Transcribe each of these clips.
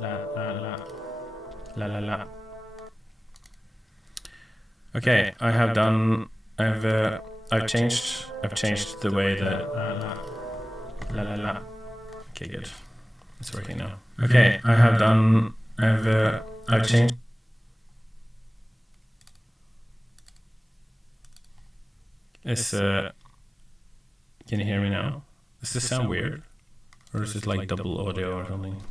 La la la la la la. Okay, I have done. I've changed the way that la la la. Okay, good. It's working now. Okay, I have done. I've changed. Can you hear me now? Does this sound weird, or is it like double audio or something?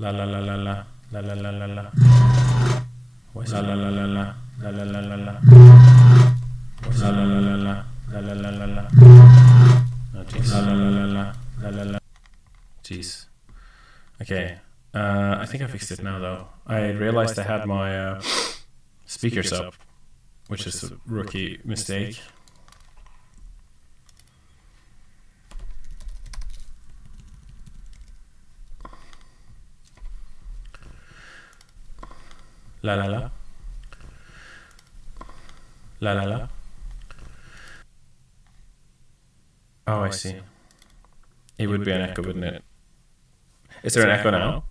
La la la la la la la la la la. What's la la la la la la la la la la? What's la la la la la la la la la la? Oh jeez. La la la la la la la la. Jeez. Okay. I think I fixed it now though. I realized I had my speakers up, which is a rookie mistake. La la la. La la la. Oh, I see. It would be an echo, wouldn't it? Is there an echo now?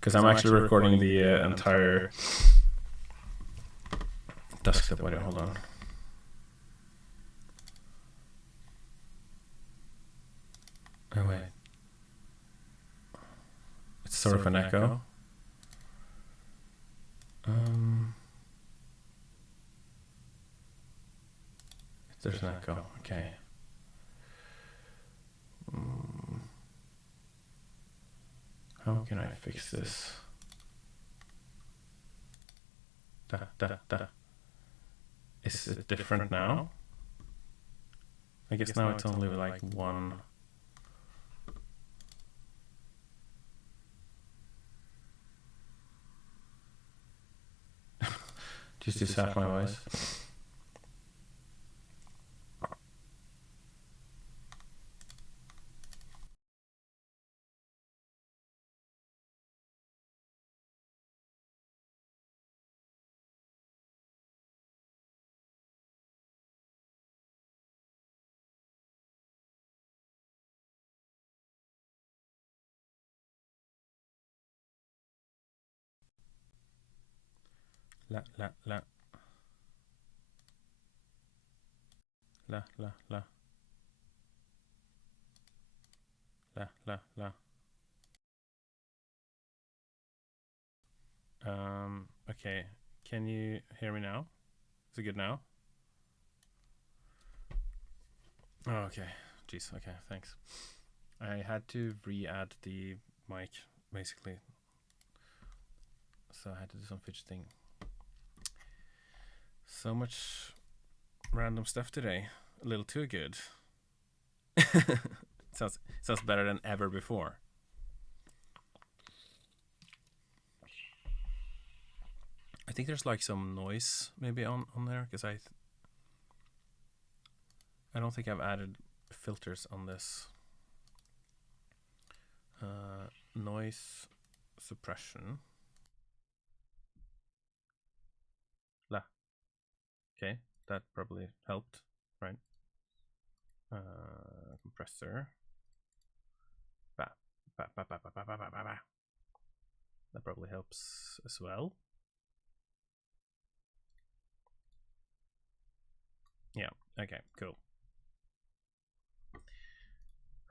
Because I'm actually recording the entire desktop audio. Hold on. Oh wait. It's sort of an echo. There's an echo. Okay. How can I fix this? Is it different now? I guess now it's only like one. Just use half my voice. La la la. La la la. La la la. Okay. Can you hear me now? Is it good now? Oh, okay. Jeez. Okay. Thanks. I had to re-add the mic, basically. So I had to do some fidgeting. So much random stuff today. A little too good. sounds better than ever before. I think there's like some noise maybe on there because I don't think I've added filters on this. Noise suppression. La. Okay, that probably helped, right? Compressor. Ba. Ba, ba, ba, ba, ba, ba, ba, ba. That probably helps as well. Yeah, okay, cool.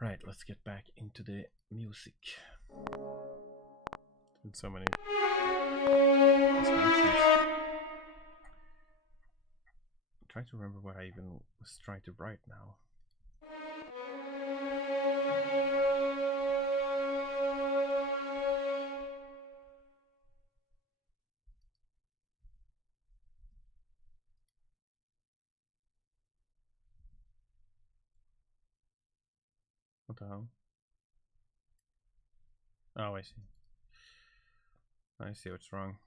Right, let's get back into the music. There's been so many expansions. I'm trying to remember what I even was trying to write now. What the hell? Oh, I see. I see what's wrong.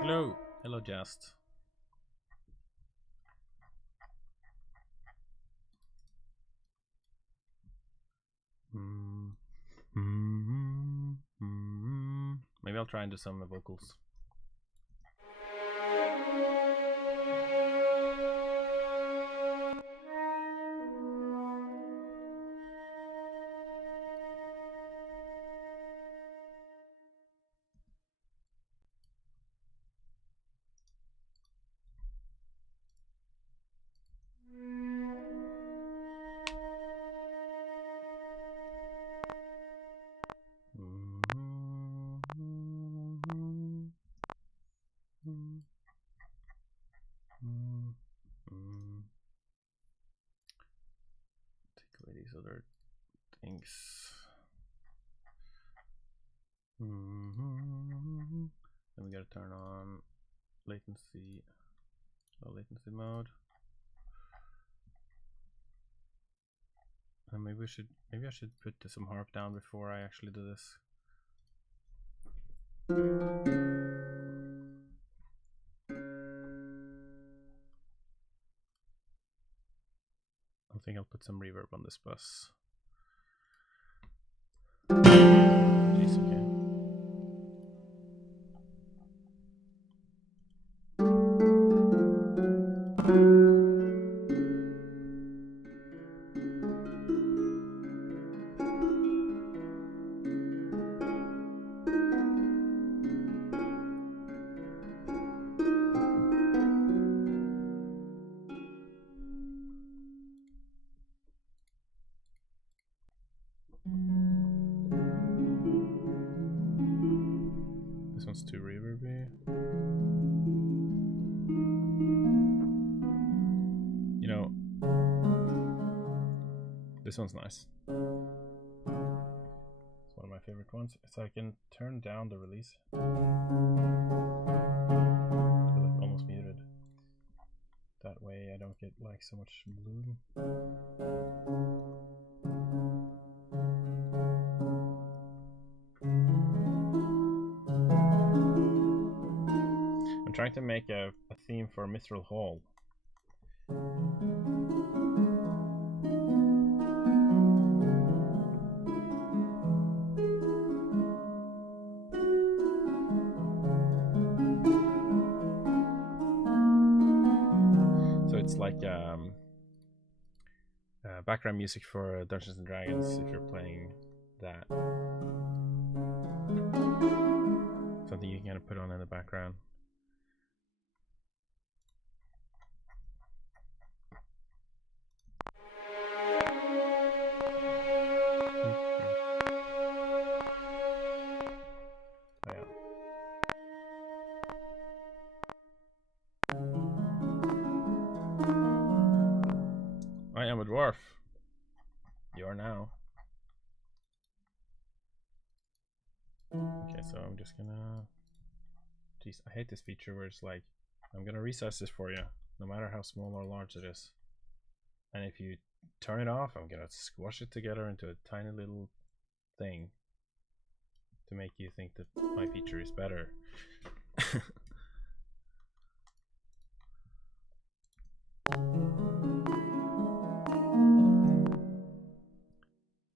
Hello. Hello, Just. I'll try and do some vocals. Take away these other things. Then we gotta turn on latency, low latency mode. And maybe I should put some harp down before I actually do this. I think I'll put some reverb on this bus. Jeez, okay. This one's too reverby. You know, this one's nice. It's one of my favorite ones. So I can turn down the release. It's like almost muted. That way I don't get like so much bloom. I'm trying to make a theme for Mithral Hall. So it's like background music for Dungeons and Dragons if you're playing that. Something you can kind of put on in the background. I am a dwarf. You are now. Okay, so I'm just gonna... Jeez, I hate this feature where it's like, I'm gonna resize this for you, no matter how small or large it is. And if you turn it off, I'm gonna squash it together into a tiny little thing to make you think that my feature is better.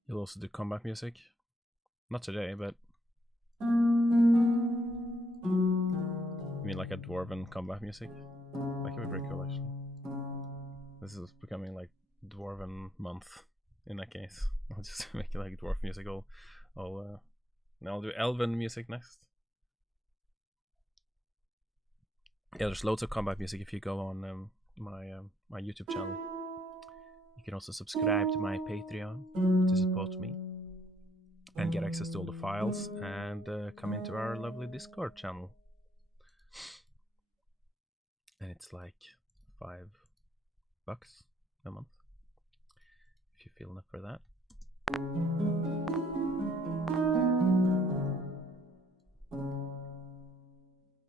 You'll also do combat music. Not today, but... I mean like a Dwarven combat music? That could be pretty cool actually. This is becoming like Dwarven month in that case. I'll just make it like dwarf music. I'll do Elven music next. Yeah, there's loads of combat music if you go on my YouTube channel. You can also subscribe to my Patreon to support me and get access to all the files and come into our lovely Discord channel. And it's like $5 a month if you feel enough for that.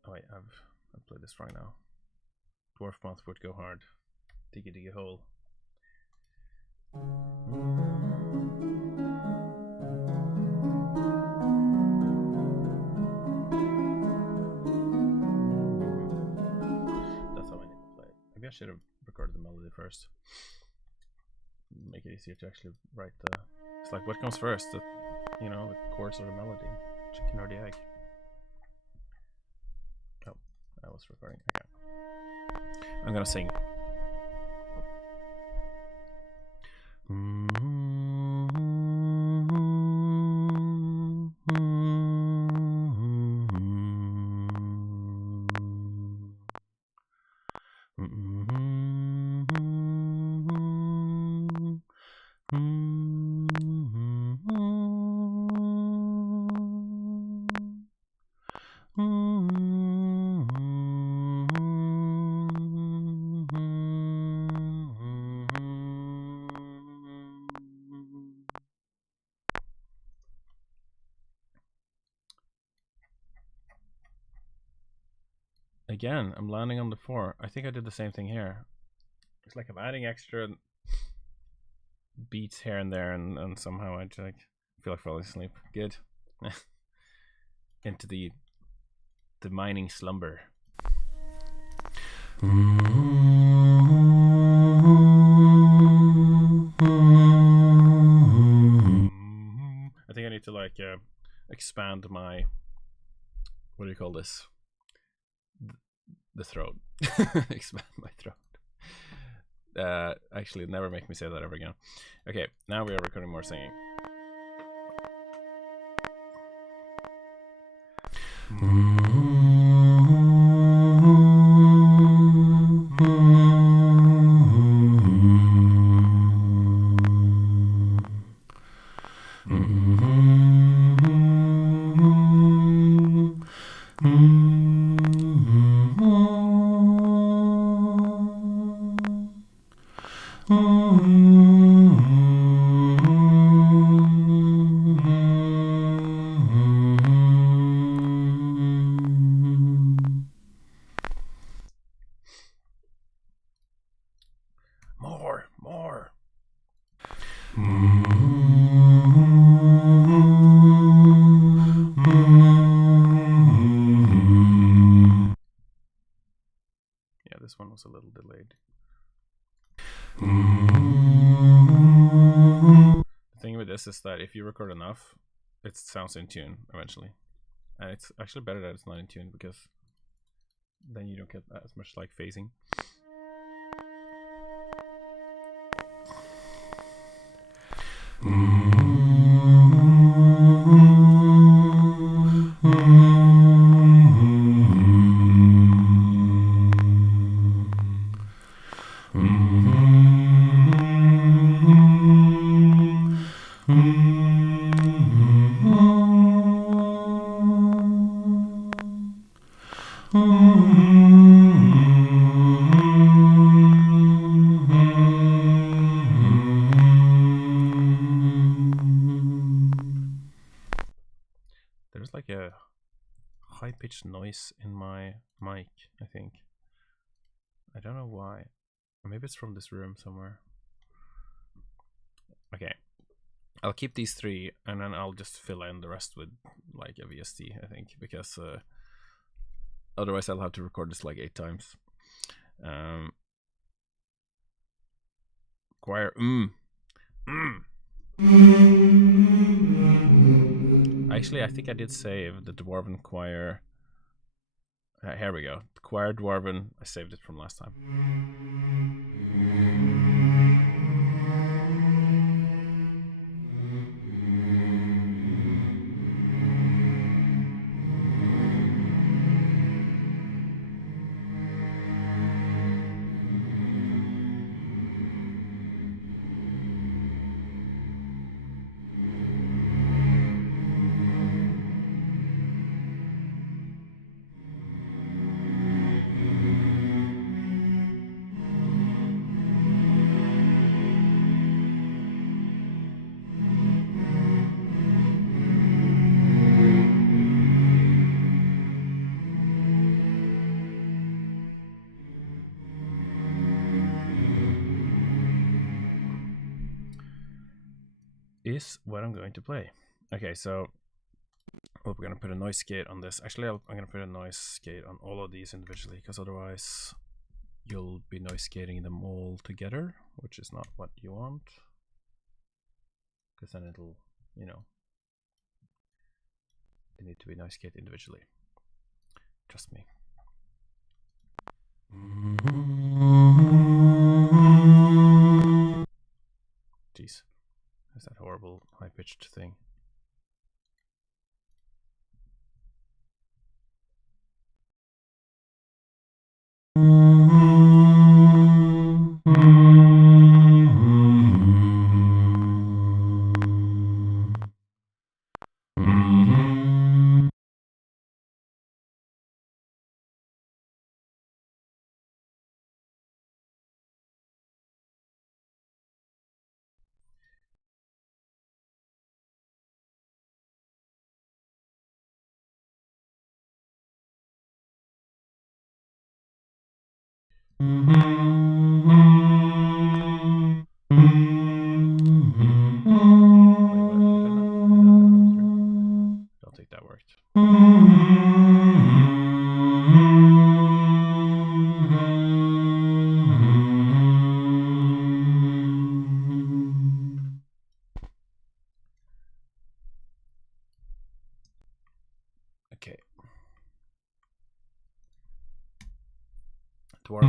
Oh wait, I've played this wrong now. Dwarf month would go hard. Diggy diggy hole. That's how I need to play it. Maybe I should have recorded the melody first. Make it easier to actually write the... It's like, what comes first? The chords or the melody? Chicken or the egg? I was recording. Okay. I'm gonna sing. Again, I'm landing on the 4. I think I did the same thing here. It's like I'm adding extra beats here and there, and somehow I just like feel like falling asleep. Good. Into the mining slumber. I think I need to like expand my, what do you call this? The throat. Expand my throat. Actually, never make me say that ever again. Okay, now we are recording more singing. More. Yeah, this one was a little delayed. The thing with this is that if you record enough, it sounds in tune eventually. And it's actually better that it's not in tune, because then you don't get as much like phasing. There's like a high-pitched noise in my mic, I think. I don't know why. Or maybe it's from this room somewhere. Okay. I'll keep these 3, and then I'll just fill in the rest with like a VST, I think, because otherwise I'll have to record this like 8 times. Choir. Actually, I think I did save the Dwarven choir. Here we go. The choir Dwarven. I saved it from last time. Is what I'm going to play. Okay, so we're going to put a noise gate on this. Actually, I'm going to put a noise gate on all of these individually, because otherwise you'll be noise gating them all together, which is not what you want, because then it'll, you know, they need to be noise gated individually. Trust me. Jeez, there's that horrible high-pitched thing. Don't think that worked. Okay. Dwarf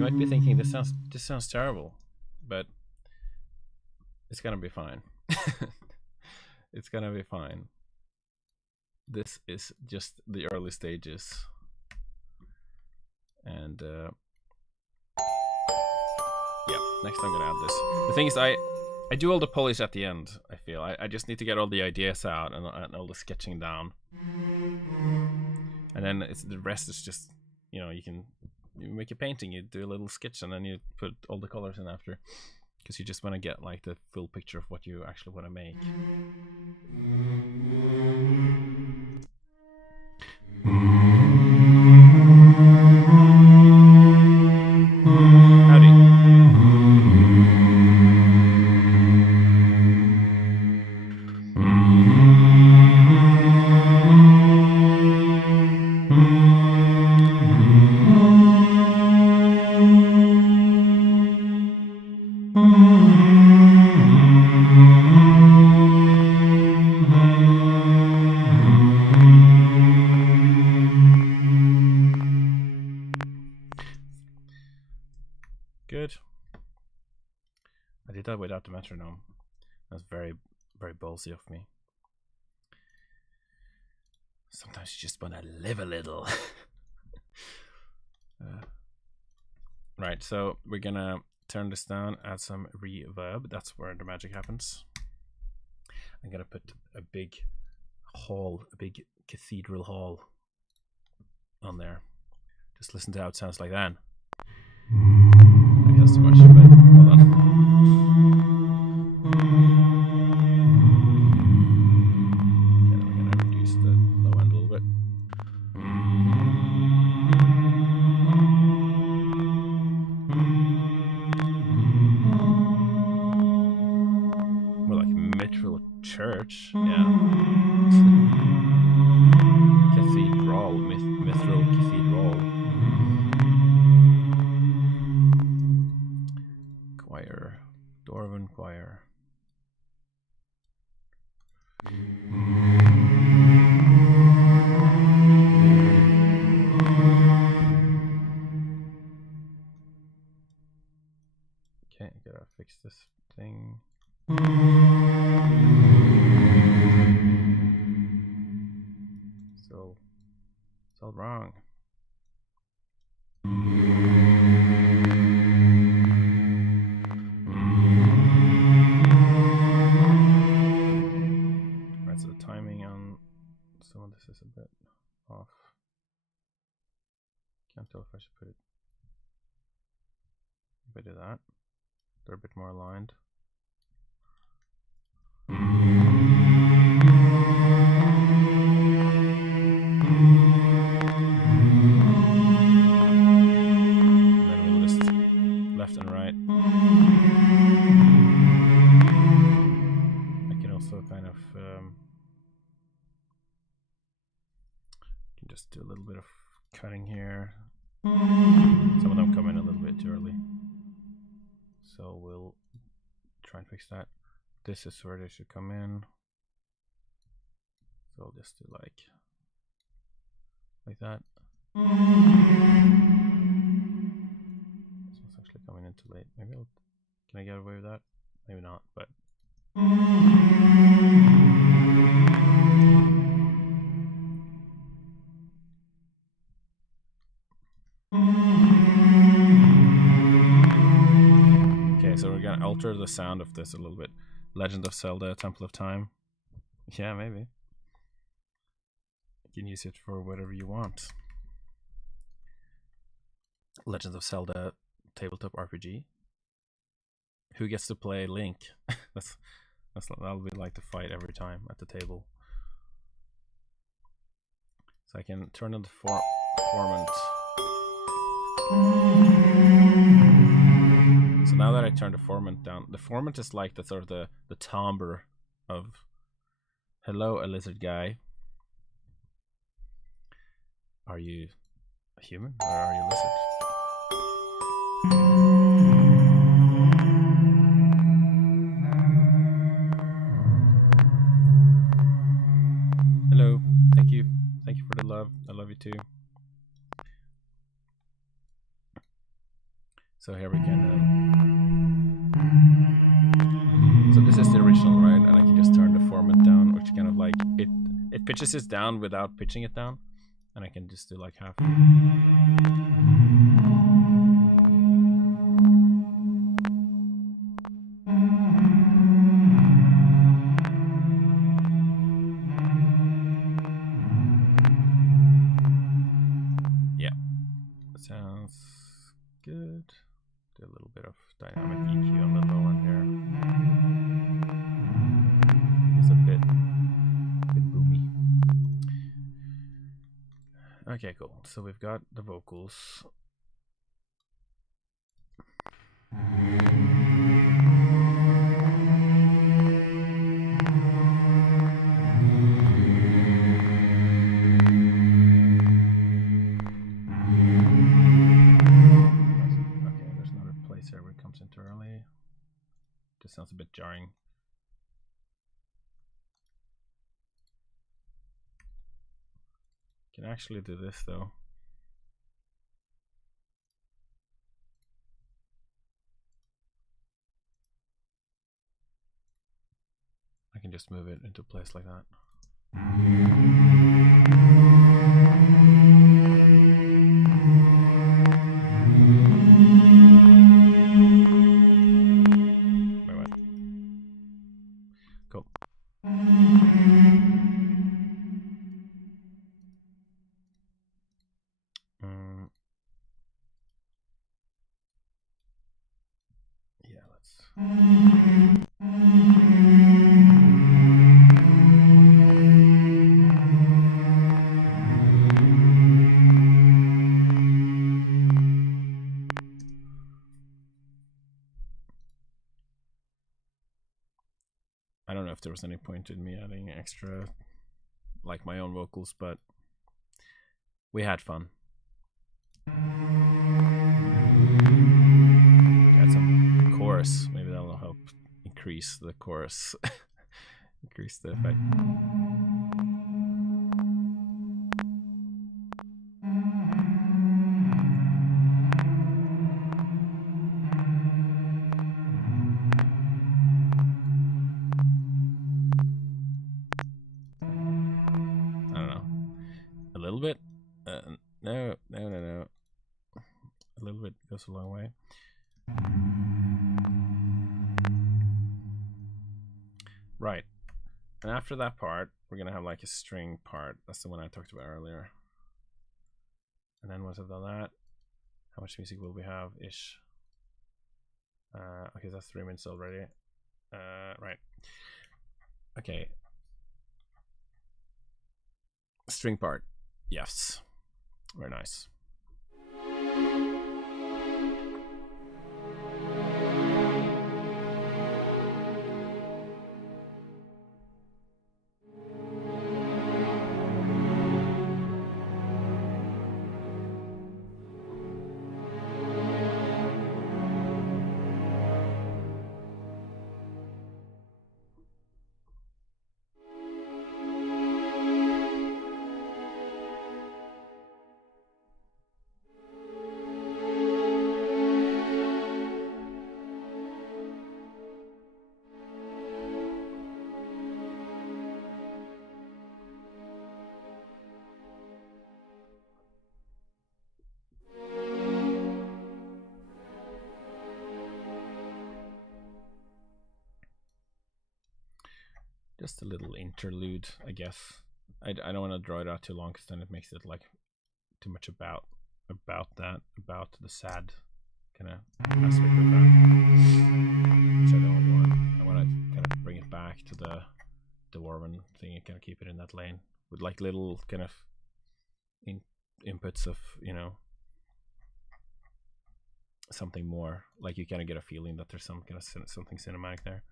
You might be thinking this sounds terrible, but it's gonna be fine. It's gonna be fine. This is just the early stages, and yeah. Next I'm gonna add this. The thing is, I do all the polish at the end. I feel I just need to get all the ideas out and all the sketching down, and then the rest is just, you know, you make a painting, you do a little sketch, and then you put all the colors in after, because you just want to get like the full picture of what you actually want to make. Good. I did that without the metronome. That's very, very ballsy of me. Sometimes you just want to live a little. Right, so we're gonna turn this down, add some reverb. That's where the magic happens. I'm gonna put a big hall, a big cathedral hall on there. Just listen to how it sounds like that. I guess too much, but hold on. Okay, then we're gonna reduce the low end a little bit. More like Mithral church, yeah. Cathedral, Mithral cathedral. Choir, Dwarven choir. Okay, I gotta fix this thing. So it's all wrong. Right, so the timing on some of this is a bit off. Can't tell if I should put it. If I do that, they're a bit more aligned. Left and right. I can also kind of can just just do a little bit of cutting here. Some of them come in a little bit too early. So we'll try and fix that. This is where they should come in. So I'll just do like that. This one's actually coming in too late. Maybe can I get away with that? Maybe not, but okay, so we're gonna alter the sound of this a little bit. Legend of Zelda, Temple of Time. Yeah, maybe. You can use it for whatever you want. Legend of Zelda tabletop RPG. Who gets to play Link? That'll be like the fight every time at the table. So I can turn on the formant. So now that I turn the formant down, the formant is like the sort of the timbre of hello, a lizard guy. Are you a human or are you a lizard? Hello, thank you for the love. I love you too. So here we can. So this is the original, right? And I can just turn the formant down, which kind of like it pitches it down without pitching it down, and I can just do like half. Sounds good. Do a little bit of dynamic EQ on the low end here. It's a bit boomy. Okay, cool. So we've got the vocals. Where it comes in too early. Just sounds a bit jarring. Can actually do this though. I can just move it into place like that. I don't know if there was any point in me adding extra, like my own vocals, but we had fun. Add some chorus, maybe that'll help increase the chorus, increase the effect. No. A little bit goes a long way. Right. And after that part, we're going to have like a string part. That's the one I talked about earlier. And then once I've done that, how much music will we have ish? Okay, that's 3 minutes already. Right. Okay. String part. Yes. Very nice. Just a little interlude, I guess. I don't want to draw it out too long, because then it makes it like too much about the sad kind of aspect of that, which I don't want. I want to kind of bring it back to the Dwarven thing and kind of keep it in that lane with like little kind of inputs of, you know, something more. Like you kind of get a feeling that there's some kind of something cinematic there.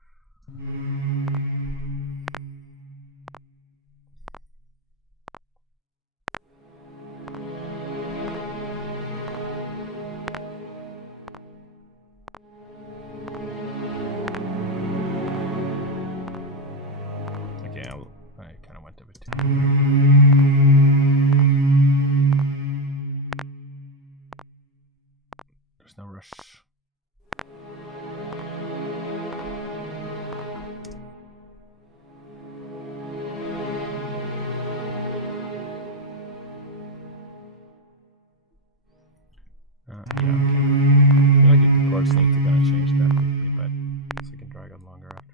There's no rush. Yeah, okay. I feel like the chords need to kind of change that quickly, but so I can drag on longer after.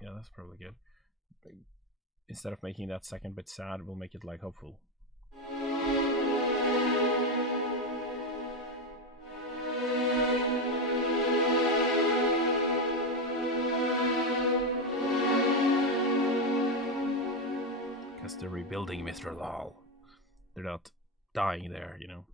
Yeah, that's probably good. Instead of making that second bit sad, we'll make it like hopeful. Because they're rebuilding Mithral. They're not dying there, you know.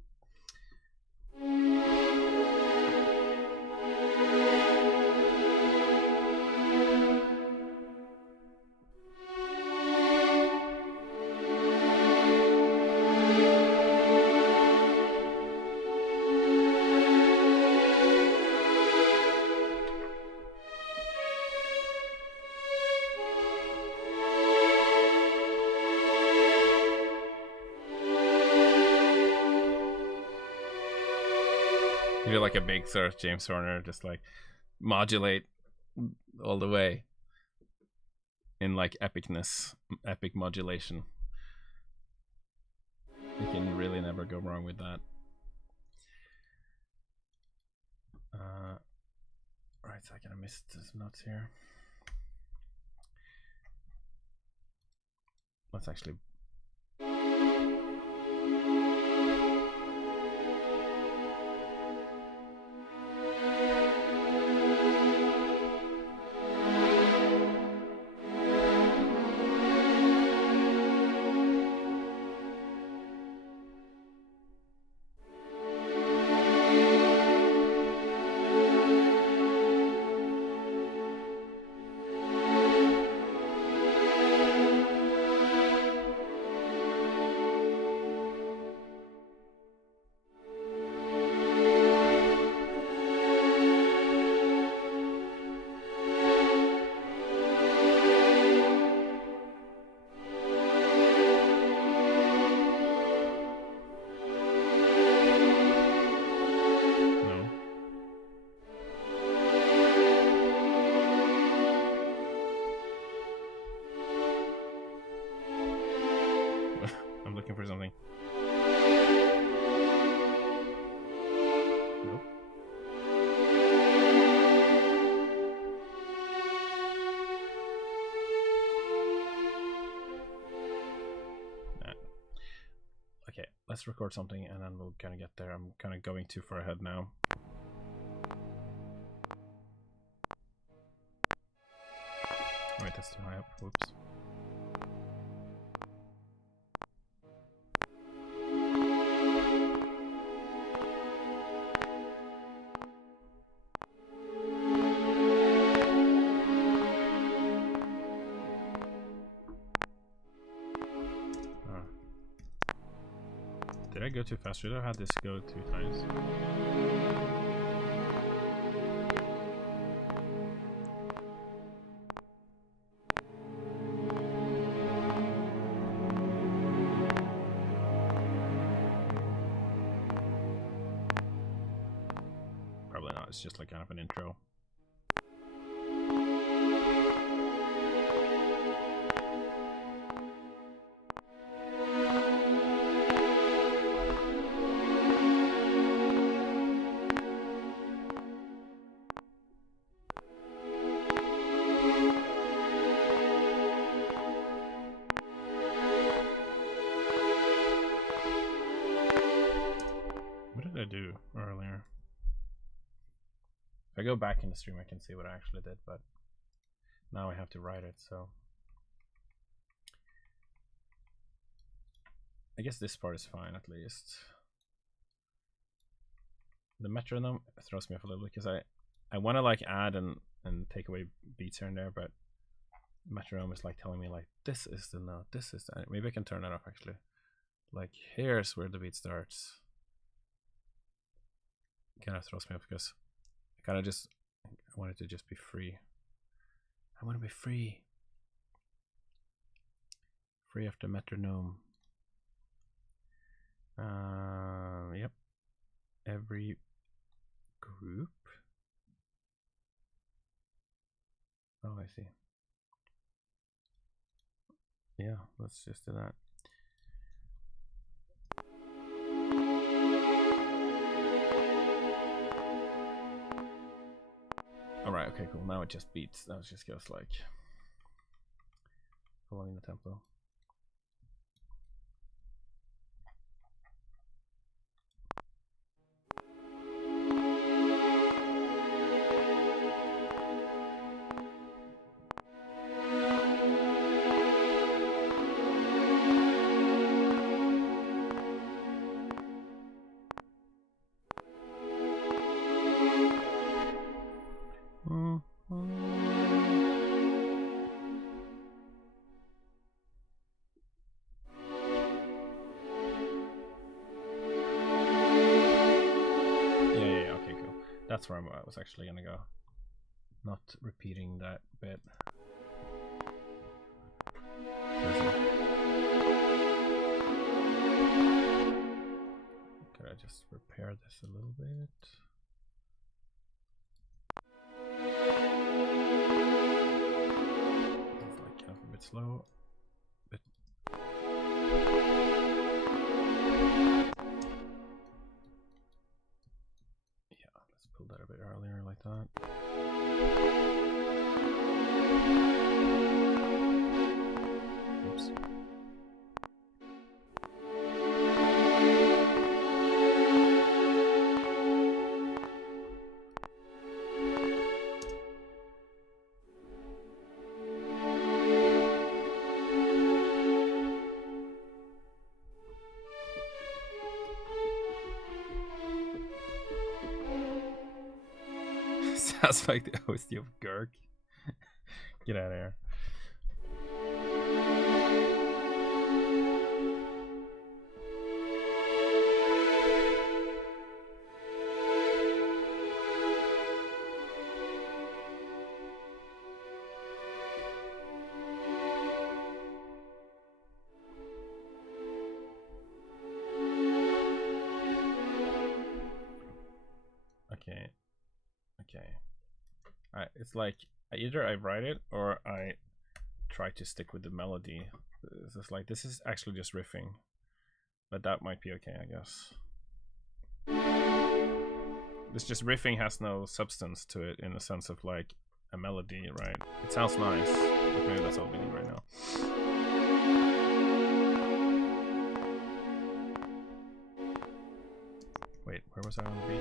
You're like a big sort of James Horner, just like modulate all the way in like epicness, epic modulation. You can really never go wrong with that. Right, so I kind of missed this notes here. Let's actually. I'm looking for something. Nope. Okay, let's record something and then we'll kind of get there. I'm kind of going too far ahead now. Wait, that's too high up. Whoops. Did I go too fast? Should I have had this go 2 times? it's just like kind of an intro. Do earlier. If I go back in the stream I can see what I actually did, but now I have to write it, so I guess this part is fine at least. The metronome throws me off a little because I want to like add and take away beats here and there, but metronome is like telling me like this is the note, this is the, maybe I can turn that off actually. Like here's where the beat starts. Kind of throws me off because I kind of just want it to just be free. I want to be free. Free of the metronome. Yep. Every group. Oh, I see. Yeah, let's just do that. Alright, okay, cool. Now it just beats. Now it just goes like following the tempo. That's where I was actually gonna go. Not repeating that bit. Could I just repair this a little bit? It's like kind of a bit slow. Pull that a bit earlier like that. Oops. Sounds like the host of Gurk. Get out of here. It's like either I write it or I try to stick with the melody. It's just like this is actually just riffing, but that might be okay, I guess. This just riffing has no substance to it in the sense of like a melody, right? It sounds nice, but maybe that's all we need right now. Wait, where was I on the beat?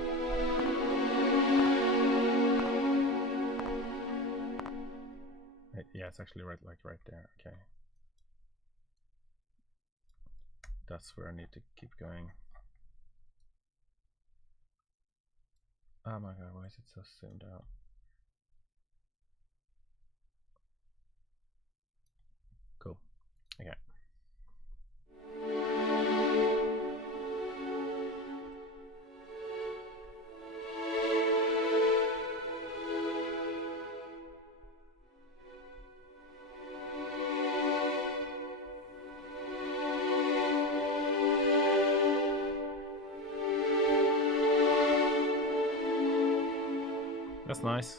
Yeah, it's actually right there. Okay, that's where I need to keep going. Oh my god, why is it so zoomed out? Cool. Okay. That's nice.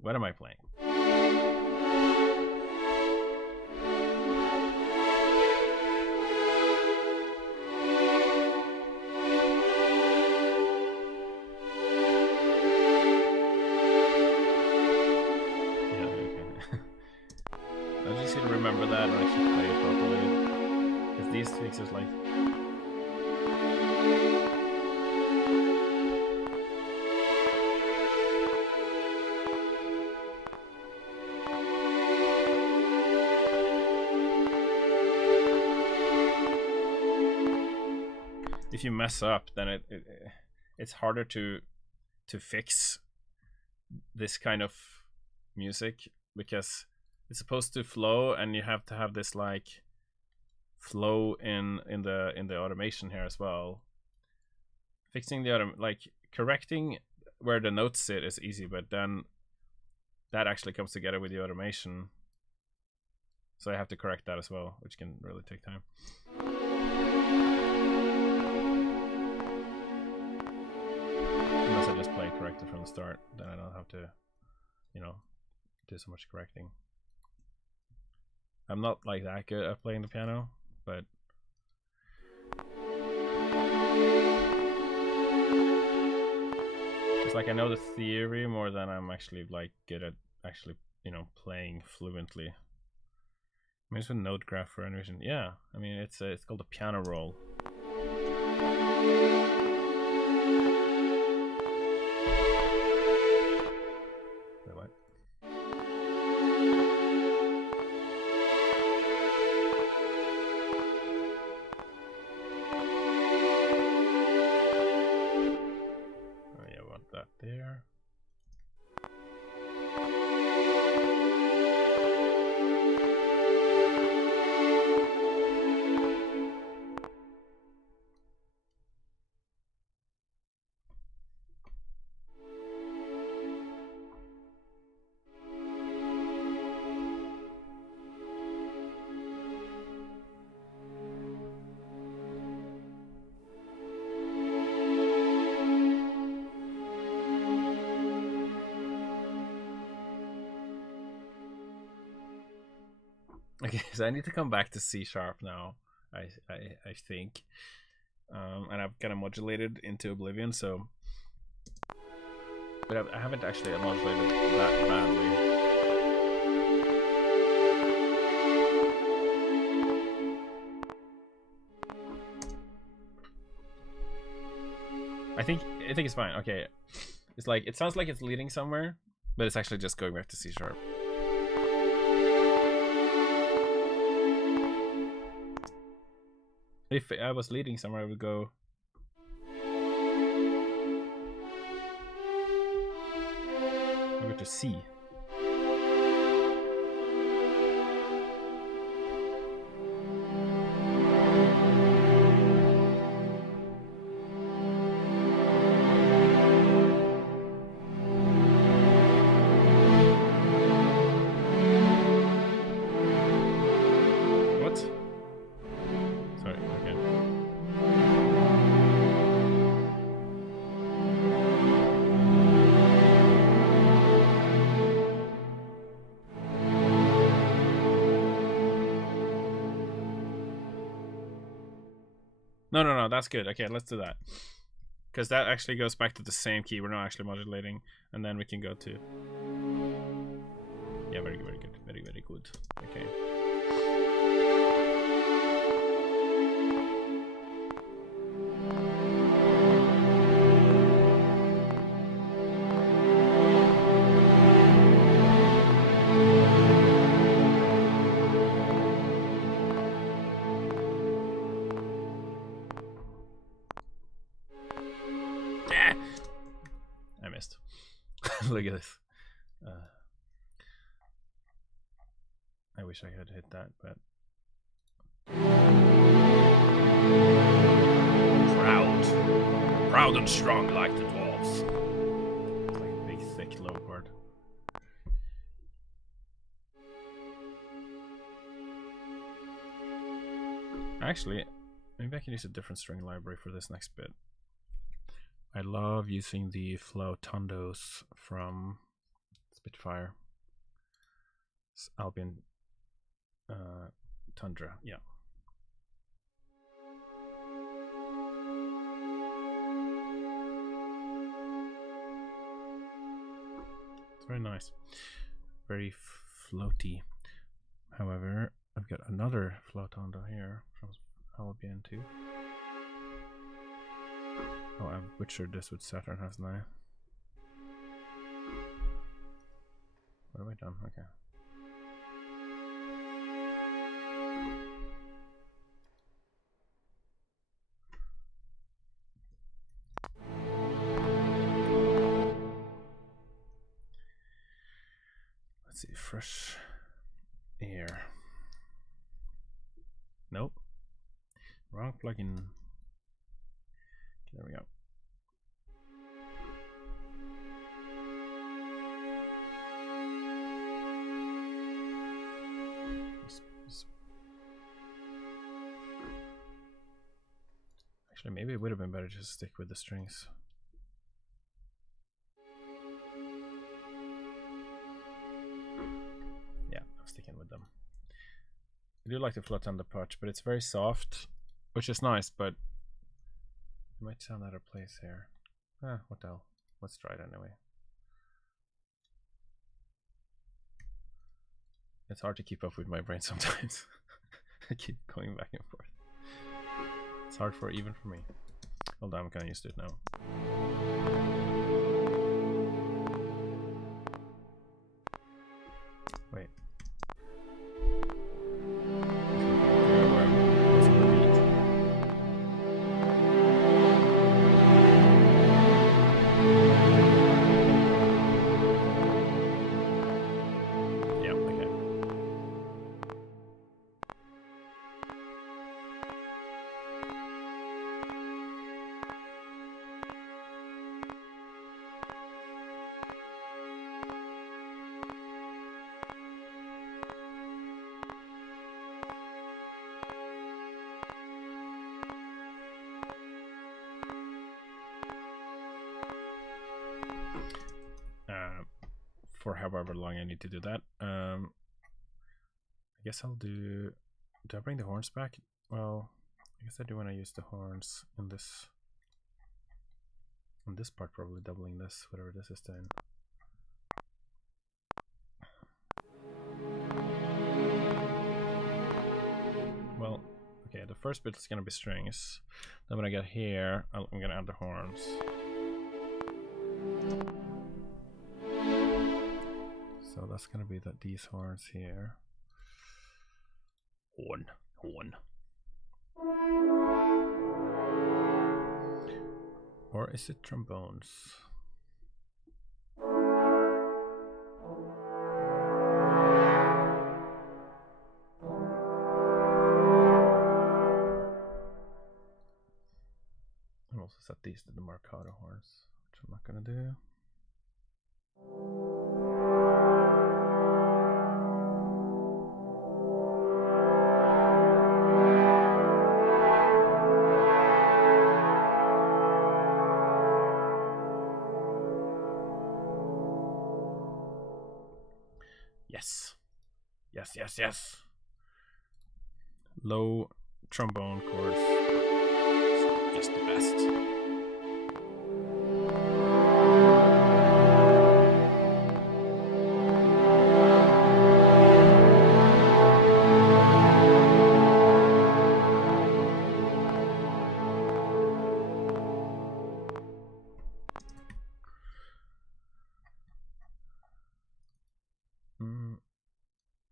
What am I playing? Yeah, okay. I just need to remember that and actually play it properly. Because these fixes like... If you mess up, then it's harder to fix this kind of music, because it's supposed to flow, and you have to have this like flow in the automation here as well. Fixing the like correcting where the notes sit is easy, but then that actually comes together with the automation, so I have to correct that as well, which can really take time. Unless I just play corrected from the start, then I don't have to, you know, do so much correcting. I'm not like that good at playing the piano, but it's like I know the theory more than I'm actually like good at actually, you know, playing fluently. I mean, it's a note graph for animation. Yeah, I mean it's called a piano roll. Wait, what? Oh yeah, I want that there. Okay, so I need to come back to C sharp now. I think, and I've kind of modulated into Oblivion, so, but I haven't actually modulated that badly. I think it's fine. Okay, it's like it sounds like it's leading somewhere, but it's actually just going back to C sharp. If I was leading somewhere, I would go. I would go to C. No, that's good. Okay, let's do that. Because that actually goes back to the same key. We're not actually modulating. And then we can go to... Yeah, very good, very good. Very, very good. Okay. Look at this. I wish I had hit that, but proud and strong like the dwarves. Actually, maybe I can use a different string library for this next bit. I love using the floatandos from Spitfire. It's Albion Tundra, yeah. It's very nice. Very floaty. However, I've got another floatando here from Albion too. Oh, I've butchered this with Saturn, hasn't I? What have I done? Okay. Let's see, fresh air. Nope. Wrong plugin. There we go. Actually, maybe it would have been better just to stick with the strings. Yeah, I'm sticking with them. I do like the floatando patch, but it's very soft, which is nice, but it might sound out of place here. Ah, what the hell? Let's try it anyway. It's hard to keep up with my brain sometimes. I keep going back and forth. It's hard even for me. Hold on, I'm kind of used to it now. Wait. For however long I need to do that. I guess I'll do I bring the horns back? Well, I guess I do when I use the horns in this part, probably doubling this, whatever this is doing. Well, okay, the first bit is gonna be strings. Then when I get here, I'm gonna add the horns. So that's gonna be these horns here. Horn. Or is it trombones? I'll also set these to the Marcato horns, which I'm not gonna do. Yes. Low trombone chords. Just the best.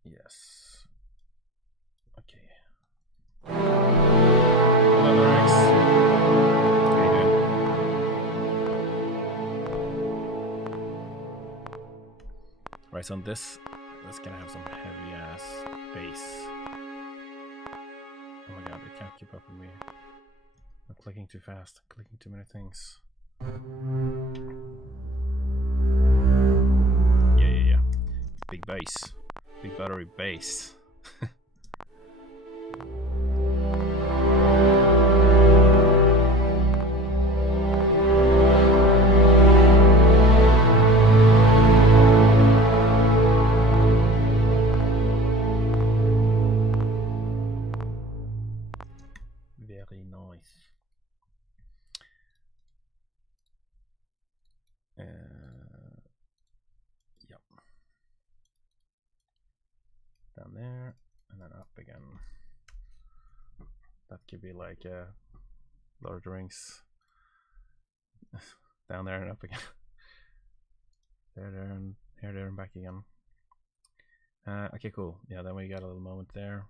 Yes. Okay. Hello, Rex. How you doing? Right, so on this, that's gonna have some heavy ass bass. Oh my god, it can't keep up with me. I'm clicking too fast, clicking too many things. Yeah. Big bass. Big battery bass. there, and then up again. That could be like Lord of the Rings. Down there and up again. There, and here, there, and back again. Okay, cool. Yeah, then we got a little moment there.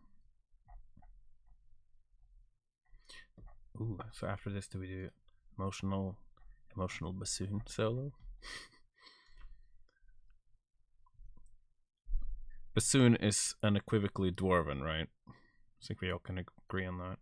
Ooh, so after this, do we do emotional bassoon solo? Bassoon is unequivocally Dwarven, right? I think we all can agree on that.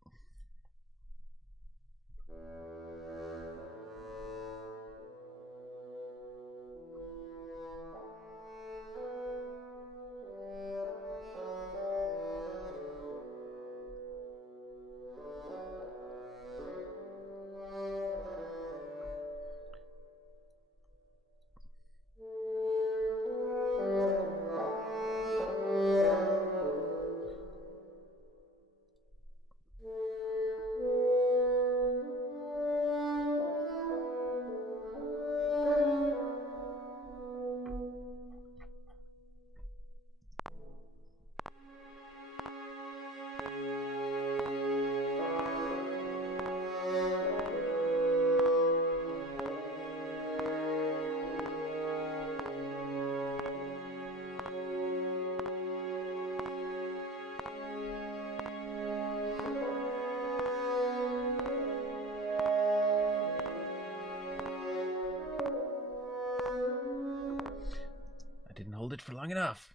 It for long enough.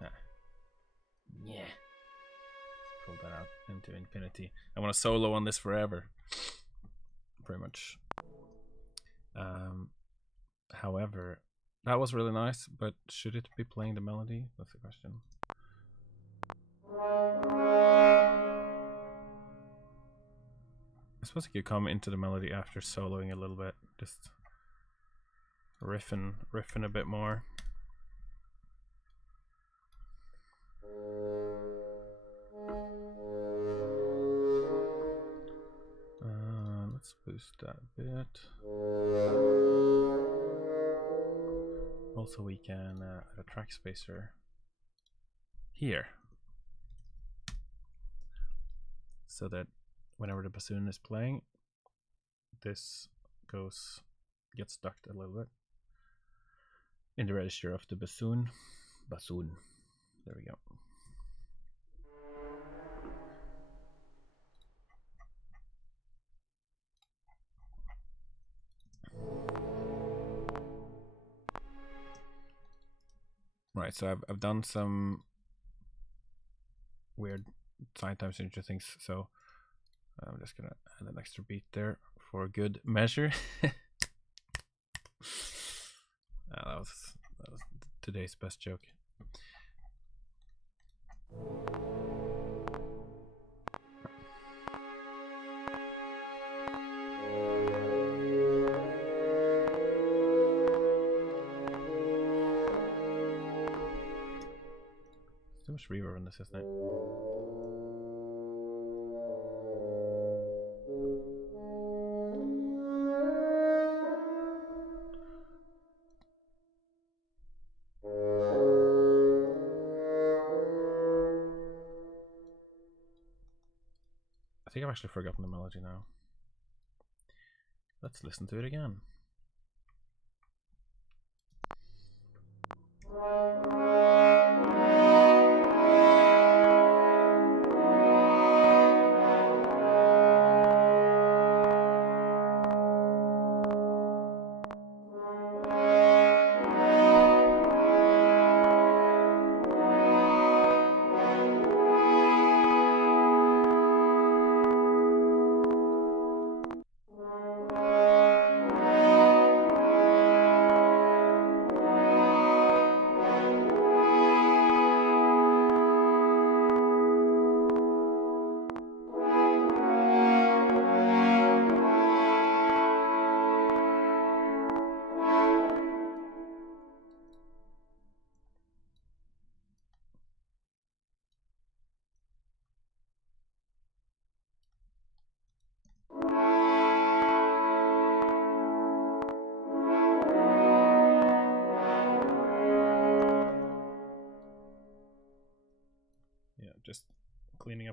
Yeah. Let's pull that out into infinity. I want to solo on this forever. Pretty much. However, that was really nice, but should it be playing the melody? That's the question. I suppose I could come into the melody after soloing a little bit. Just riffing a bit more. Let's boost that a bit. Also, we can add a track spacer here, so that whenever the bassoon is playing, this gets ducked a little bit in the register of the bassoon. There we go. Right, so I've done some weird side time signature things, so I'm just gonna add an extra beat there for good measure. That was today's best joke. Too much reverb in this, isn't it? I think I've actually forgotten the melody now. Let's listen to it again.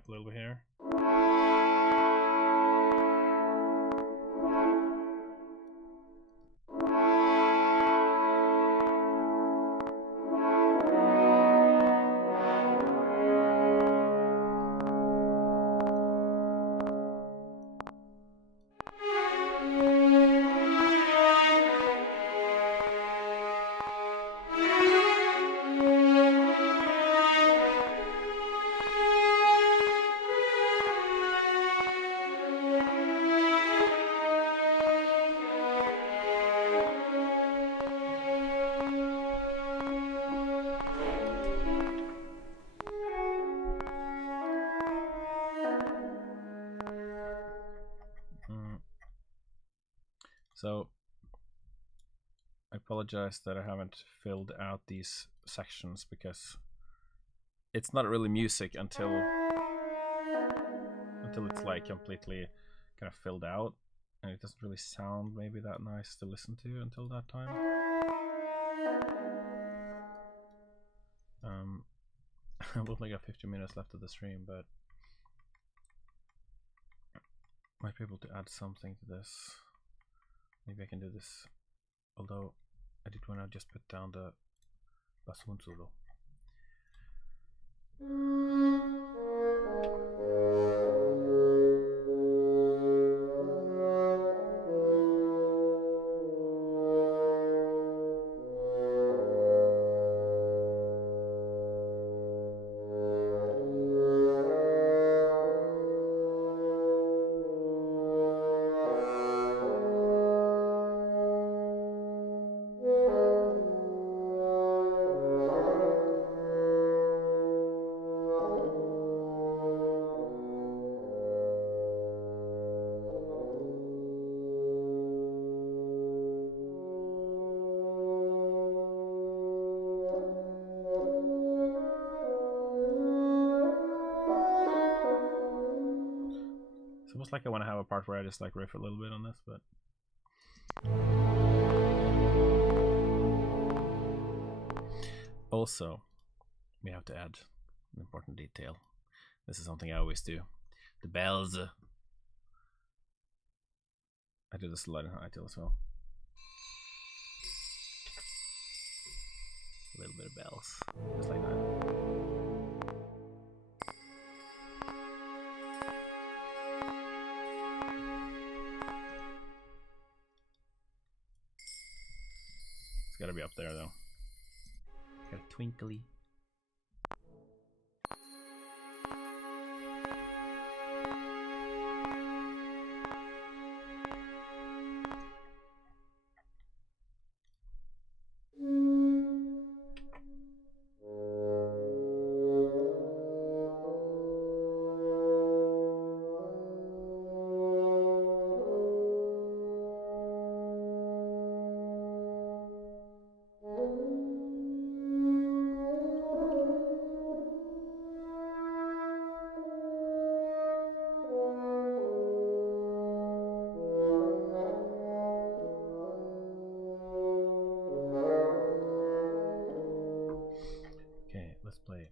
up a little bit here. So I apologize that I haven't filled out these sections because it's not really music until it's like completely kind of filled out, and it doesn't really sound maybe that nice to listen to until that time. I've only got 15 minutes left of the stream, but might be able to add something to this. Maybe I can do this, although I did want to just put down the bassoon solo. Almost like I want to have a part where I just like riff a little bit on this, but also we have to add an important detail. This is something I always do. The bells. I do the slide and high tail as well. A little bit of bells, just like that. It's gotta be up there though. Got a twinkly. Let's play.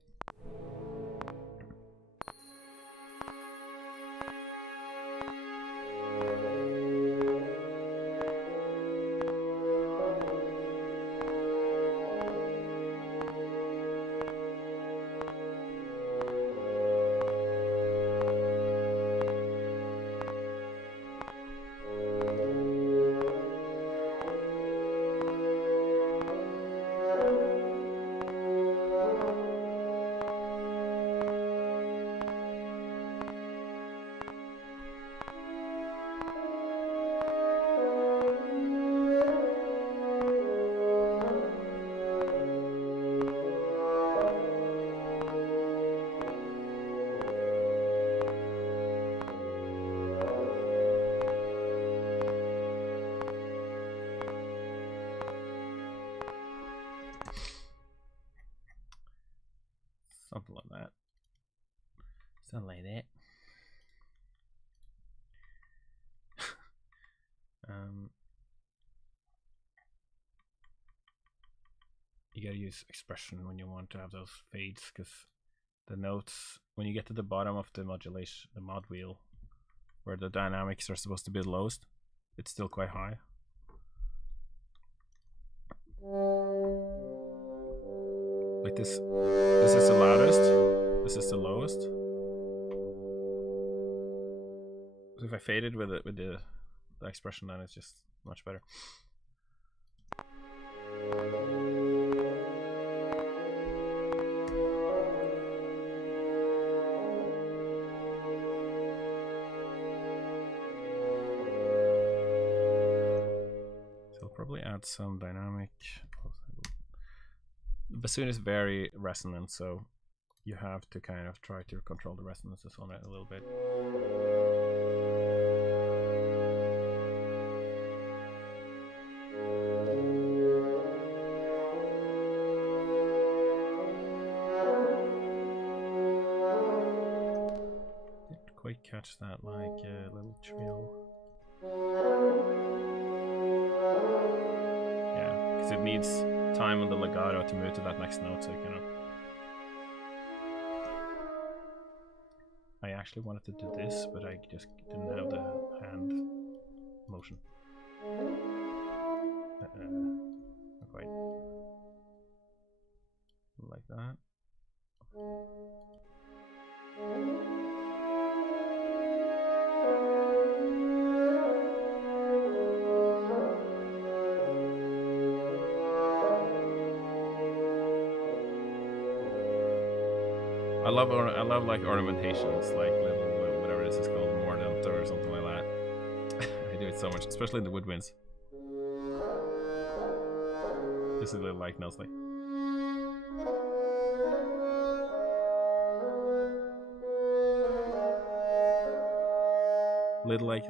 Something like that. Something like that. You gotta use expression when you want to have those fades, because the notes when you get to the bottom of the modulation, the mod wheel, where the dynamics are supposed to be the lowest, it's still quite high. Like this is the loudest, this is the lowest. So if I fade it with the expression, then it's just much better. So I'll probably add some dynamic. The bassoon is very resonant, so you have to kind of try to control the resonances on it a little bit. Didn't quite catch that, like a little trill. Yeah, because it needs time on the legato to move to that next note, so you cannot. I actually wanted to do this, but I just didn't have the hand motion. Not quite. Like that. I love like ornamentations, like little whatever this is called, mordant or something like that. I do it so much, especially in the woodwinds. This is a little like nicely. Little like.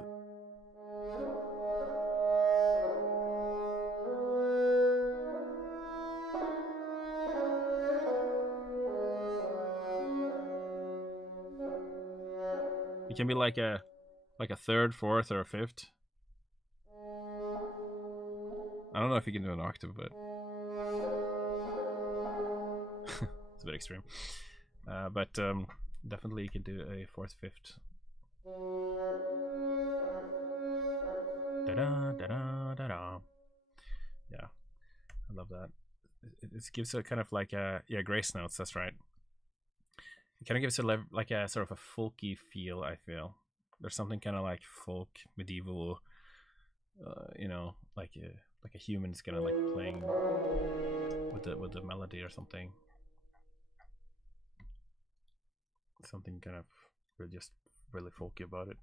It can be like a third, fourth, or a fifth. I don't know if you can do an octave, but it's a bit extreme. But definitely you can do a fourth, fifth. Da-da, da-da, da-da. Yeah, I love that. It gives a kind of like a grace notes. That's right. It kind of gives it like a sort of a folky feel. I feel there's something kind of like folk, medieval, you know, like a human's kind of like playing with the melody or something. Something kind of really folky about it.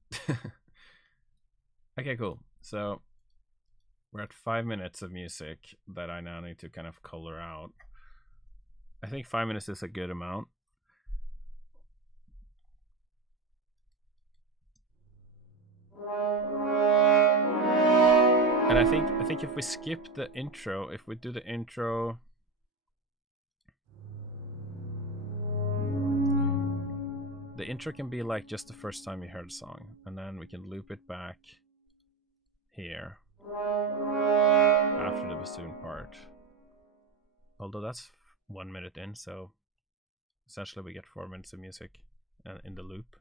Okay, cool. So we're at 5 minutes of music that I now need to kind of color out. I think 5 minutes is a good amount. And I think if we skip the intro, if we do the intro, the intro can be like just the first time you heard the song, and then we can loop it back here after the bassoon part. Although that's 1 minute in, so essentially we get 4 minutes of music in the loop.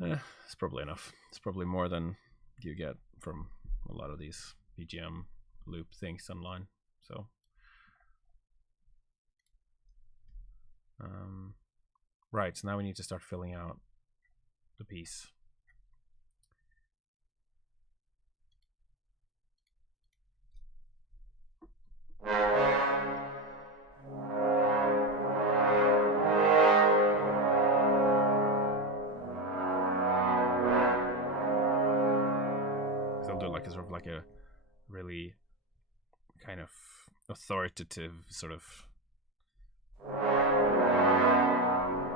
It's probably enough. It's probably more than you get from a lot of these BGM loop things online. So right, so now we need to start filling out the piece. I'll do like a sort of like a really kind of authoritative sort of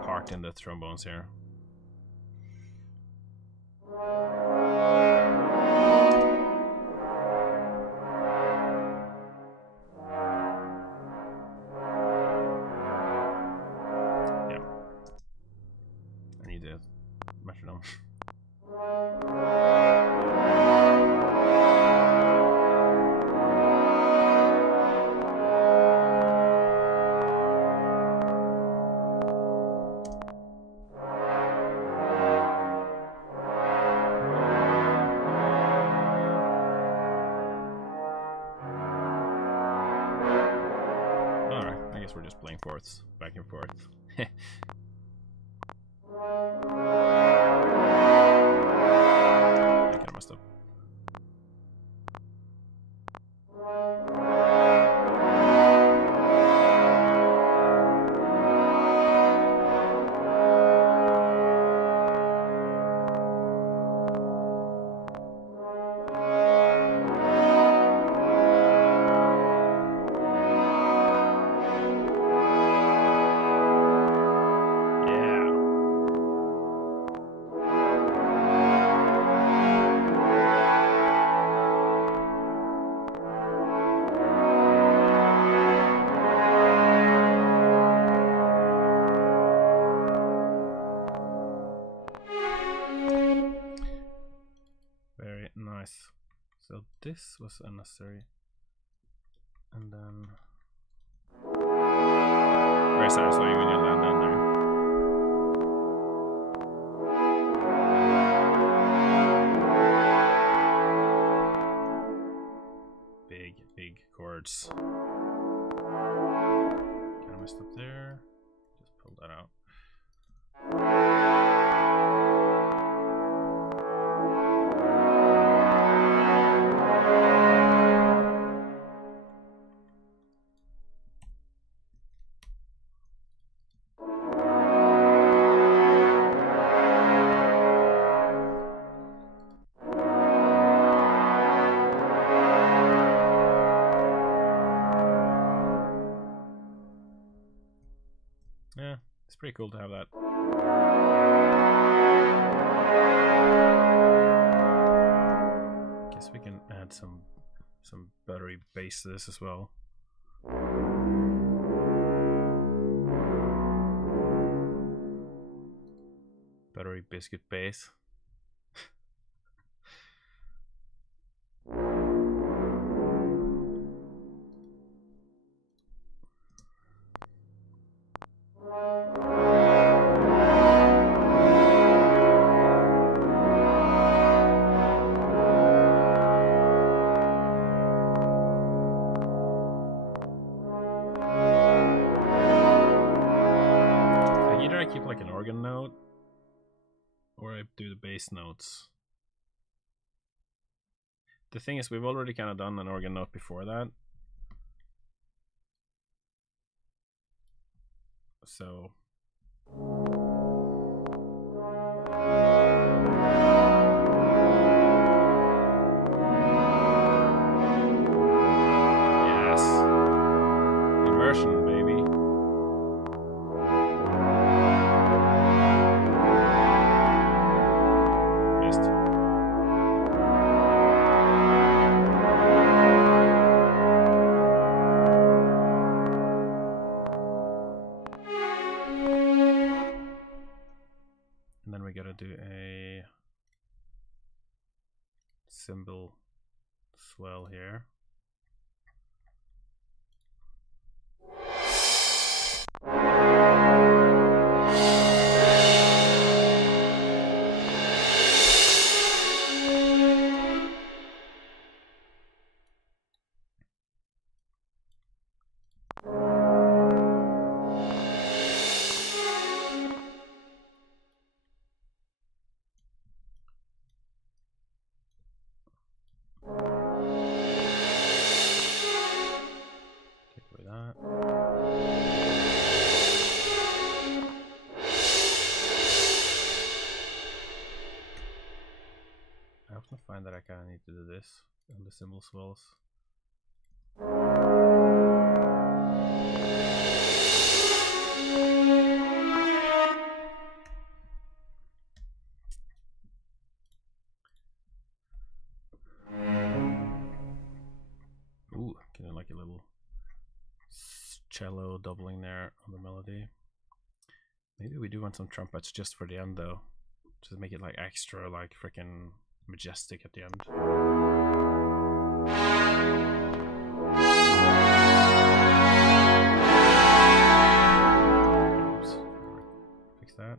part in the trombones here. Yeah, I need a metronome. guess we're just playing fourths, back and forth. I kinda messed up. Nice. So this was unnecessary. And then very satisfying when you land down there. Big chords. Kinda messed up there. Just pull that out. Yeah, it's pretty cool to have that. Guess we can add some buttery bass to this as well. Buttery biscuit bass. Keep like an organ note, or I do the bass notes. The thing is, we've already kind of done an organ note before that, so yes, inversion, baby. And then we gotta do a cymbal swell here. I often find that I kind of need to do this on the cymbal swells. Ooh, getting like a little cello doubling there on the melody. Maybe we do want some trumpets just for the end though. Just make it like extra like freaking majestic at the end. Oops. Fix that.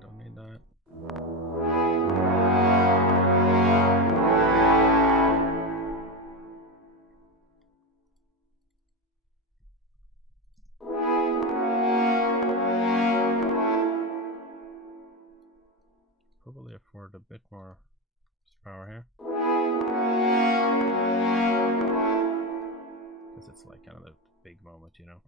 Don't need that. bit more power here. Because it's like kind of the big moment, you know.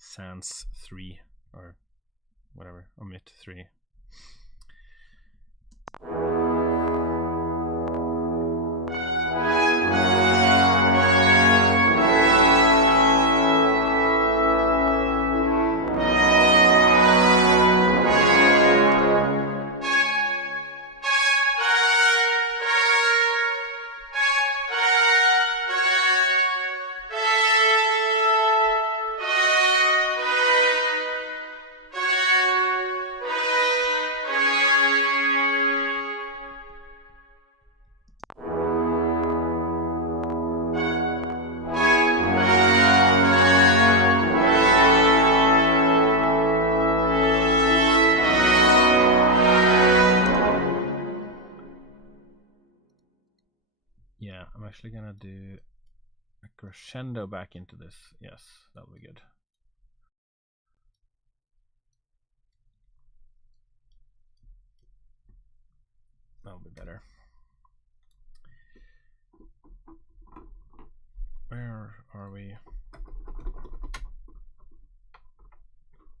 Sans 3 or whatever, omit 3. Yeah, I'm actually gonna do a crescendo back into this. Yes, that'll be good. That'll be better. Where are we?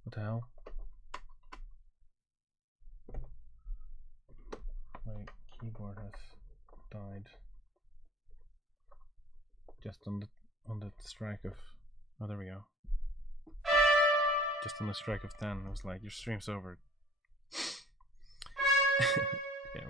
What the hell? My keyboard has died. Just on the strike of, oh, there we go. Just on the strike of 10, I was like, your stream's over. Okay.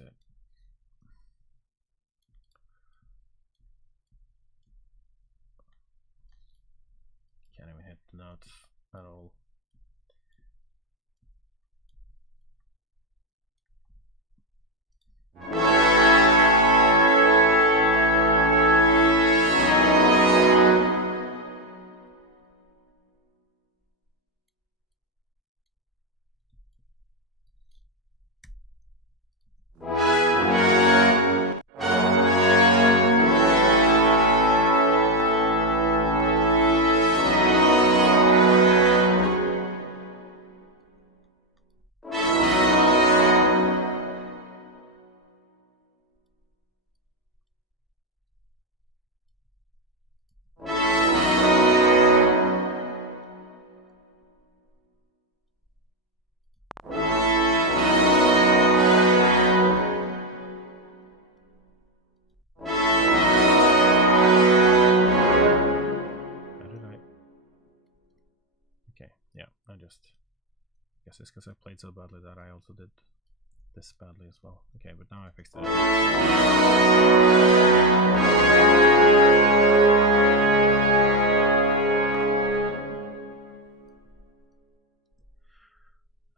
It. Can't even hit the notes at all. guess it's because I played so badly that I also did this badly as well. Okay, but now I fixed it.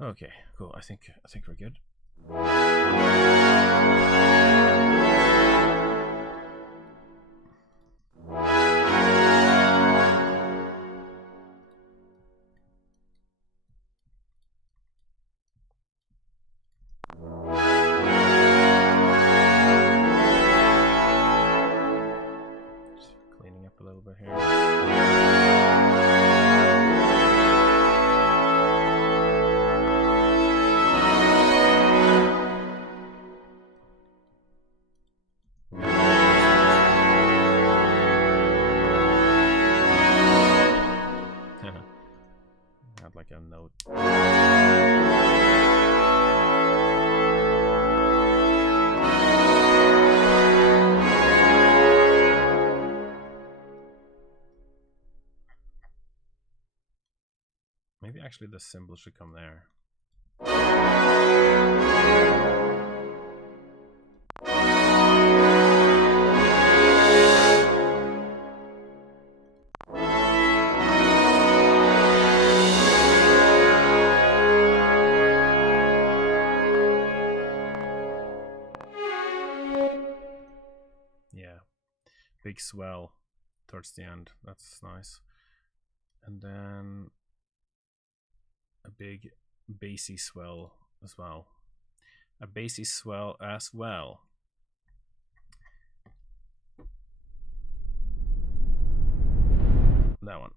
Okay, cool. I think we're good. Just cleaning up a little bit here. Had like a note. Maybe actually the symbol should come there. Yeah, big swell towards the end. That's nice. And then a big bassy swell as well. A bassy swell as well. That one.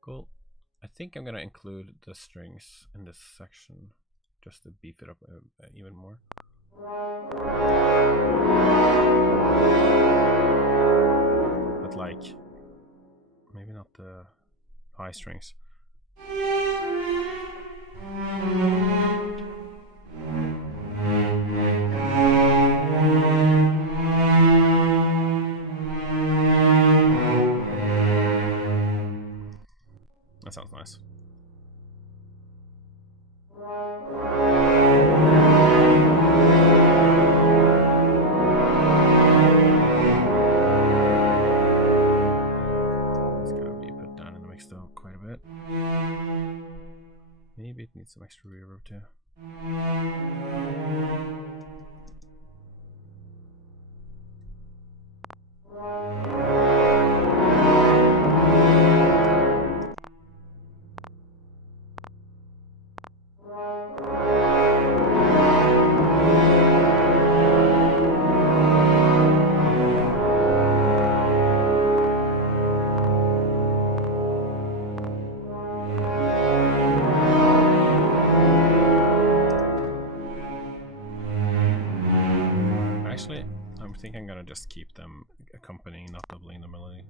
Cool. I think I'm gonna include the strings in this section just to beef it up even more. But like, maybe not the high strings. That sounds nice. It's gotta be put down in the mix though quite a bit. Maybe it needs some extra reverb too. Actually, I think I'm gonna just keep them accompanying, not doubling the melody.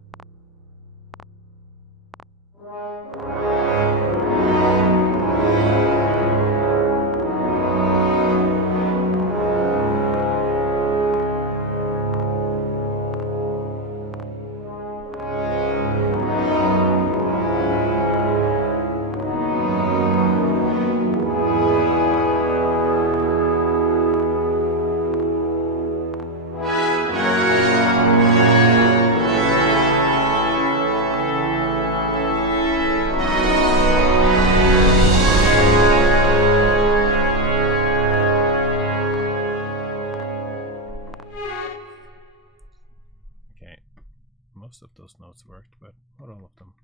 Most of those notes worked, but not all of them.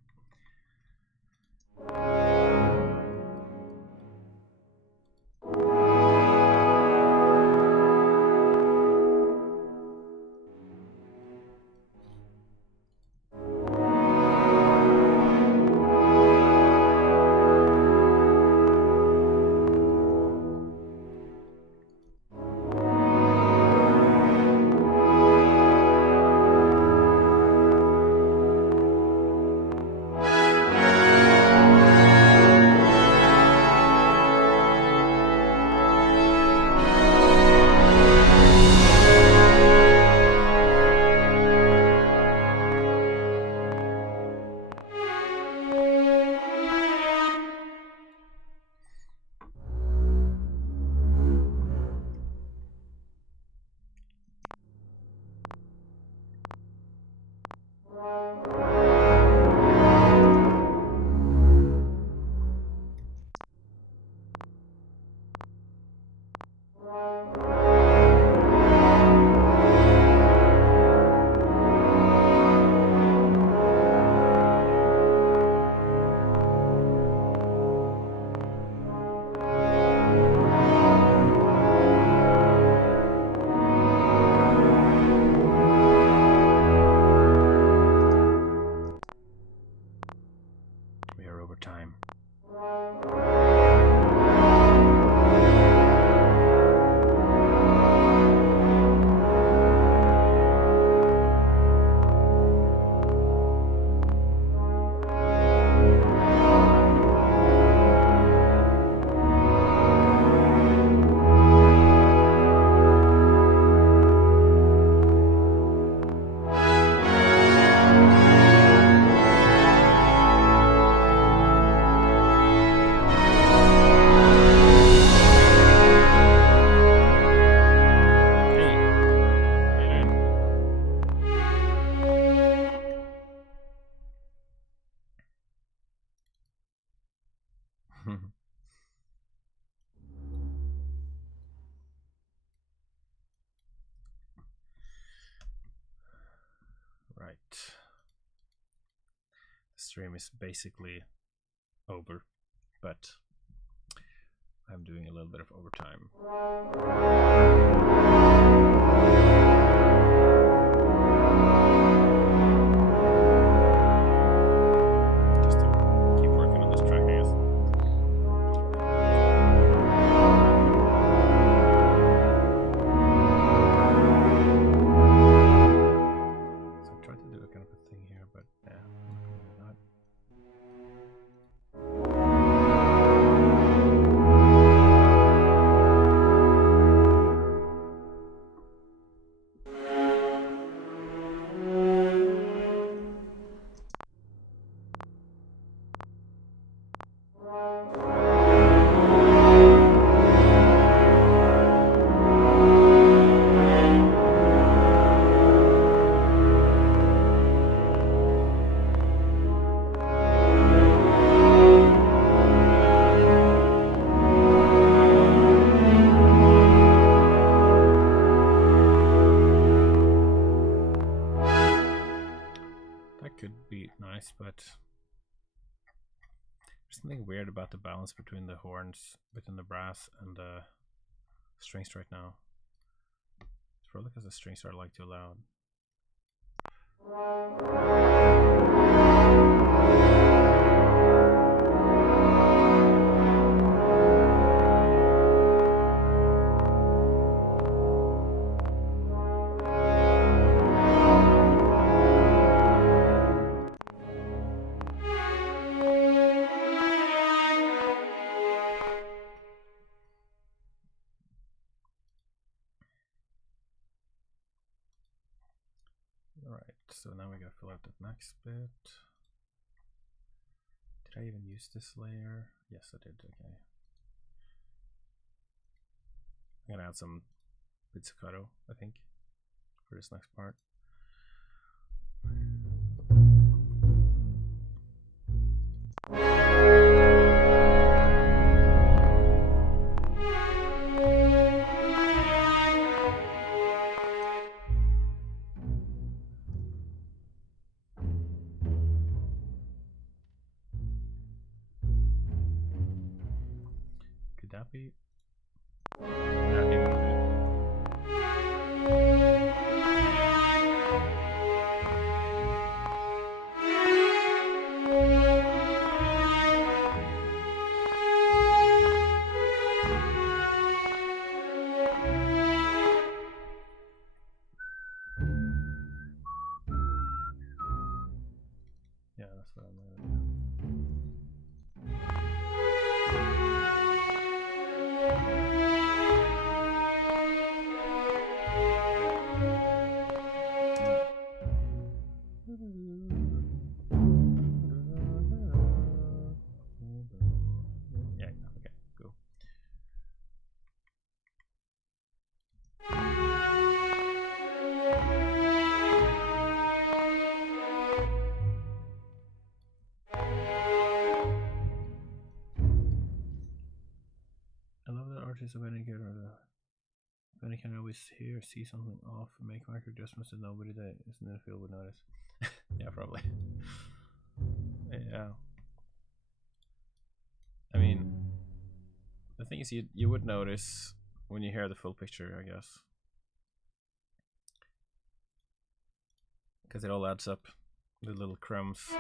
Alright. The stream is basically over, but I'm doing a little bit of overtime. Just to keep working on this track, I guess. So I tried to do a kind of a thing here, but yeah, not. But there's something weird about the balance between the horns within the brass and the strings right now. It's probably because the strings are like too loud. So now we gotta fill out that next bit. Did I even use this layer? Yes, I did. Okay. I'm gonna add some pizzicato, I think, for this next part. That be? Yeah, that's what I'm gonna do. So when I can always see something off and make micro adjustments that nobody that is in the field would notice. Yeah, probably. Yeah. I mean, the thing is, you would notice when you hear the full picture, I guess, because it all adds up, the little crumbs.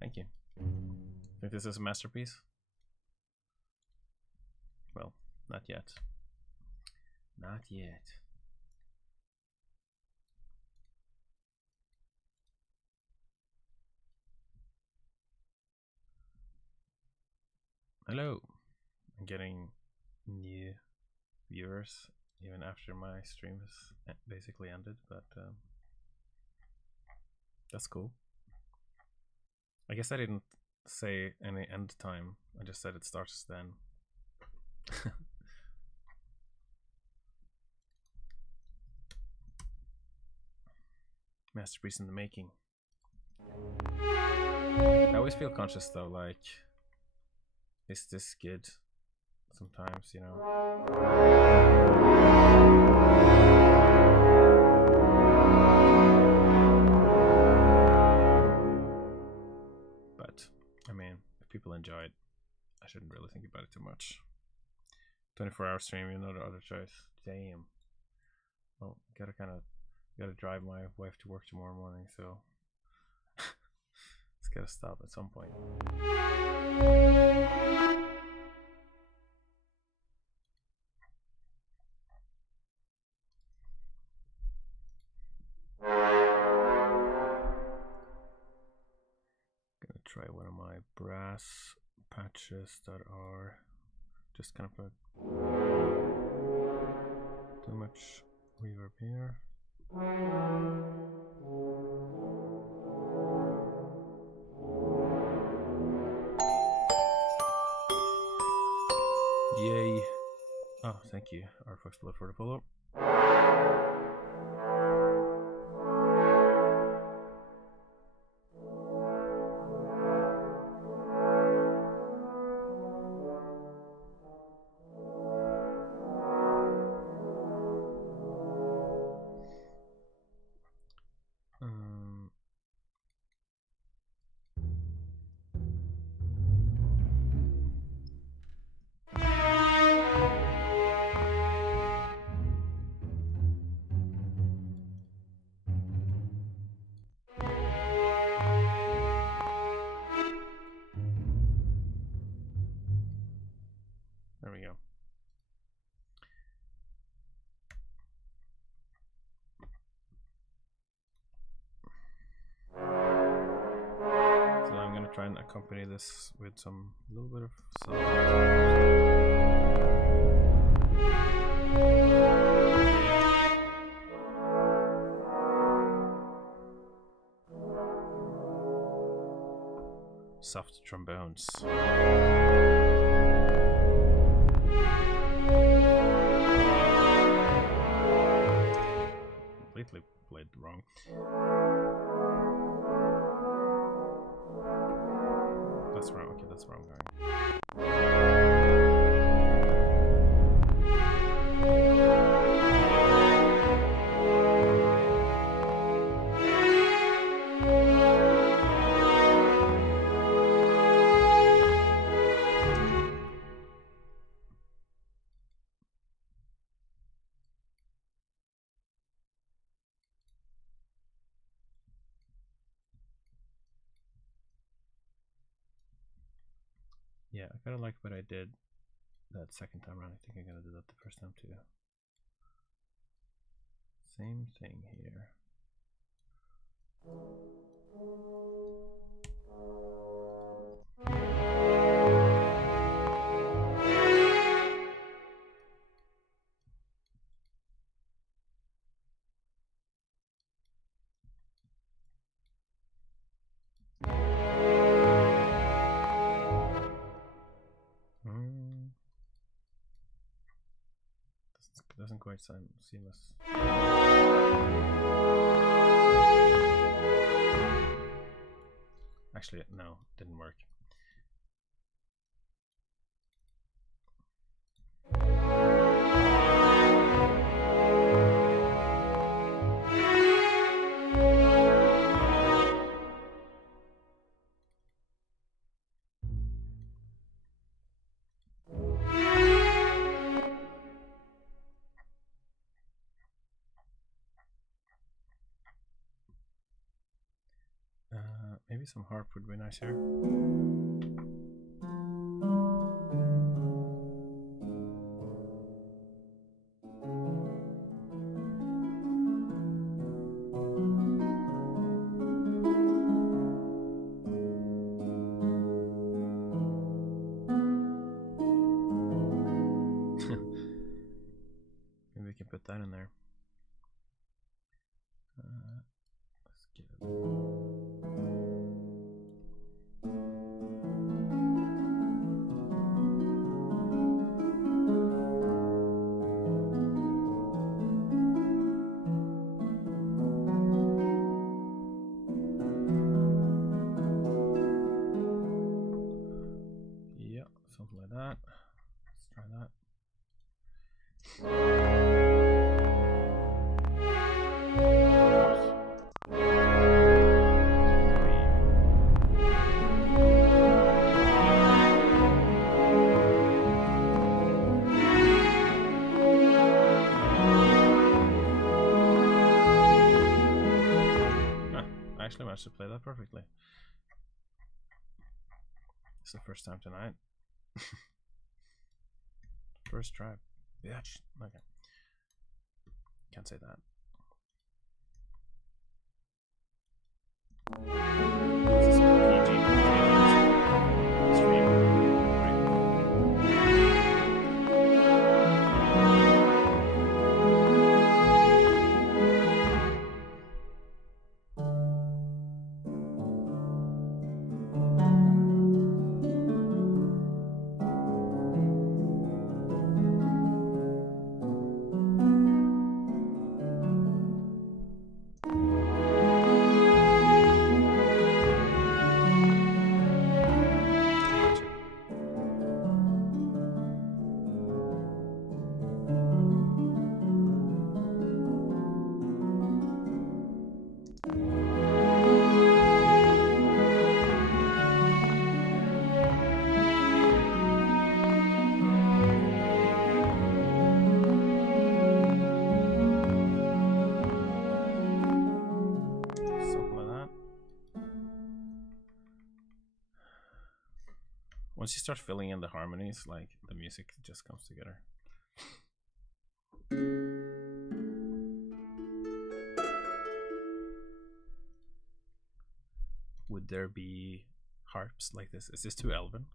Thank you. Think this is a masterpiece? Well, not yet. Not yet. Hello. I'm getting new viewers even after my stream has basically ended, but that's cool. I guess I didn't say any end time. I just said it starts then. Masterpiece in the making. I always feel conscious though, like, is this good? Sometimes, you know. But, I mean, if people enjoy it, I shouldn't really think about it too much. 24-hour stream, you know, the other choice. Damn. Well, gotta drive my wife to work tomorrow morning, so it's gotta stop at some point. Gonna try one of my brass patches that are just kind of too much reverb here. Yay. Oh, thank you, Arfox Blood, for the follow. There we go. So I'm gonna try and accompany this with some little bit of soft trombones. Completely played wrong. That's wrong. Okay, that's where I'm going. Yeah, I kind of like what I did that second time around. I think I'm gonna do that the first time too. Same thing here. Doesn't quite sound seamless. Actually, no, didn't work. Maybe some harp would be nice here. Maybe we can put that in there. Let's get it. Try that. I actually managed to play that perfectly. It's the first time tonight. First try. Bitch. Okay. Can't say that. This is PG stream. Once you start filling in the harmonies, like the music just comes together. Would there be harps like this? Is this too elven?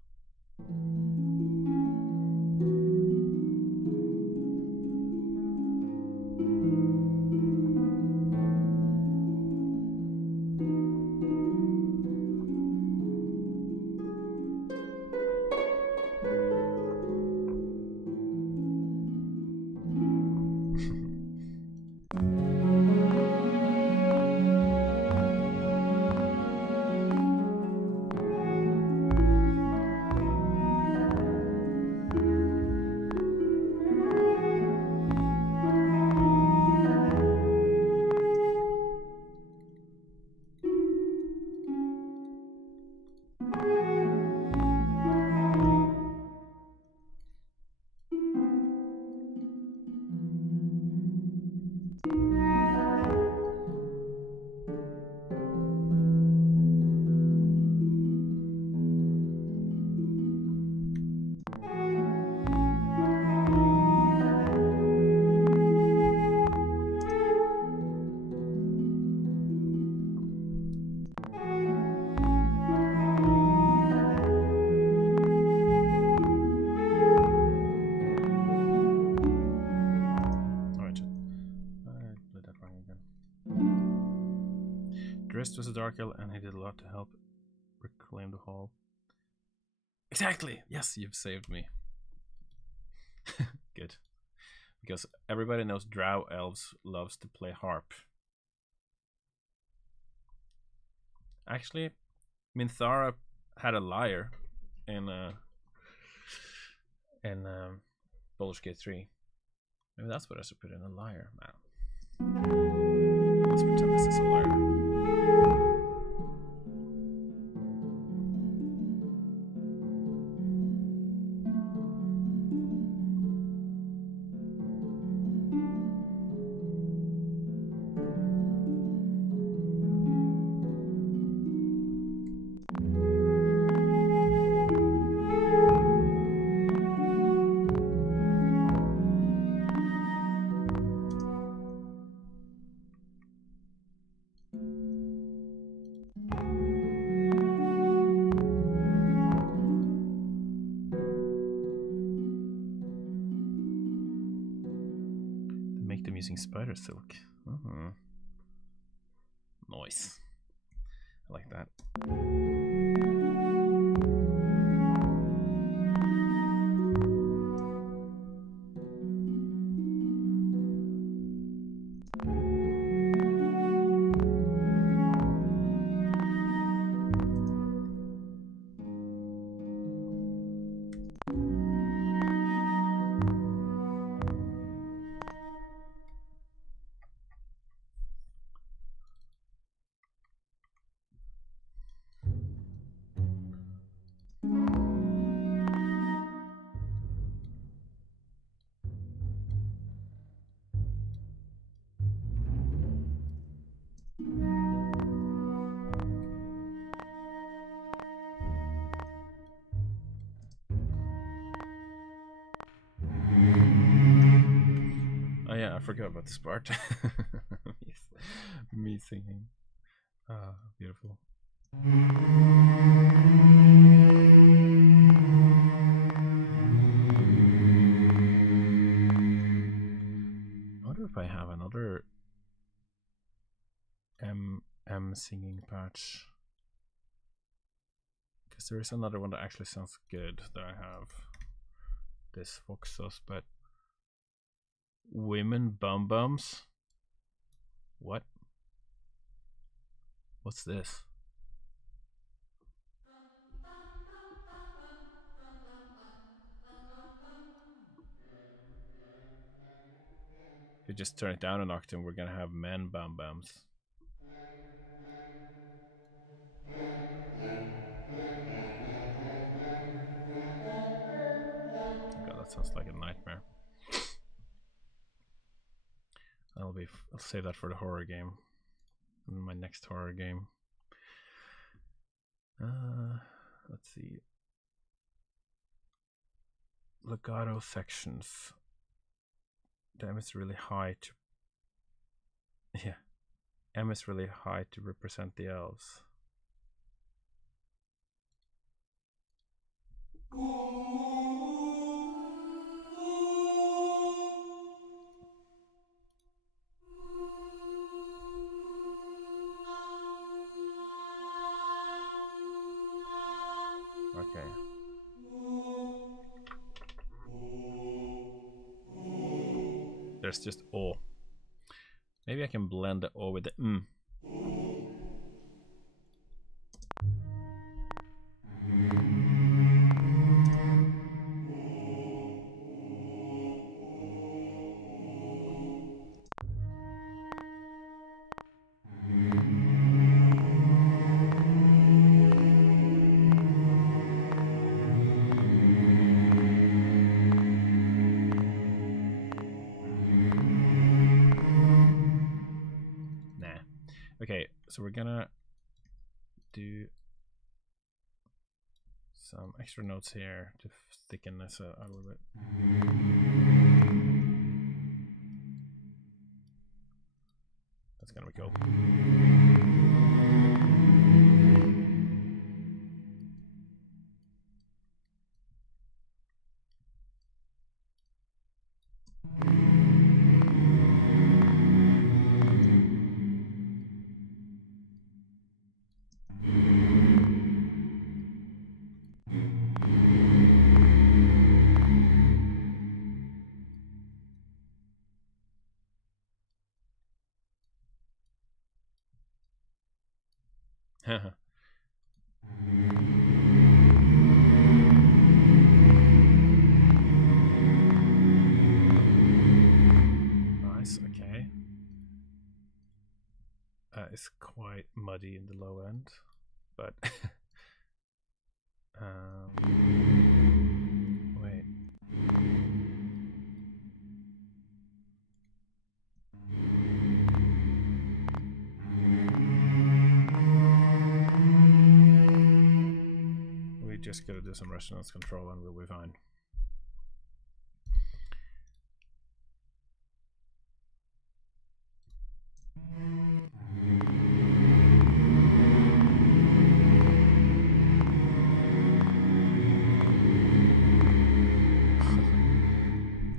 Was a dark elf and he did a lot to help reclaim the hall. Exactly! Yes, you've saved me. Good. Because everybody knows drow elves loves to play harp. Actually, Minthara had a lyre in Baldur's Gate 3. Maybe that's what I should put in, a lyre. Man. Let's pretend this is a lyre. Using spider silk. Nice. I like that. I forgot about this part. Me singing. Ah, beautiful. I wonder if I have another M singing patch. Because there is another one that actually sounds good that I have. This Voxos, but women bum bums? What? What's this? If you just turn it down an octave, we're gonna have men bum bums. God, that sounds like a nightmare. I'll save that for the horror game. My next horror game. Let's see. Legato sections. M is really high to. Yeah. M is really high to represent the elves. Okay. There's just O. Maybe I can blend the O with the M. Okay, so we're gonna do some extra notes here to thicken this out a little bit. That's gonna be cool. Nice, okay. It's quite muddy in the low end, but wait. We just gotta do some resonance control and we'll be fine.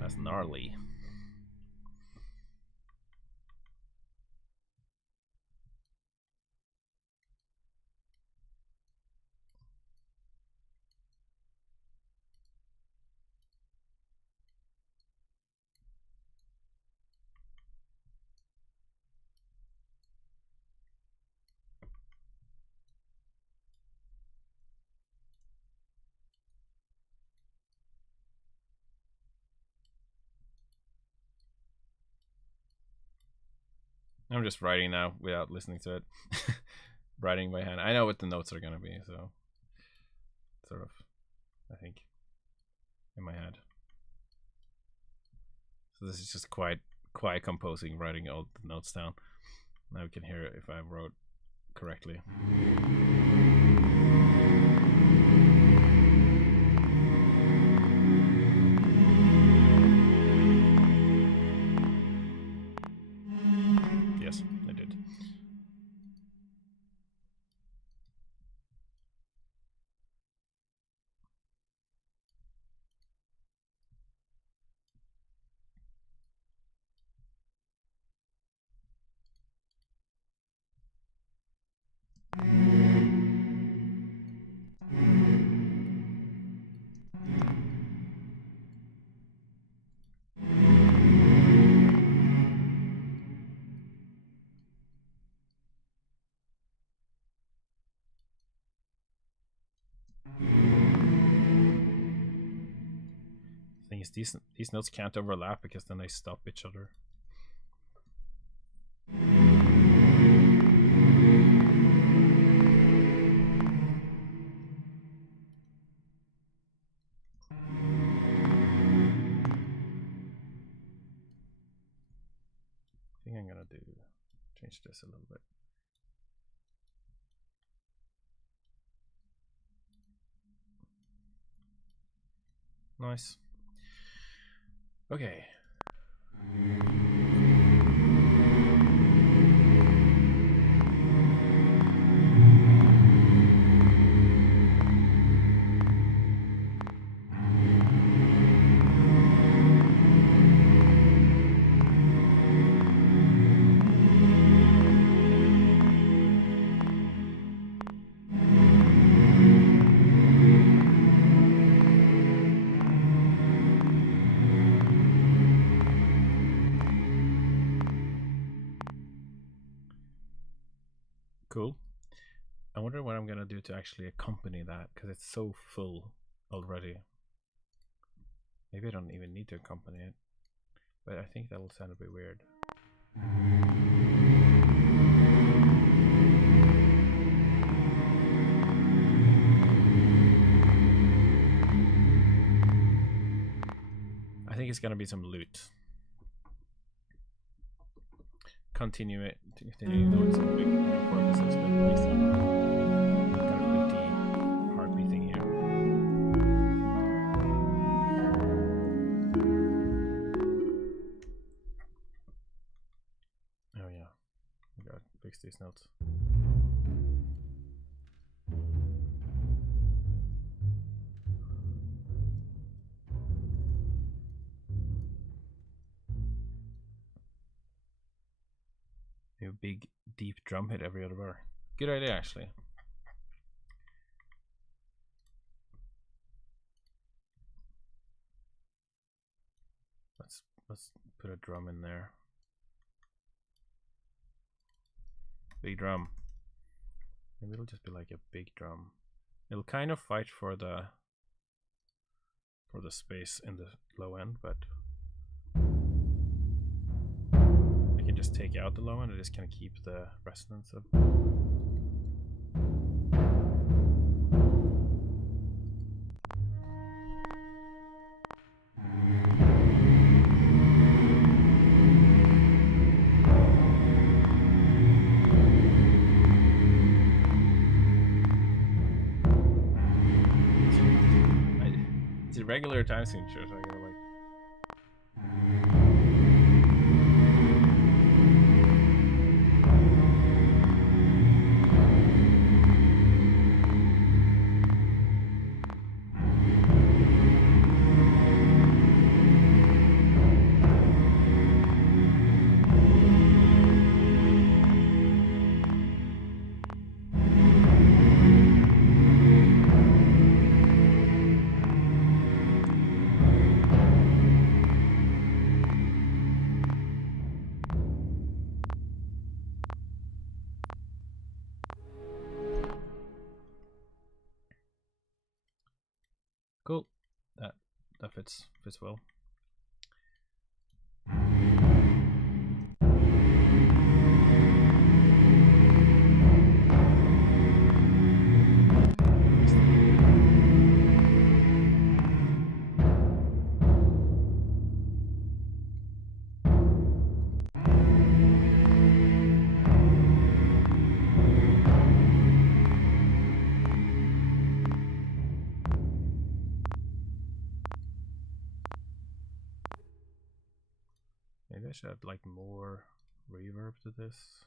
That's gnarly. I'm just writing now without listening to it. Writing by hand. I know what the notes are gonna be, so sort of, I think, in my head. So this is just quiet composing, writing all the notes down. Now we can hear it if I wrote correctly. thing is, these notes can't overlap because then they stop each other. I think I'm gonna change this a little bit. Nice. Okay. Cool. I wonder what I'm gonna do to actually accompany that, because it's so full already. Maybe I don't even need to accompany it, but I think that'll sound a bit weird. I think it's gonna be some loot. Continue it. Continuing though, it's a big focus. It's been nice. Kind of looty, heartbeat thing here. Oh yeah, we gotta fix these notes. A big deep drum hit every other bar. Good idea, actually. Let's put a drum in there. Big drum. Maybe it'll just be like a big drum. It'll kind of fight for the space in the low end, but I can just take out the low end. I just can keep the resonance of. It's a regular time signature, so I gotta like. Cool. That fits well. Maybe I should add like more reverb to this.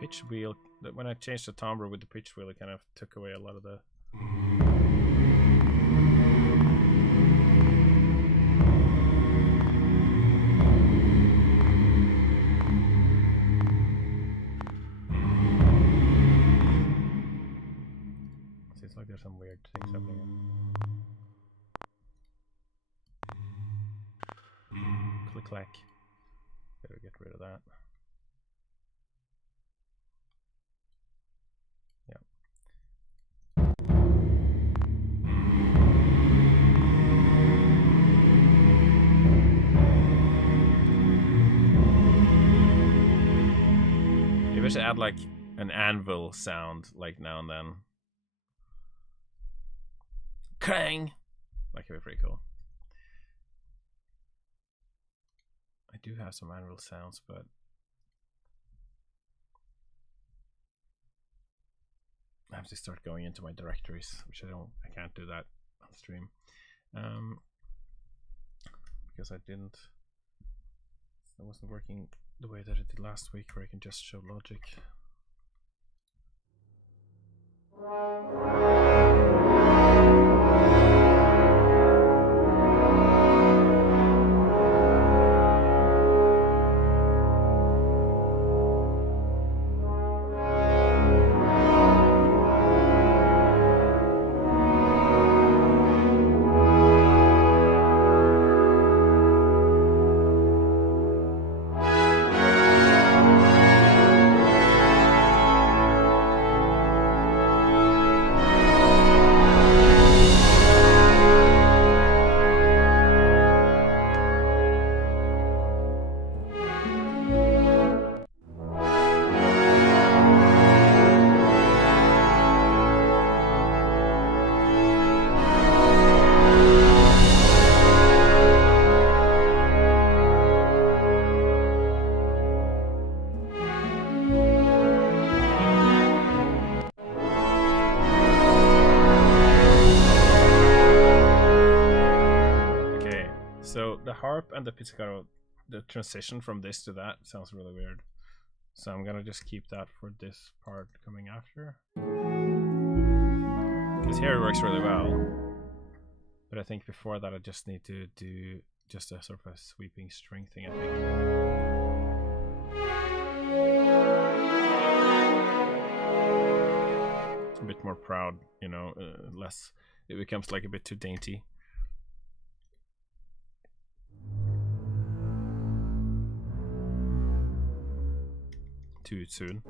Pitch wheel. When I changed the timbre with the pitch wheel, it kind of took away a lot of the. clack. Better get rid of that. Maybe I should add like an anvil sound like now and then. Krang! That could be pretty cool. I do have some anvil sounds, but I have to start going into my directories, which I can't do that on stream. Because that wasn't working the way that it did last week, where I can just show logic. The harp and the pizzicato, the transition from this to that sounds really weird. So I'm gonna just keep that for this part coming after. Because here it works really well. But I think before that I just need to do just a sort of a sweeping string thing, I think. A bit more proud, you know, less, it becomes like a bit too dainty. Too soon.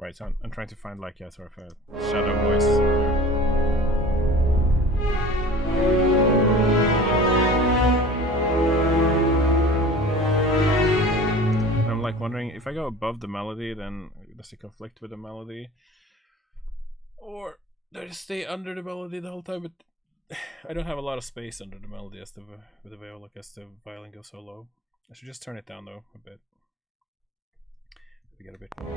Right, so I'm trying to find like a sort of a shadow voice. I'm like wondering if I go above the melody, then does it conflict with the melody, or does it stay under the melody the whole time? But I don't have a lot of space under the melody as with the viola, because the violin goes so low. I should just turn it down though a bit. We get a bit more.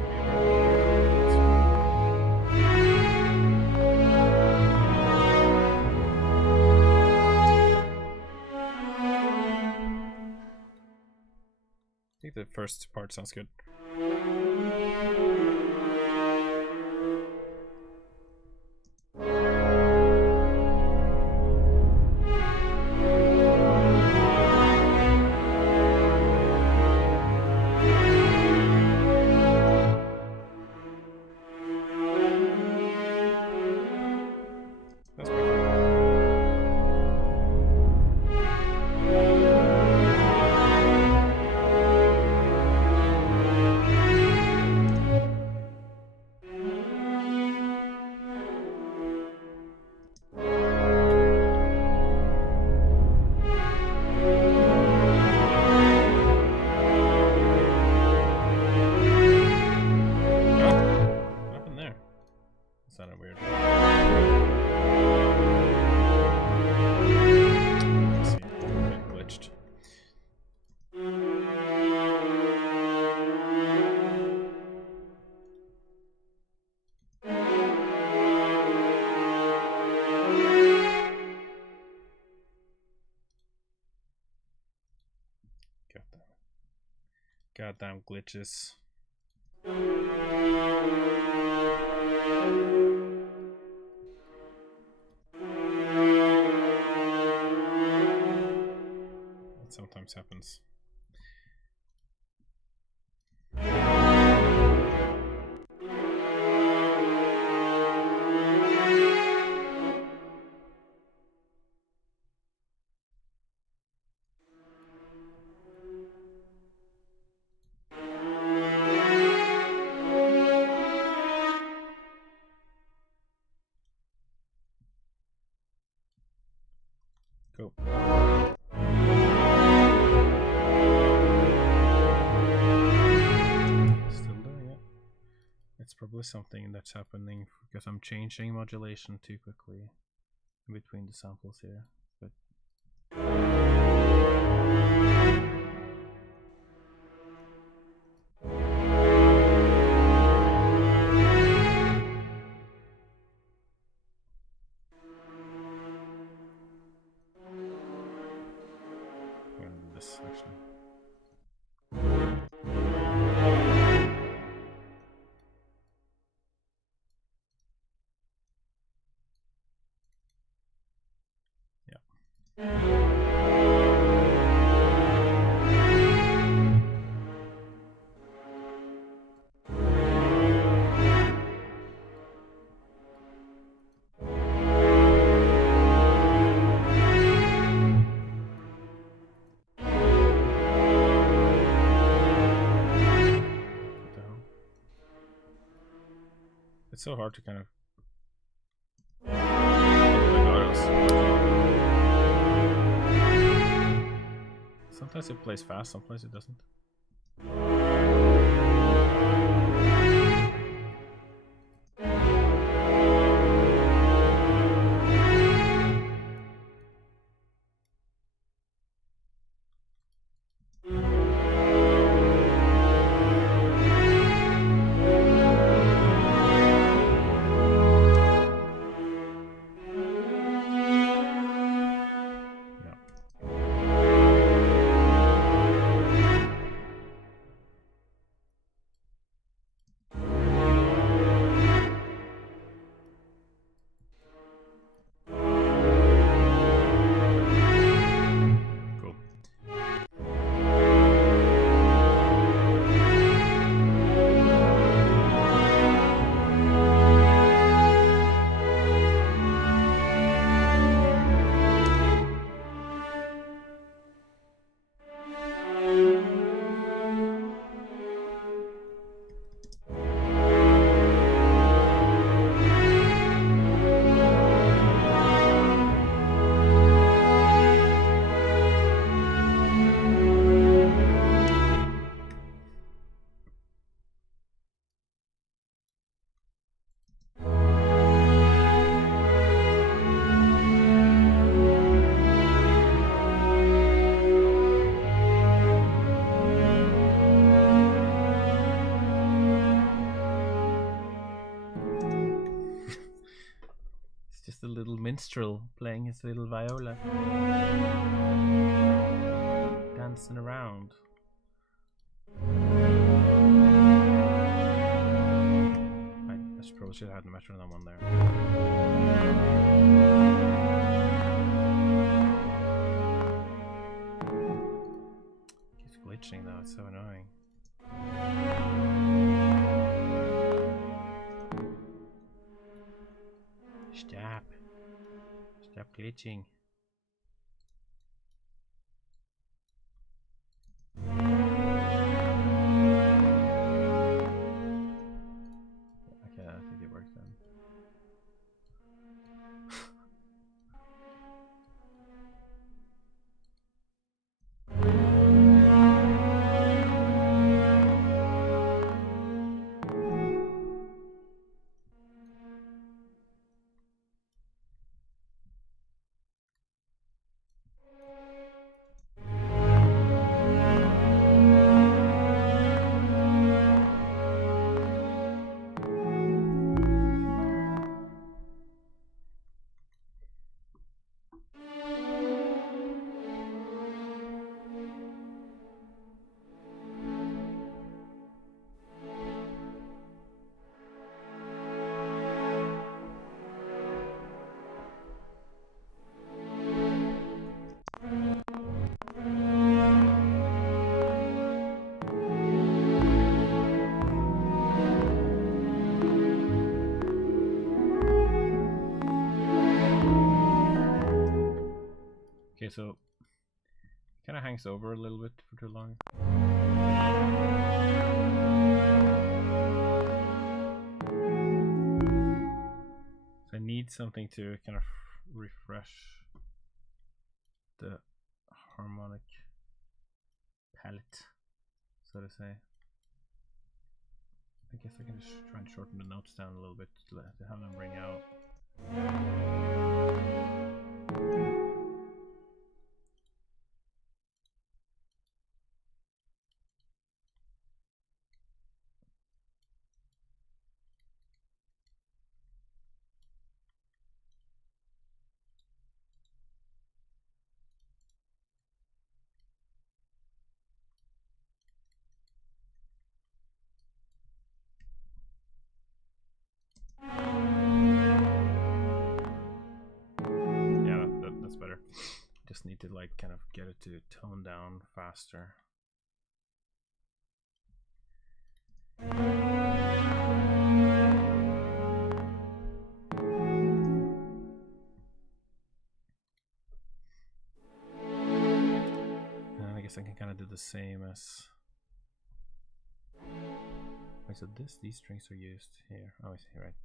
think the first part sounds good. Goddamn glitches. That sometimes happens. Cool. Still doing it. It's probably something that's happening because I'm changing modulation too quickly in between the samples here. But this actually. It's so hard to kind of. Sometimes it plays fast, sometimes it doesn't. Minstrel playing his little viola, dancing around. Probably should have had the metronome on there. Keeps glitching though, it's so annoying. Stop. Stop glitching. Okay, I think it works then. Okay, so kind of hangs over a little bit for too long. So I need something to kind of refresh the harmonic palette, so to say. I guess I can just try and shorten the notes down a little bit to have them ring out. That's better. Just need to like kind of get it to tone down faster. And I guess I can kind of do the same as. Wait, so these strings are used here. Oh, I see, right.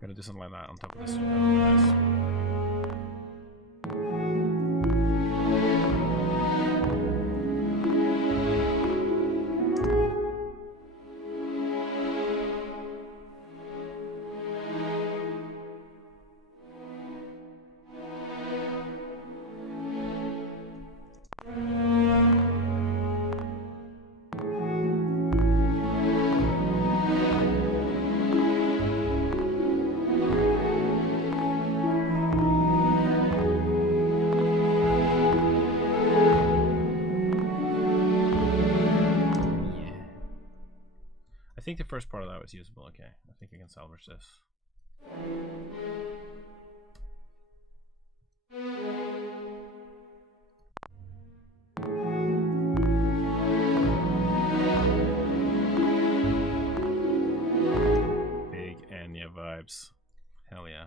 Gotta do something like that on top of this. I think the first part of that was usable. Okay, I think I can salvage this. Big Enya vibes. Hell yeah.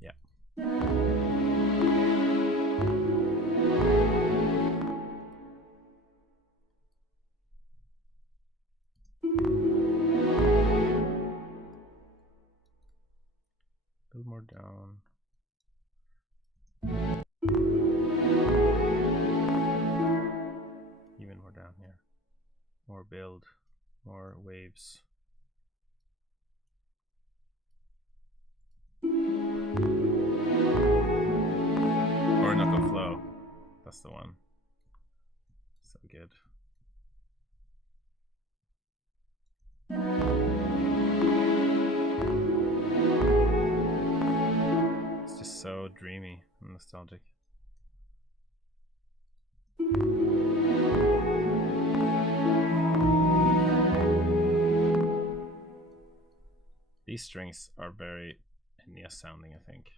Yeah. A little more down. Even more down here. More build. More waves. Or knuckle flow. That's the one. So good. It's just so dreamy and nostalgic. These strings are very Enya sounding, I think.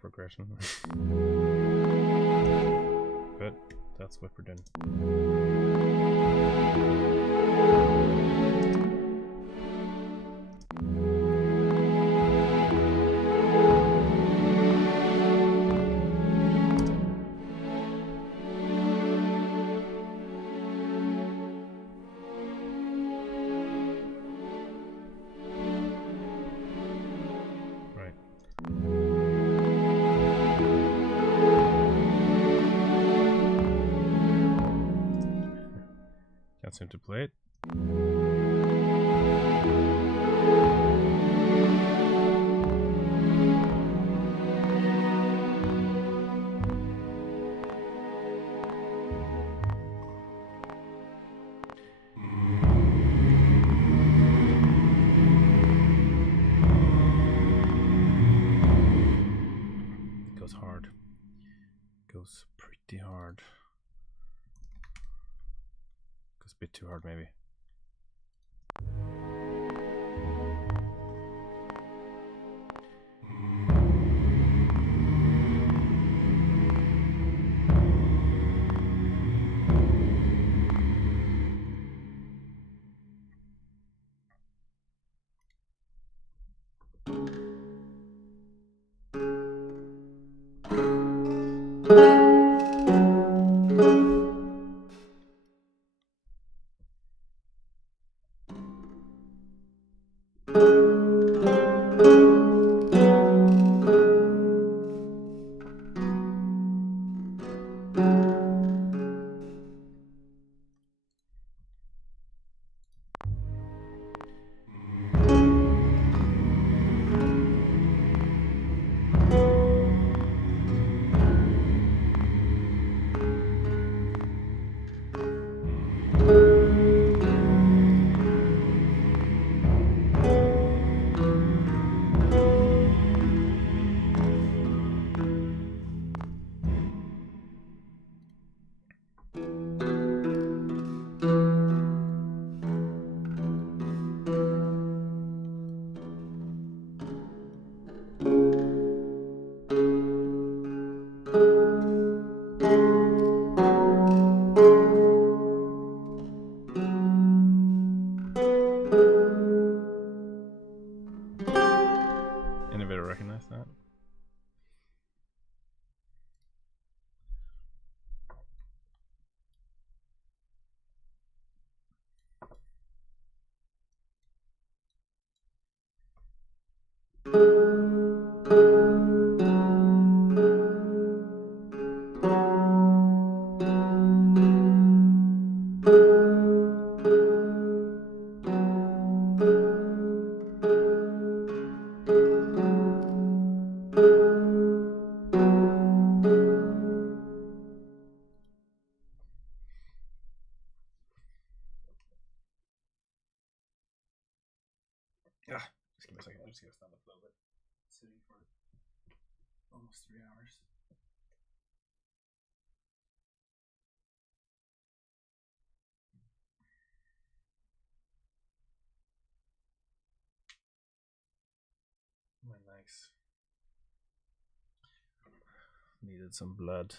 Progression. But that's what we're doing. Can't seem to play it. It goes hard. It goes pretty hard. Goes a bit too hard, maybe. recognize that. Just give me a second. I'm just gonna stand up a little bit. Sitting for almost 3 hours. My legs needed some blood.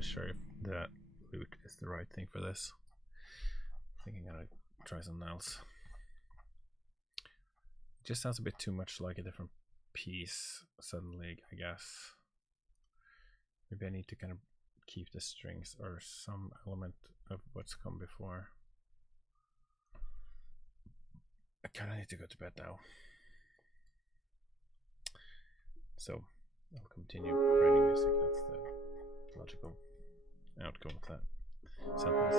Sure if that loot is the right thing for this. I think I'm gonna try something else. It just sounds a bit too much like a different piece suddenly, I guess. Maybe I need to kind of keep the strings or some element of what's come before. I kind of need to go to bed now. So I'll continue writing music. That's the logical outcome of that sentence.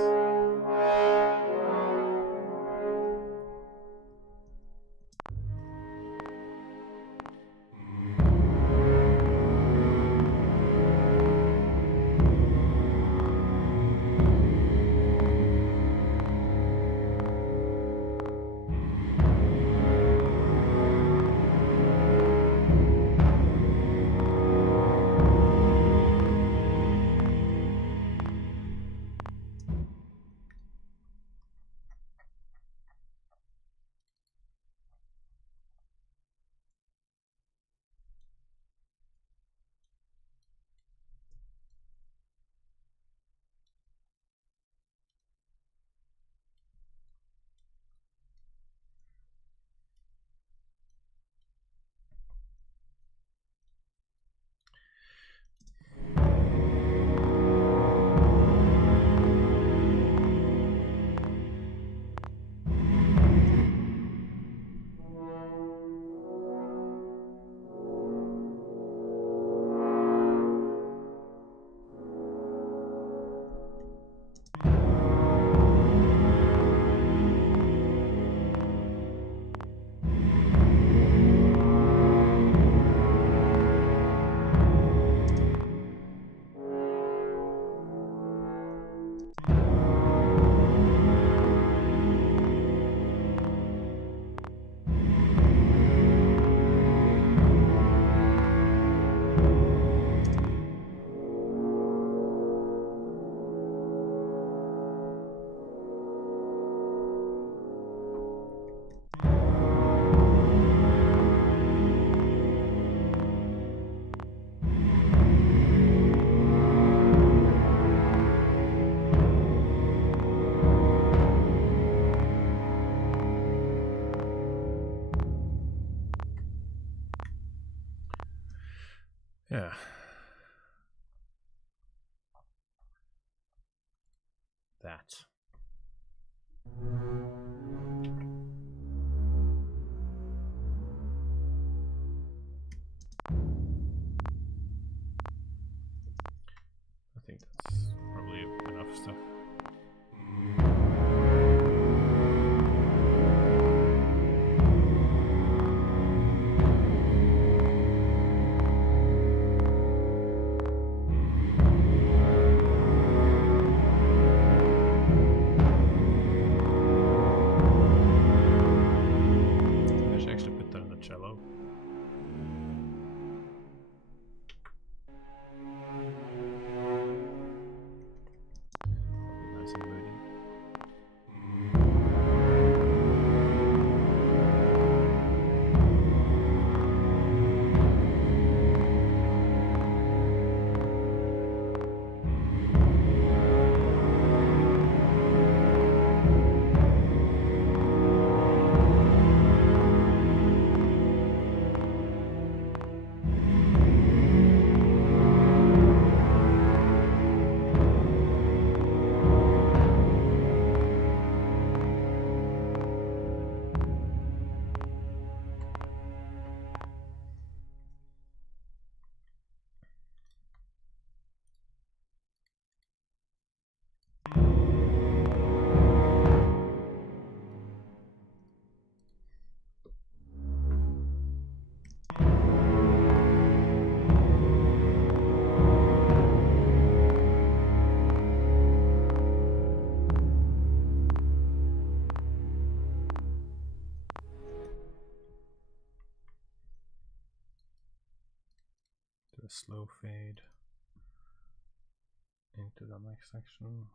that. I think that's probably enough stuff. I should actually put that in the cello. Nice and moody. A slow fade into the next section.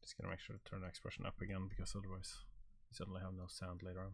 Just gonna make sure to turn the expression up again, because otherwise you suddenly have no sound later on.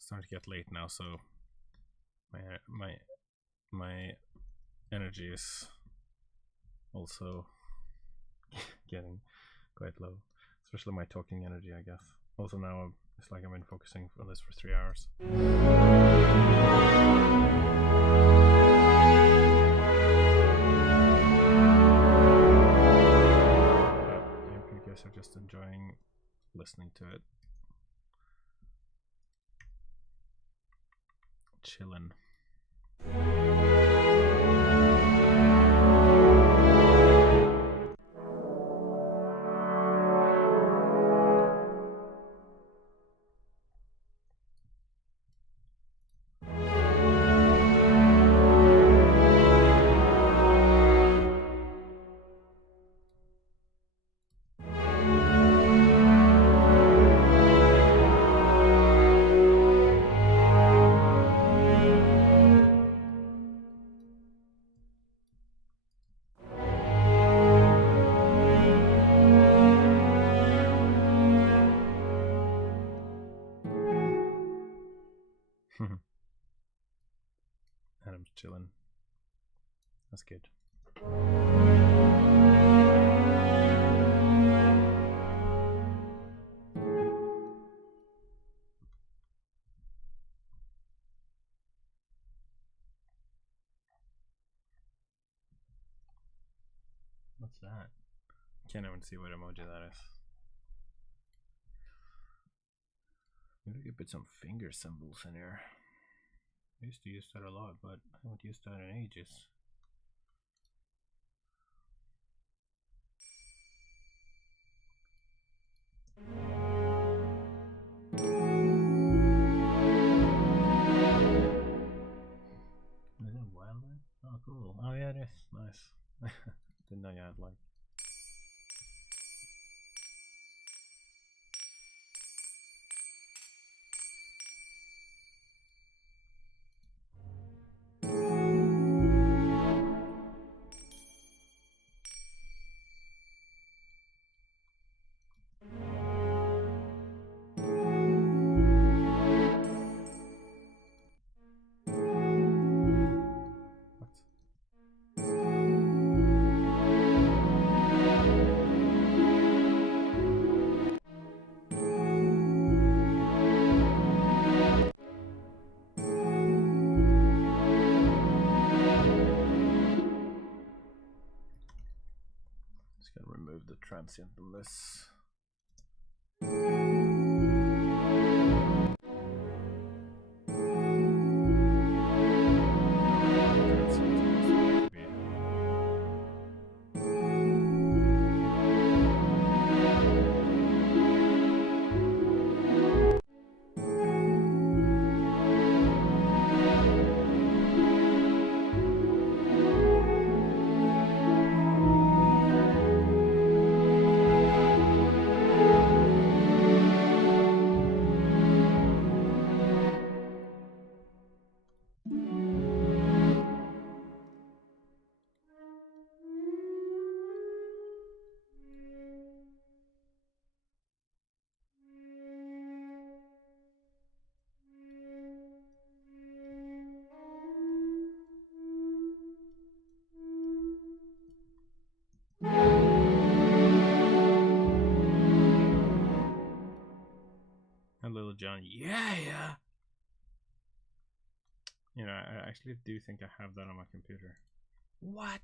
Starting to get late now, so my energy is also getting quite low, especially my talking energy, I guess. Also now it's like I've been focusing on this for 3 hours. I hope you guys are just enjoying listening to it. Chillin'. Adam's chilling. That's good. What's that? Can't even see what emoji that is. Maybe we could put some finger symbols in here. I used to use that a lot, but I haven't used that in ages. Is it wildlife? Oh, cool. Oh, yeah, it is. Nice. Didn't know you had like. Just gonna remove the transient on this. And Little John, yeah. You know, I actually do think I have that on my computer. What?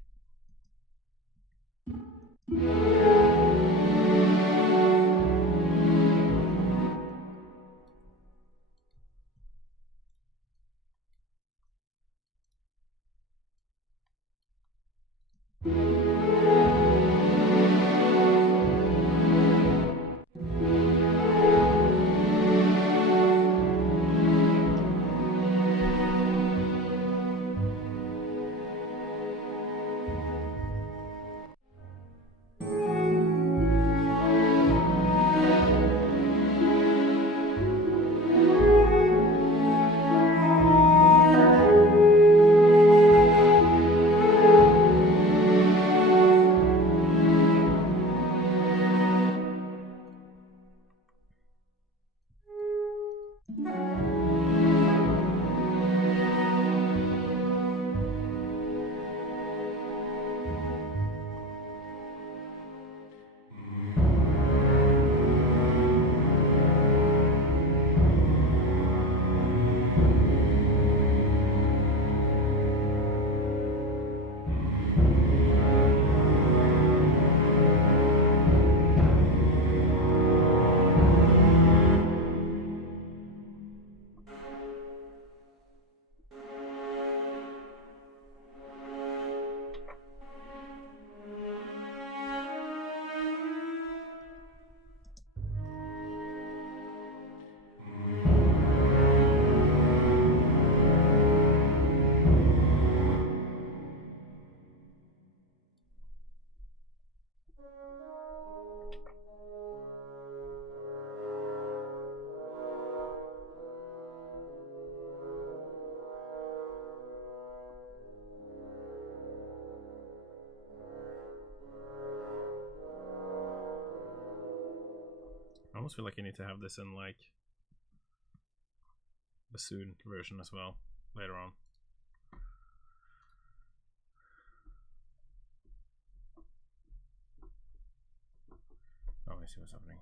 I almost feel like I need to have this in like bassoon version as well later on. Oh, I see what's happening.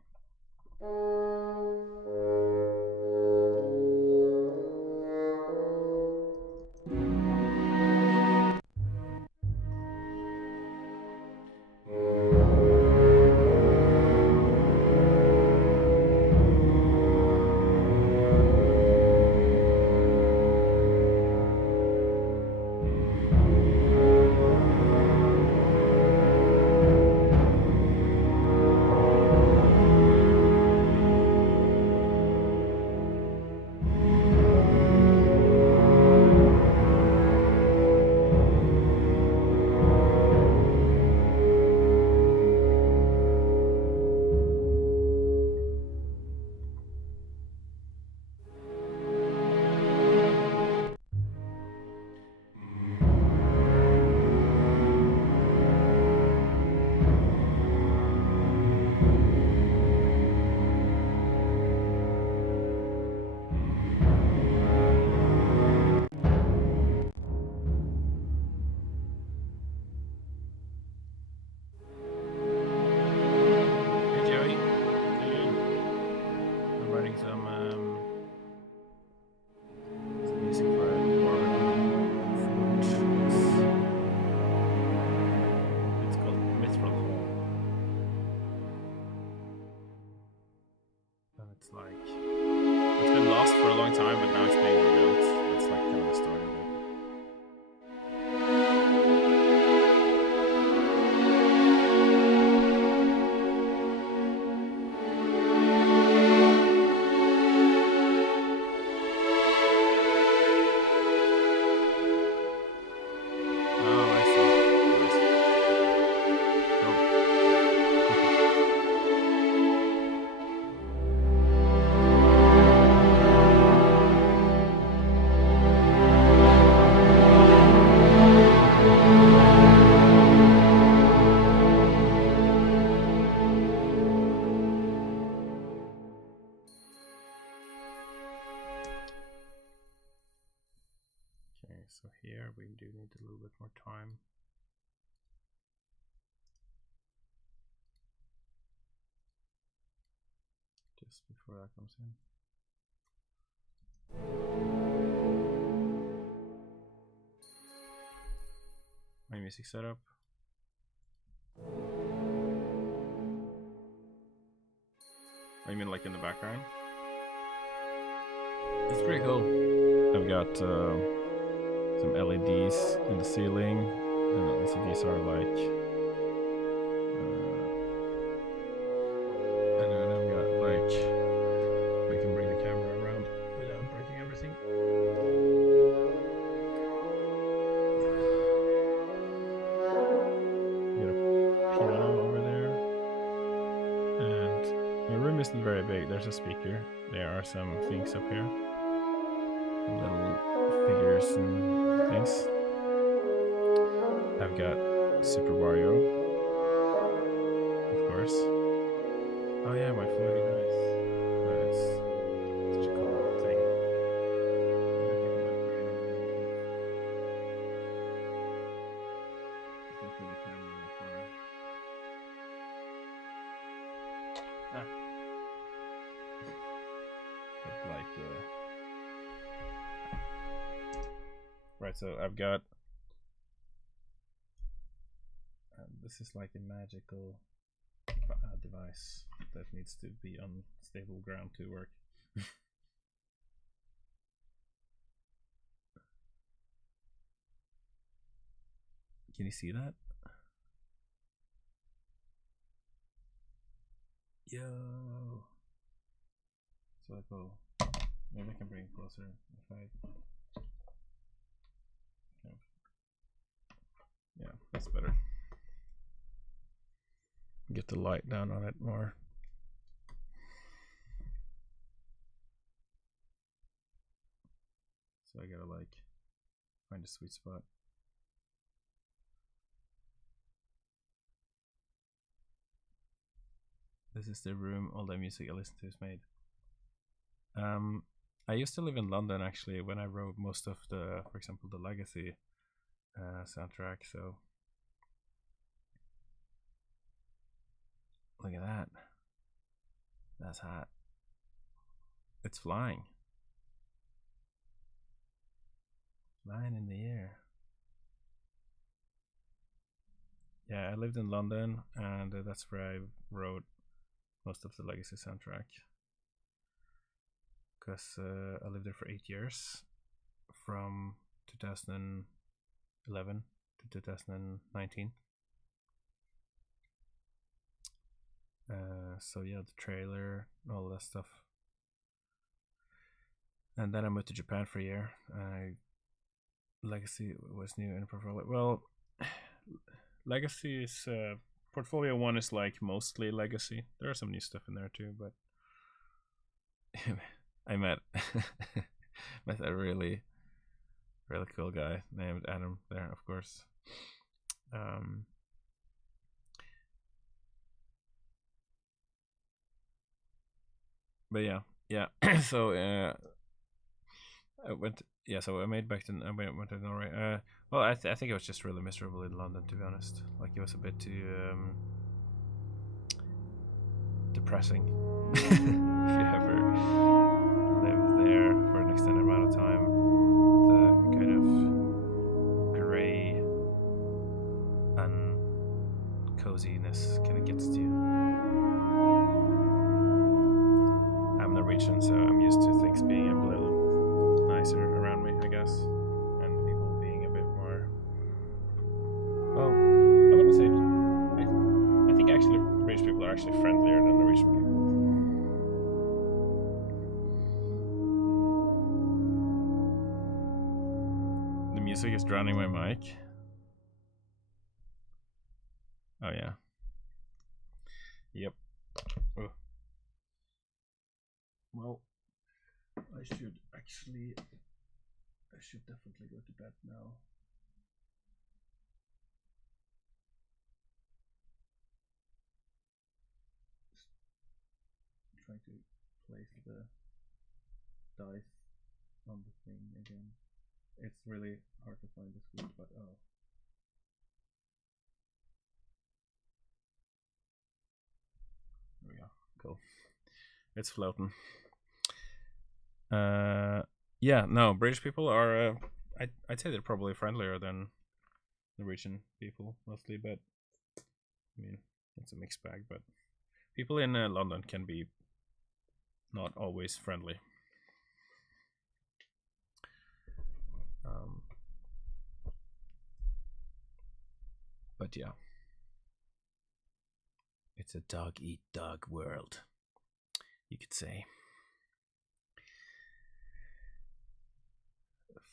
It's been lost for a long time, but now it's being rebuilt. That's like kind of the story of it. So here we do need a little bit more time. Just before that comes in. My music setup. Oh, you mean like in the background? It's pretty cool. I've got some LEDs in the ceiling, and also these are like and then I've got like we can bring the camera around without breaking everything. Got a piano over there, and my room isn't very big. There's a speaker. There are some things up here, some little figures and things. I've got Super Mario, of course. Oh yeah, my floating dice. That's such a cool thing. I can put the camera that far. But like, right, so I've got this is like a magical device that needs to be on stable ground to work. Can you see that? Yo! So like, oh, maybe I can bring it closer if I. Yeah, that's better. Get the light down on it more. So I gotta like find a sweet spot. This is the room all the music I listen to is made. I I used to live in London actually when I wrote most of the, for example, the Legacy soundtrack. So look at that. That's hot. It's flying. Flying in the air. Yeah, I lived in London, and that's where I wrote most of the Legacy soundtrack. Because I lived there for 8 years, from 2011 to 2019. So yeah, the trailer, all that stuff. And then I moved to Japan for a year. Legacy was new in portfolio. Well, Legacy is portfolio 1 is like mostly Legacy. There are some new stuff in there too, but I met a really cool guy named Adam there, of course. But yeah. So I went. Yeah, so I went to Norway. Well, I think it was just really miserable in London, to be honest. Like, it was a bit too depressing. If you ever live there for an extended amount of time, the kind of gray and coziness kind of gets to you. I'm Norwegian, so I'm used to things being a little nicer around me, I guess, and people being a bit more. Well, I wouldn't say. I think actually British people are actually friendlier than Norwegian people. The music is drowning my mic. Oh yeah. Yep. Oh. Well, I should definitely go to bed now. Just trying to place the dice on the thing again. It's really hard to find this week, but oh. There we go. Cool. It's floating. Yeah, no, British people are, I'd say they're probably friendlier than Norwegian people, mostly, but, I mean, it's a mixed bag, but people in London can be not always friendly. But yeah, it's a dog-eat-dog world, you could say.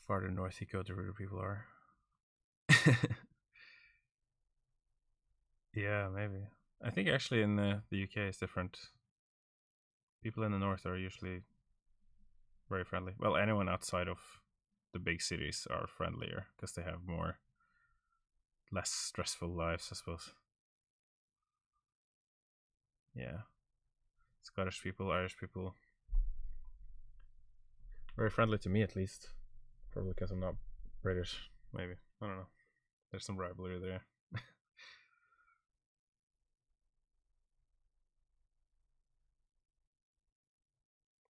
Farther north you go, the ruder people are. Yeah, maybe. I think actually in the UK it's different. People in the north are usually very friendly. Well, anyone outside of the big cities are friendlier because they have less stressful lives, I suppose. Yeah. Scottish people, Irish people. Very friendly to me, at least. Probably because I'm not British, maybe. I don't know. There's some rivalry there.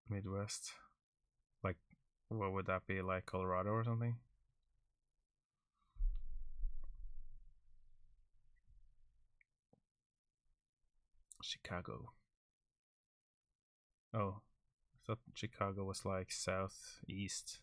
Midwest. Like, what would that be? Like Colorado or something? Chicago. Oh, I thought Chicago was like southeast.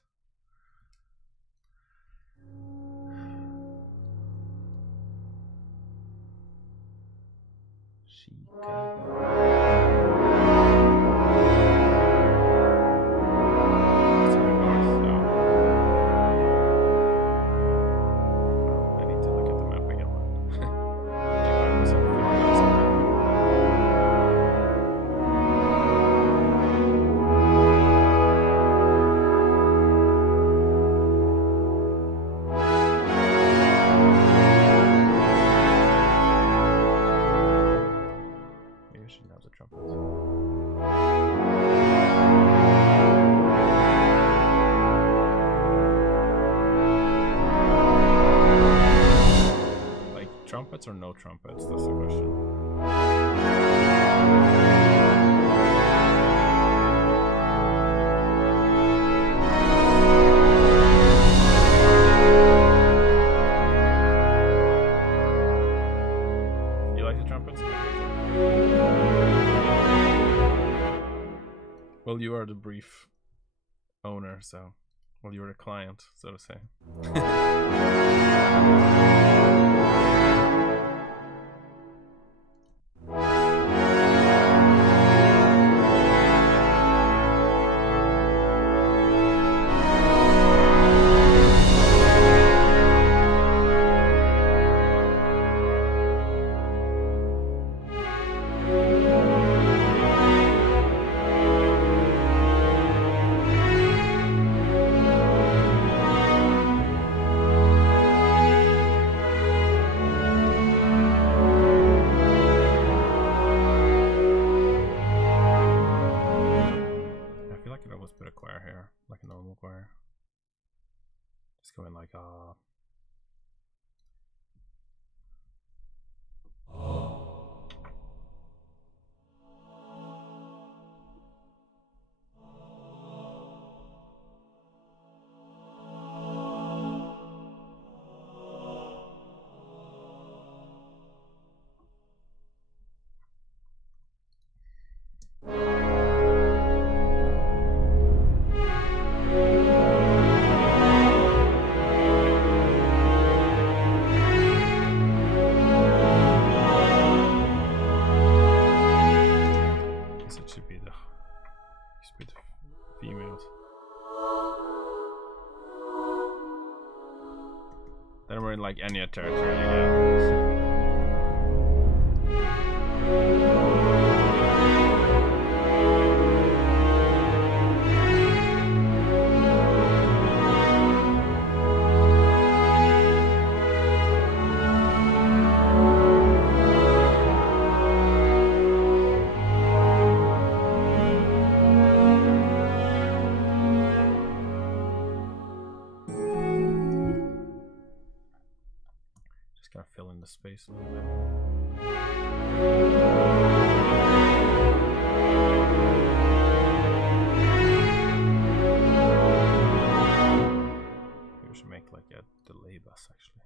trumpets or no trumpets? That's the question. You like the trumpets? Well, you are the brief owner, so... Well, you're the client, so to say. Put a choir here, like a normal choir. Just go in like females. Then we're in like Enya territory again. Gotta fill in the space a little bit. Maybe we should make like a delay bus actually.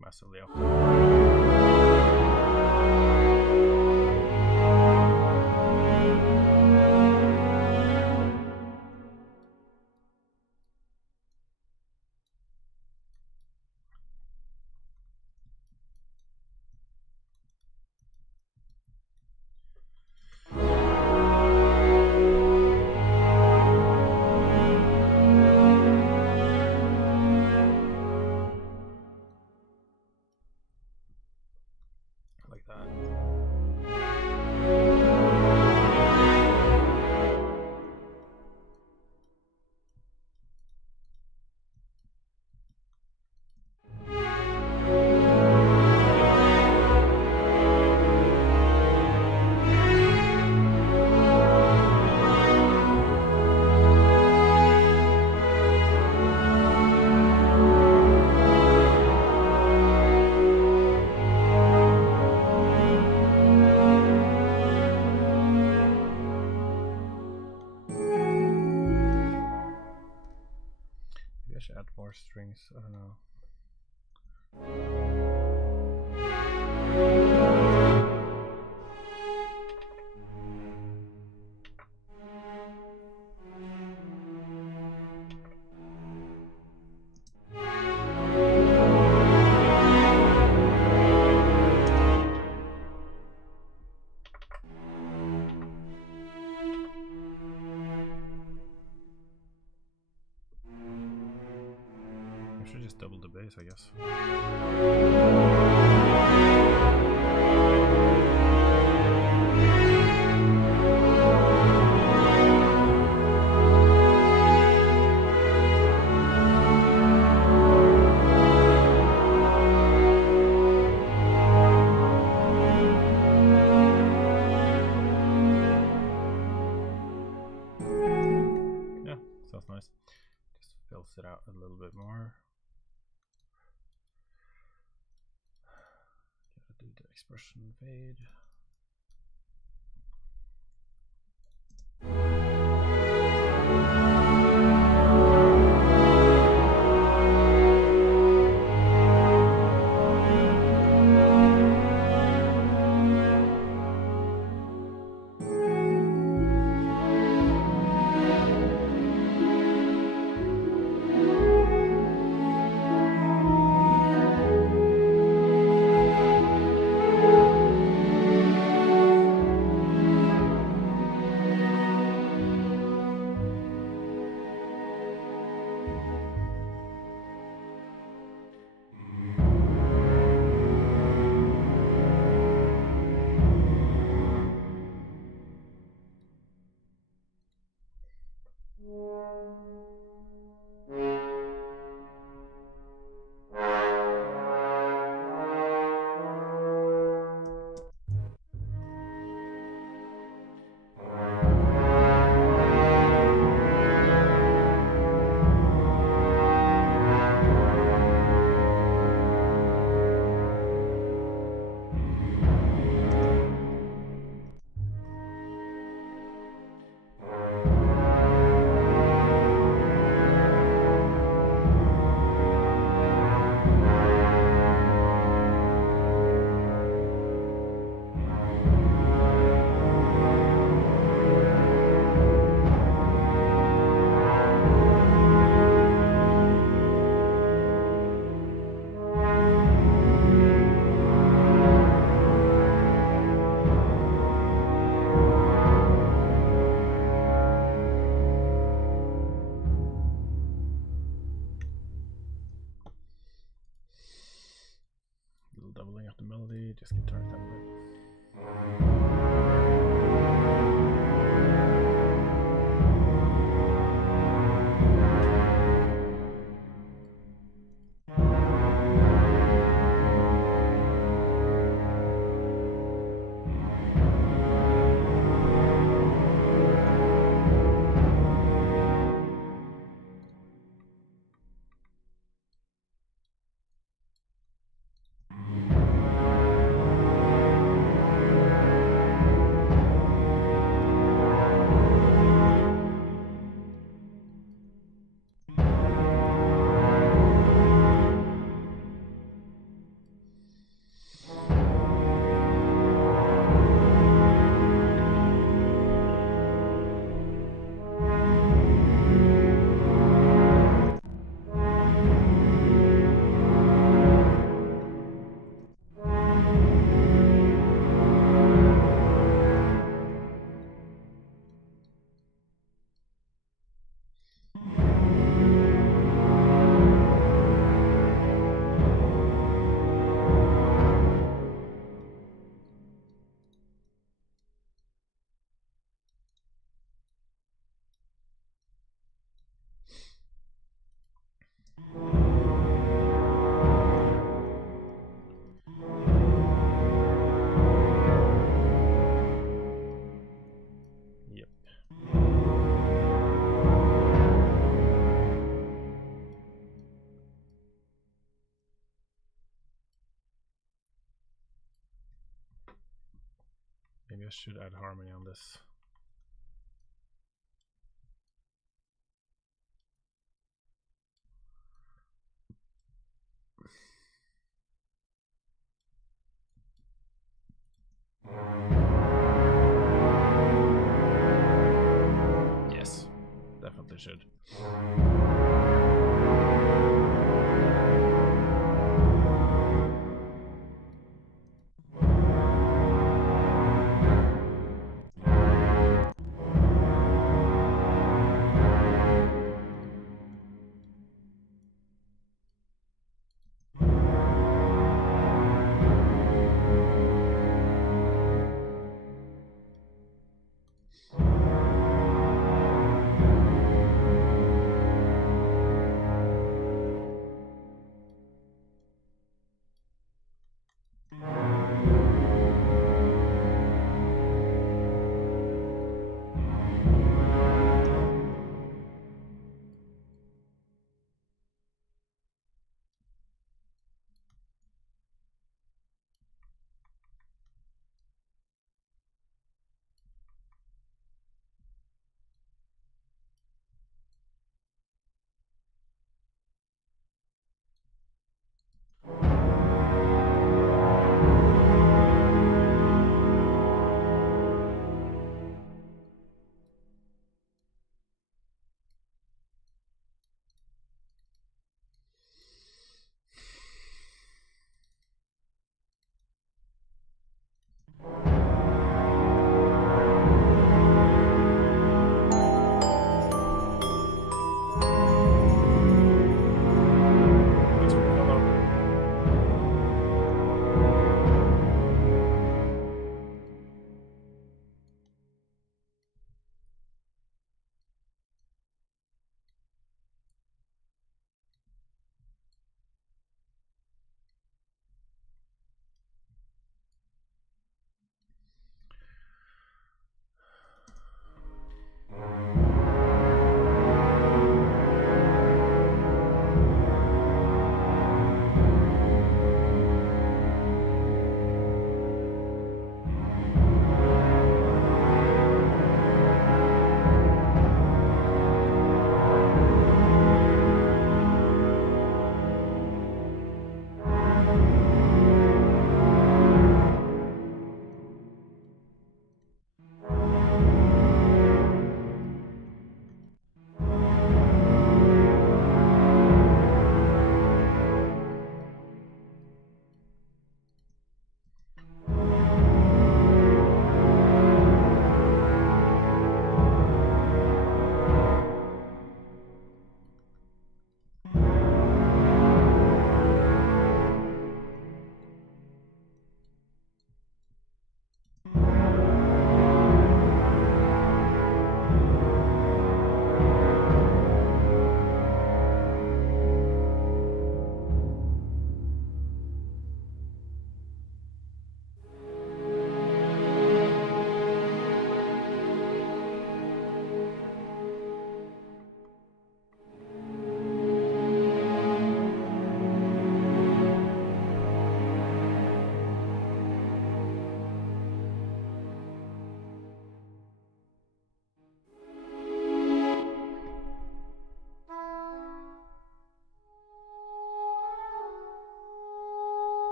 Massively up. strings. I don't know. I should just double the bass, I guess. Yeah, sounds nice. Just fills it out a little bit more. Gotta do the expression fade. Little doubling of the melody, just guitar down a bit. Maybe I should add harmony on this. should.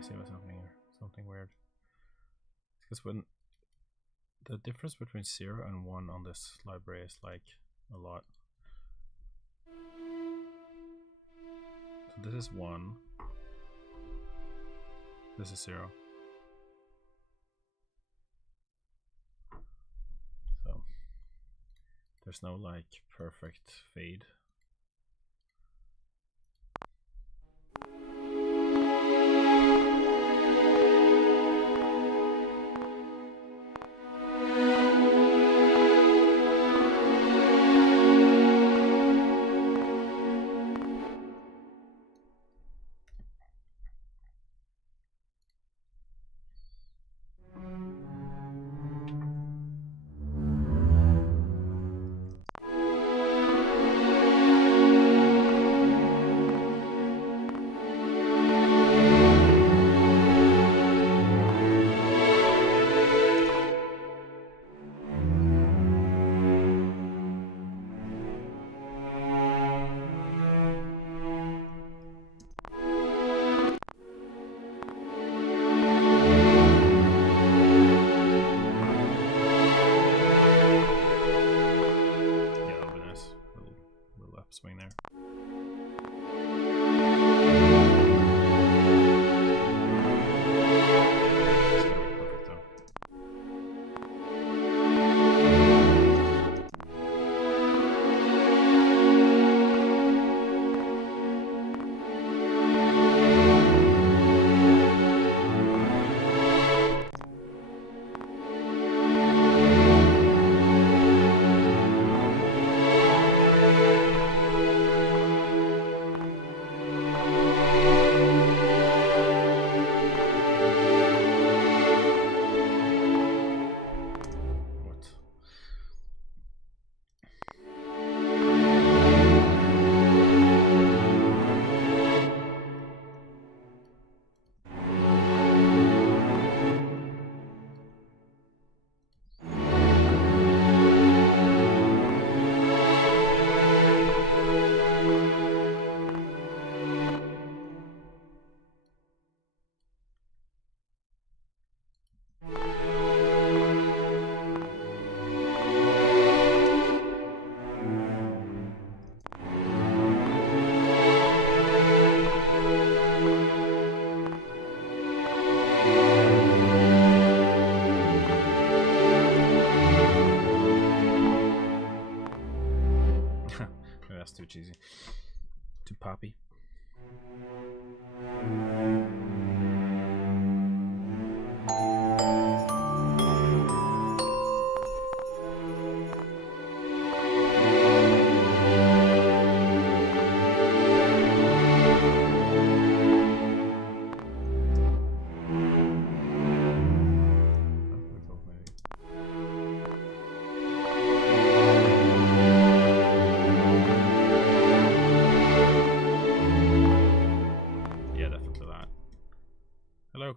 I see what's happening here. Something weird. Because when the difference between 0 and 1 on this library is like a lot. So this is 1. This is 0. So there's no like perfect fade. Swing there. It's gonna be perfect though. That's too cheesy. Too poppy.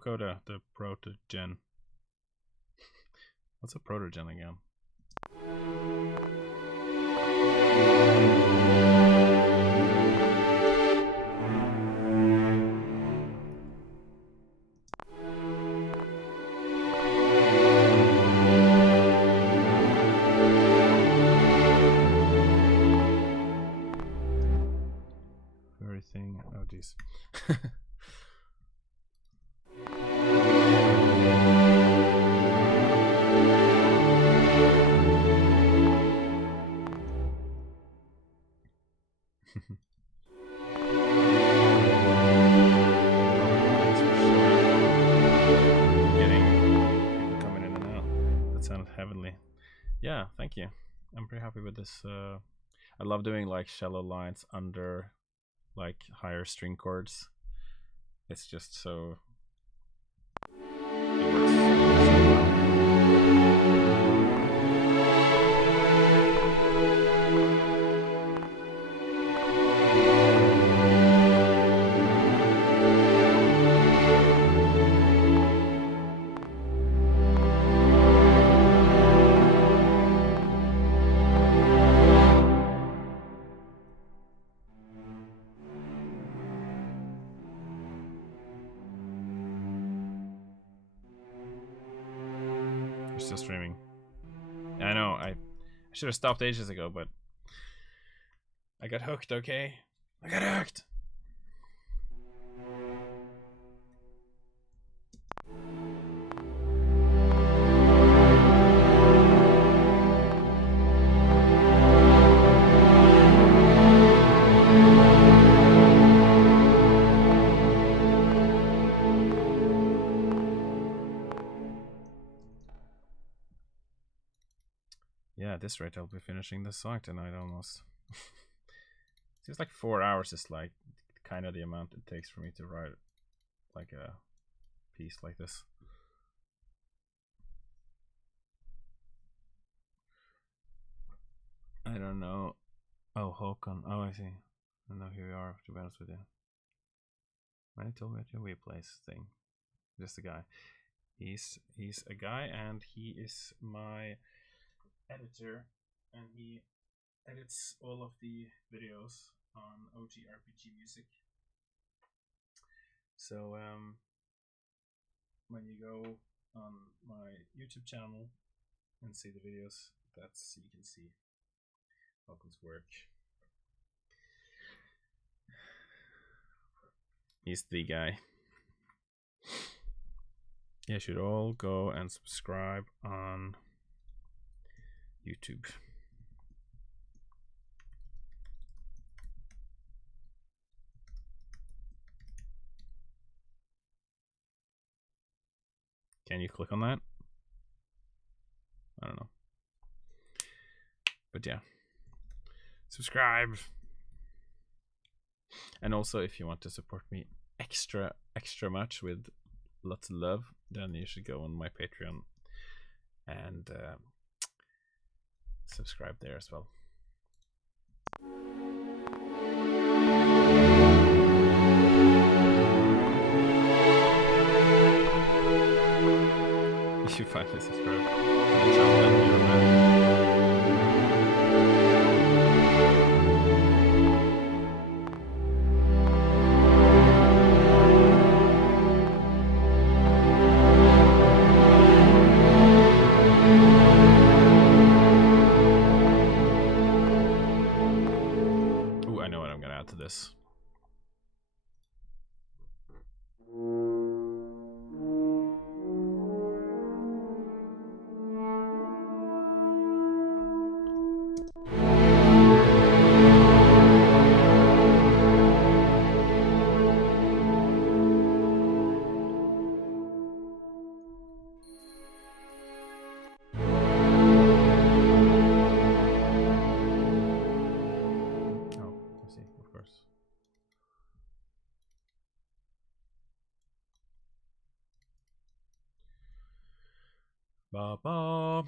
Coda, the protogen. What's a protogen again? Everything. Oh, geez. Heavenly. Yeah, thank you. I'm pretty happy with this. I love doing like shallow lines under like higher string chords. It's just so it works so well. still streaming. I know, I should have stopped ages ago, but I got hooked, okay? I got hooked! Yeah, at this rate I'll be finishing the song tonight almost. Seems like 4 hours is like kind of the amount it takes for me to write like a piece like this. I don't know. Oh, Håkon. Oh, I see. I don't know who you are, to be honest with you. When he told me about your weird place thing. Just a guy. He's a guy, and he is my editor, and he edits all of the videos on OG RPG music. So when you go on my YouTube channel and see the videos, that's you can see Håkon's work. He's the guy. You should all go and subscribe on YouTube. Can you click on that? I don't know. But yeah. Subscribe. And also, if you want to support me extra much with lots of love, then you should go on my Patreon and subscribe there as well. You should finally subscribe. Ooh, I know what I'm gonna add to this. Ba ba.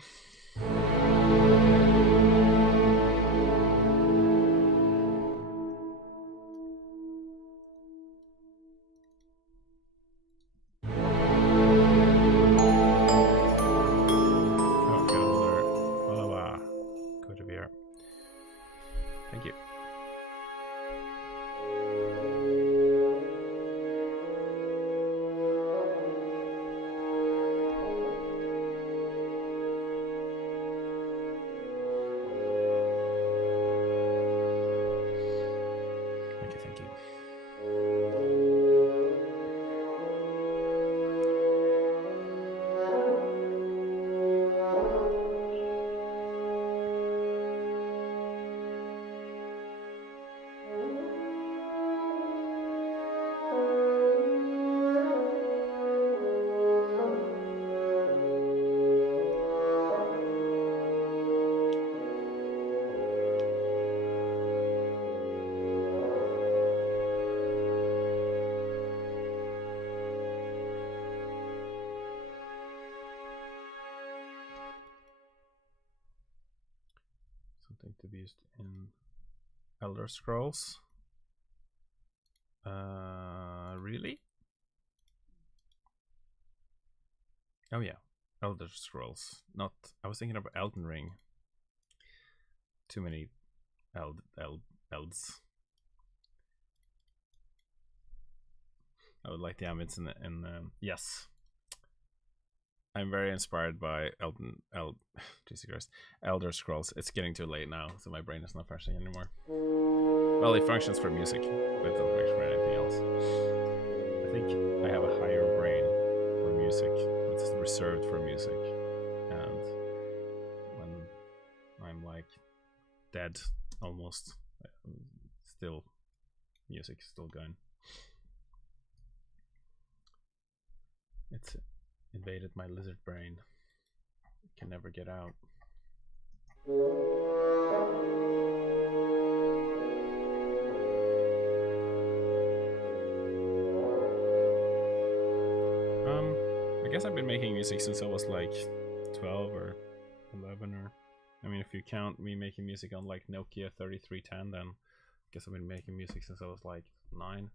Thank you. Thank you. Something to be used in Elder Scrolls. Really? Oh yeah, Elder Scrolls. Not. I was thinking of Elden Ring. Too many elds. I would like the ambience in yes. I'm very inspired by Jesus Christ, Elder Scrolls. It's getting too late now, so my brain is not functioning anymore. Well, it functions for music, but it doesn't function for anything else. I think I have a higher brain for music. It's reserved for music, and when I'm like dead, almost, still music is still going. It's invaded my lizard brain. Can never get out. I guess I've been making music since I was like 12 or 11, or I mean, if you count me making music on like Nokia 3310, then I guess I've been making music since I was like 9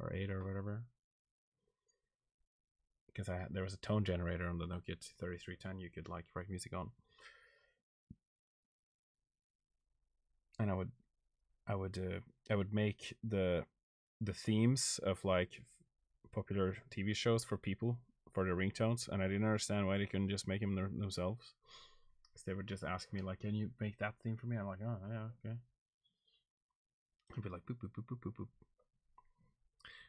or 8 or whatever. Because there was a tone generator on the Nokia 3310 you could like write music on, and I would make the themes of like popular TV shows for people for their ringtones, and I didn't understand why they couldn't just make them themselves. Because they would just ask me like, "Can you make that theme for me?" I'm like, "Oh yeah, okay." I'd be like, "Boop boop boop boop boop boop."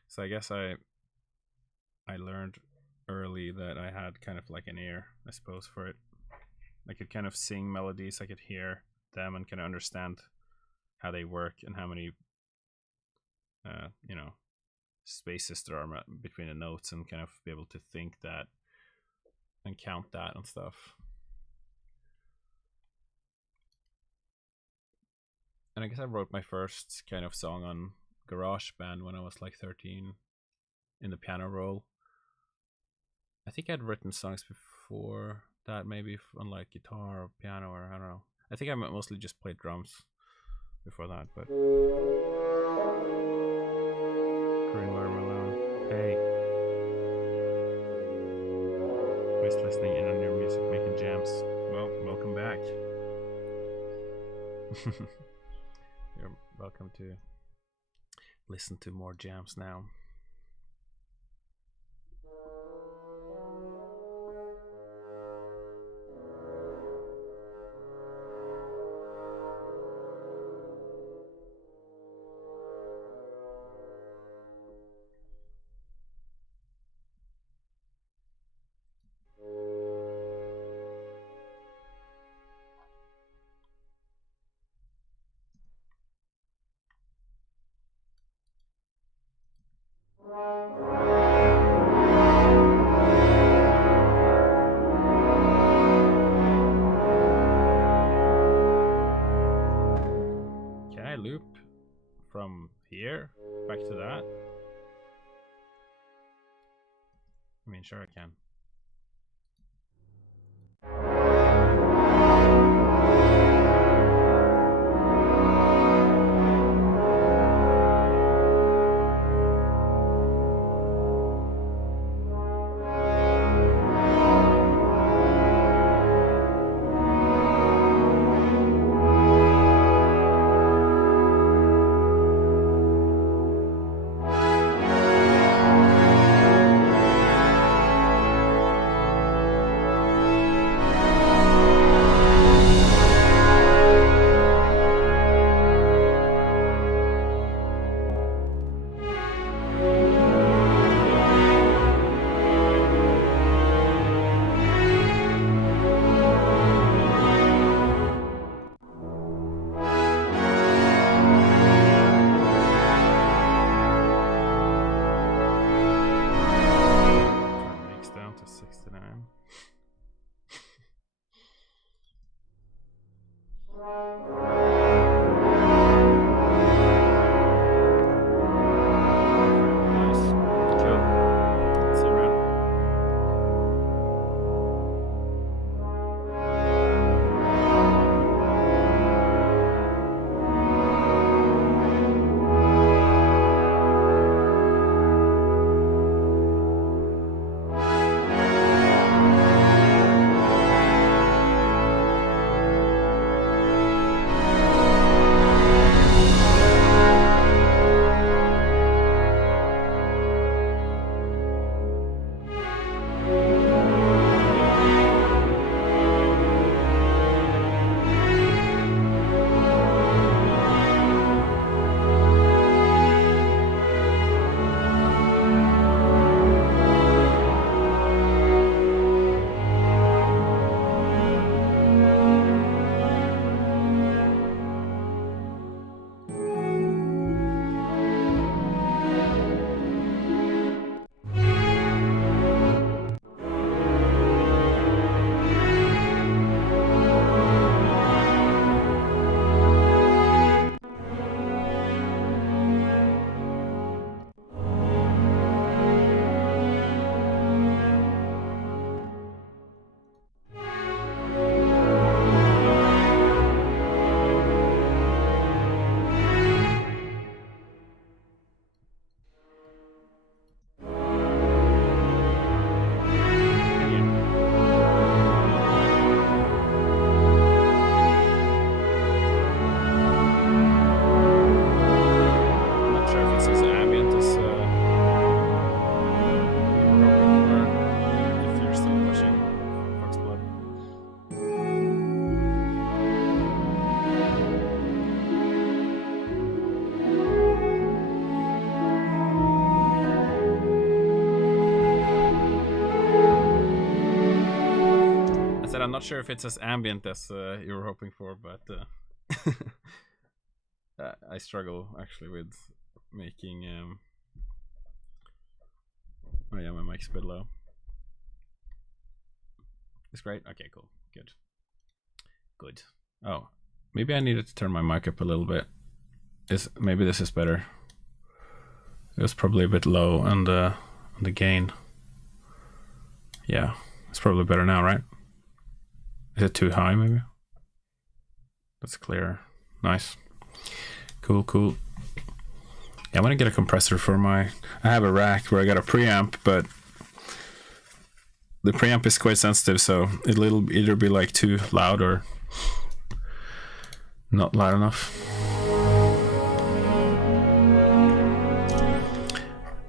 So I guess I learned early that I had kind of like an ear, I suppose, for it. I could kind of sing melodies, I could hear them and kind of understand how they work and how many spaces there are between the notes, and kind of be able to think that and count that and stuff. And I guess I wrote my first kind of song on GarageBand when I was like 13 in the piano roll. I think I'd written songs before that, maybe on like guitar or piano, or I don't know. I think I mostly just played drums before that, but Corinne Malone. Hey, who's listening in on your music making jams? Well, welcome back. You're welcome to listen to more jams now. From here back to that? I mean, sure I can. not sure if it's as ambient as you were hoping for, but I struggle actually with making. Oh yeah, my mic's a bit low. It's great. Okay, cool, good. Oh, maybe I needed to turn my mic up a little bit. Maybe this is better. It was probably a bit low on the gain. Yeah, it's probably better now, right? Is it too high, maybe? That's clear. Nice. Cool. Yeah, I'm gonna get a compressor for I have a rack where I got a preamp, but the preamp is quite sensitive, so it'll either be like too loud or not loud enough.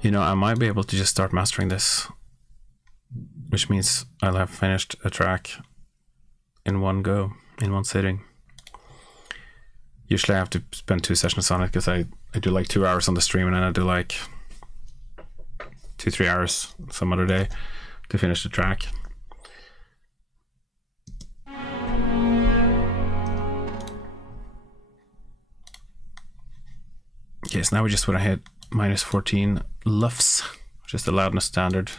You know, I might be able to just start mastering this, which means I'll have finished a track in one go, in one sitting. Usually I have to spend 2 sessions on it because I do like 2 hours on the stream and then I do like 2-3 hours some other day to finish the track. Okay, so now we just want to hit -14 LUFS, which is the loudness standard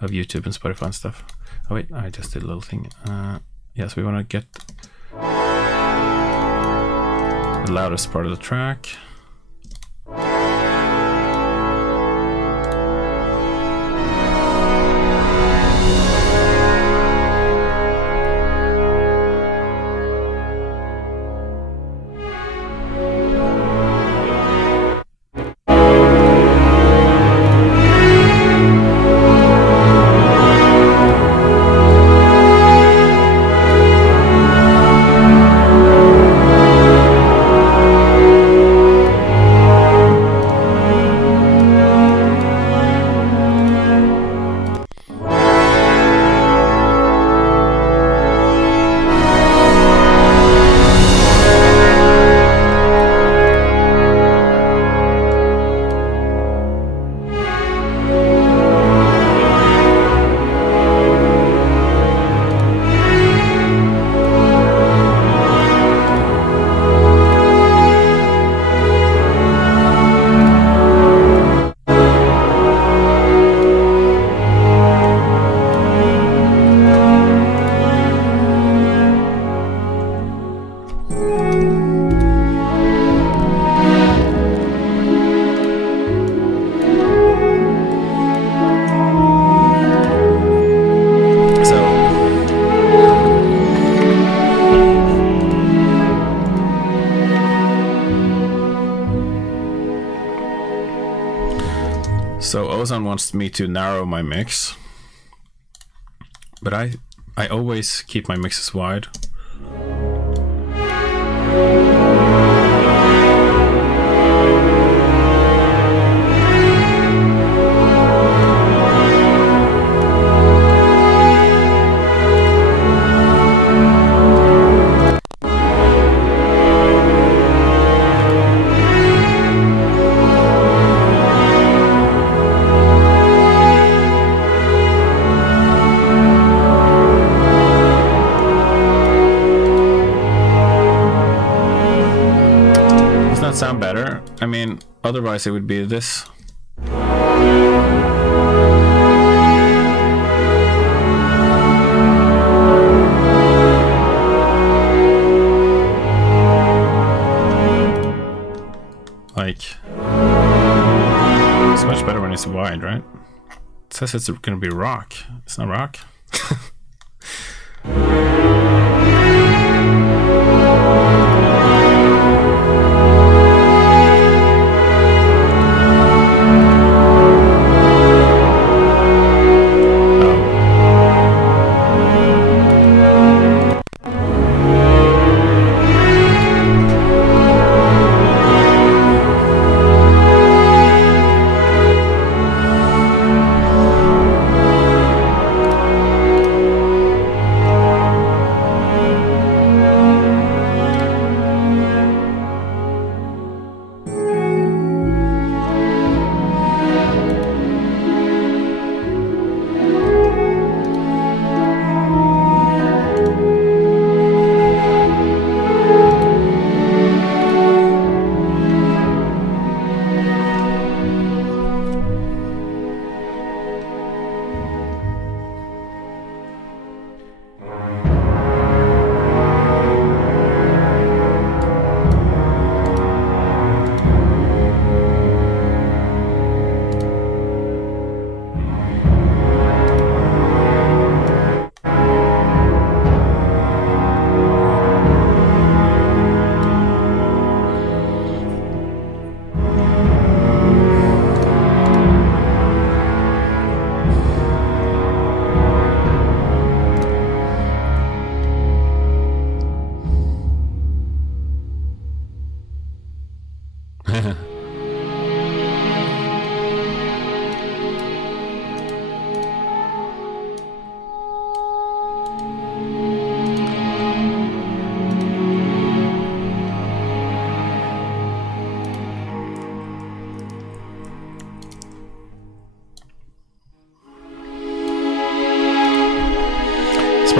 of YouTube and Spotify and stuff. Oh wait, I just did a little thing. Yes, we want to get the loudest part of the track. So Ozan wants me to narrow my mix, but I always keep my mixes wide. Sound better? I mean, otherwise it would be this. Like, it's much better when it's wide, right? It says it's gonna be rock. It's not rock.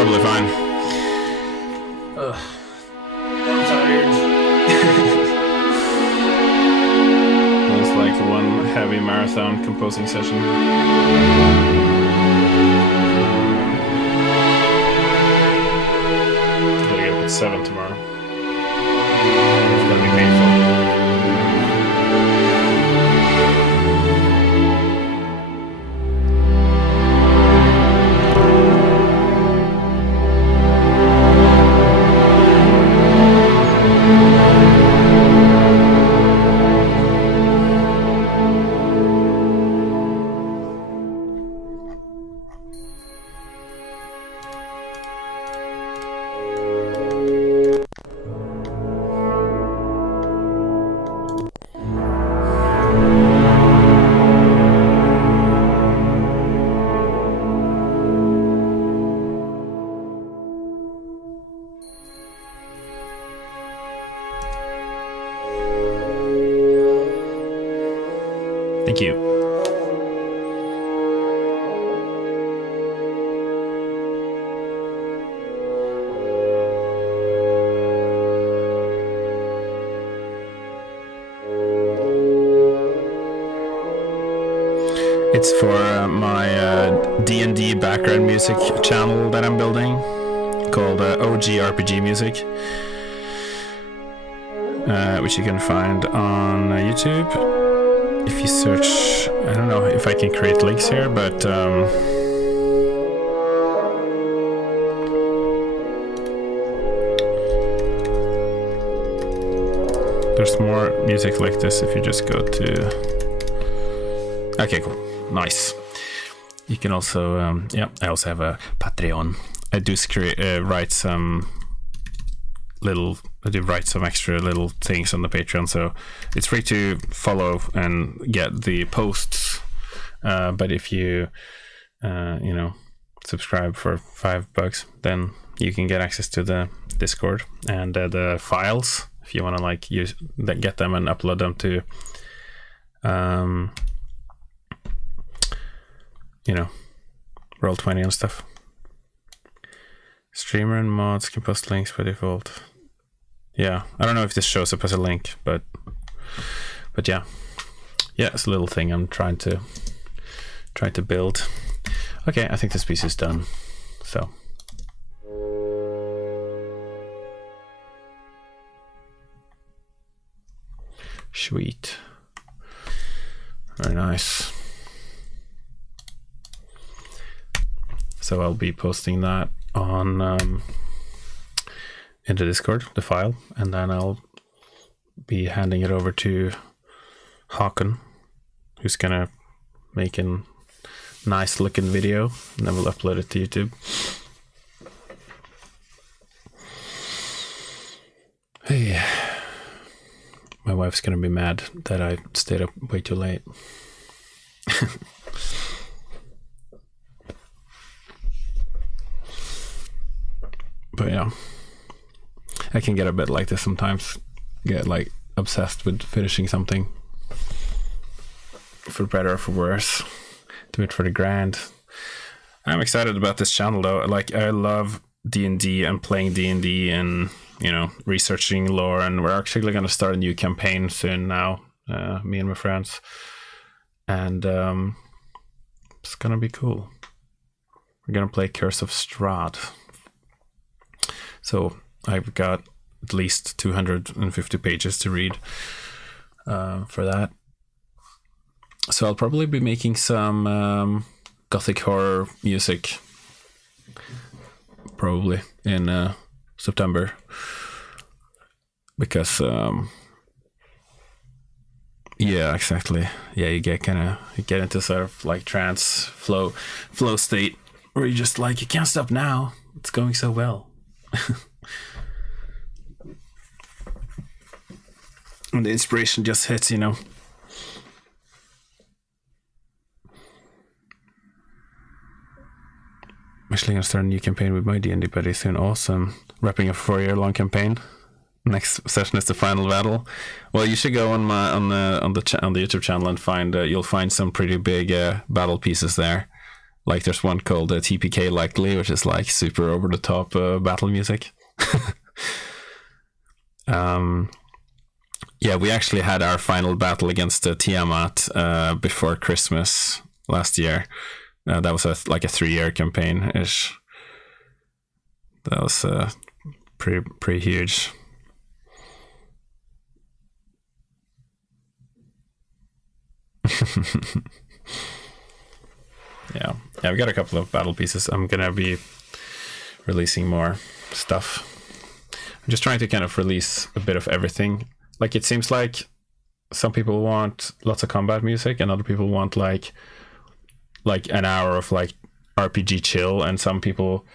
probably fine. I'm tired. It was like one heavy marathon composing session. Gotta get up at 7 tomorrow. It's gonna be painful. Thank you. It's for my D&D background music channel that I'm building, called OG RPG Music, which you can find on YouTube. If you search, I don't know if I can create links here, but there's more music like this if you just go to... Okay, cool. Nice. You can also, yeah, I also have a Patreon. I do write some extra little things on the Patreon, so it's free to follow and get the posts. But if you, subscribe for $5, then you can get access to the Discord and the files if you want to get them and upload them to, Roll20 and stuff. Streamer and mods can post links by default. Yeah, I don't know if this shows up as a link, but yeah, it's a little thing I'm trying to build. Okay, I think this piece is done. So sweet, very nice. So I'll be posting that on in the Discord, the file, and then I'll be handing it over to Håkon, who's gonna make a nice looking video, and then we'll upload it to YouTube. Hey, my wife's gonna be mad that I stayed up way too late. But yeah, I can get a bit like this sometimes, get obsessed with finishing something, for better or for worse, do it for the grand. I'm excited about this channel though. I love D&D and playing D&D and researching lore, and we're actually going to start a new campaign soon now, me and my friends, and it's gonna be cool. We're gonna play Curse of Strahd. So I've got at least 250 pages to read for that. So I'll probably be making some gothic horror music probably in September, because yeah, exactly. Yeah, you get into sort of trance flow state where you just you can't stop now. It's going so well. And the inspiration just hits, I'm actually gonna start a new campaign with my D&D buddy soon. Awesome. Wrapping a 4-year-long campaign. Next session is the final battle. Well, you should go on the YouTube channel and find you'll find some pretty big battle pieces there. Like there's one called TPK Likely, which is like super over the top battle music. Yeah, we actually had our final battle against Tiamat before Christmas last year. That was like a 3-year campaign ish. That was pretty huge. Yeah, we got a couple of battle pieces. I'm gonna be releasing more stuff. I'm just trying to kind of release a bit of everything. Like it seems like some people want lots of combat music and other people want like an hour of like RPG chill, and some people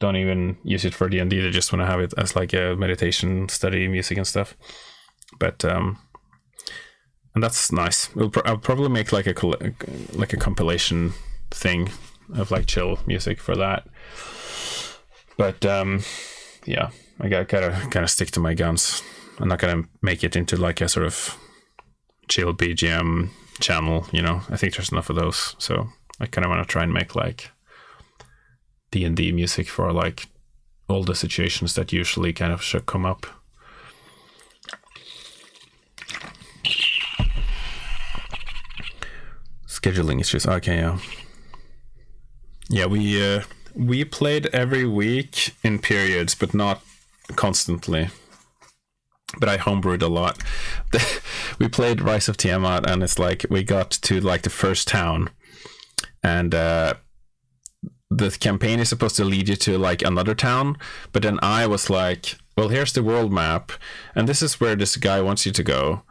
don't even use it for D&D. They just want to have it as like a meditation study music and stuff. But and that's nice. I'll probably make like a compilation thing of like chill music for that. But yeah, I gotta kind of stick to my guns. I'm not gonna make it into like a sort of chill BGM channel, you know. I think there's enough of those, so I kind of want to try and make like D&D music for like all the situations that usually kind of should come up. Scheduling issues. Okay, yeah. We played every week in periods, but not constantly. But I homebrewed a lot. We played Rise of Tiamat, and it's like we got to like the first town, and the campaign is supposed to lead you to like another town. But then I was like, well, here's the world map, and this is where this guy wants you to go.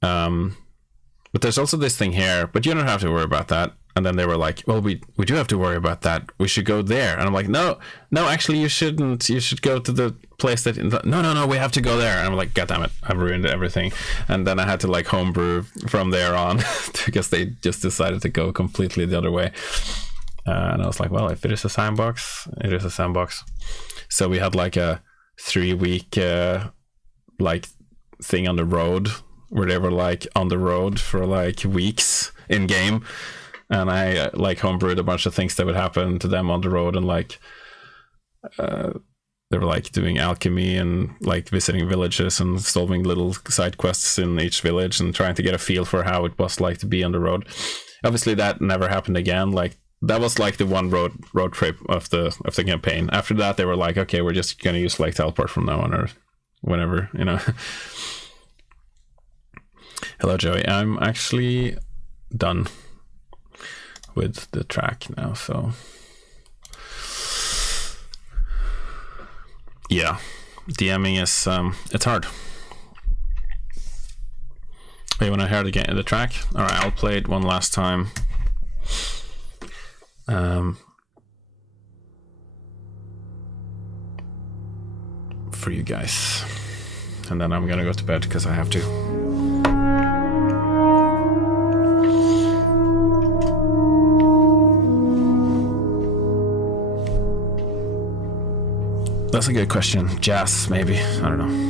But there's also this thing here, but you don't have to worry about that. And then they were like, well, we do have to worry about that. We should go there. And I'm like, no, actually you shouldn't. You should go to the place that, no, we have to go there. And I'm like, God damn it, I've ruined everything. And then I had to like homebrew from there on because they just decided to go completely the other way. And I was like, well, if it is a sandbox, it is a sandbox. So we had like a 3-week like thing on the road where they were like on the road for like weeks in game. And I like homebrewed a bunch of things that would happen to them on the road, and like they were like doing alchemy and like visiting villages and solving little side quests in each village and trying to get a feel for how it was like to be on the road. Obviously, that never happened again. Like that was like the one road trip of the campaign. After that, they were like, okay, we're just gonna use like teleport from now on or whenever, you know. Hello, Joey. I'm actually done with the track now, so yeah, DMing is it's hard. Oh, you want to hear the track? All right, I'll play it one last time. For you guys, and then I'm gonna go to bed because I have to. That's a good question. Jazz, maybe. I don't know.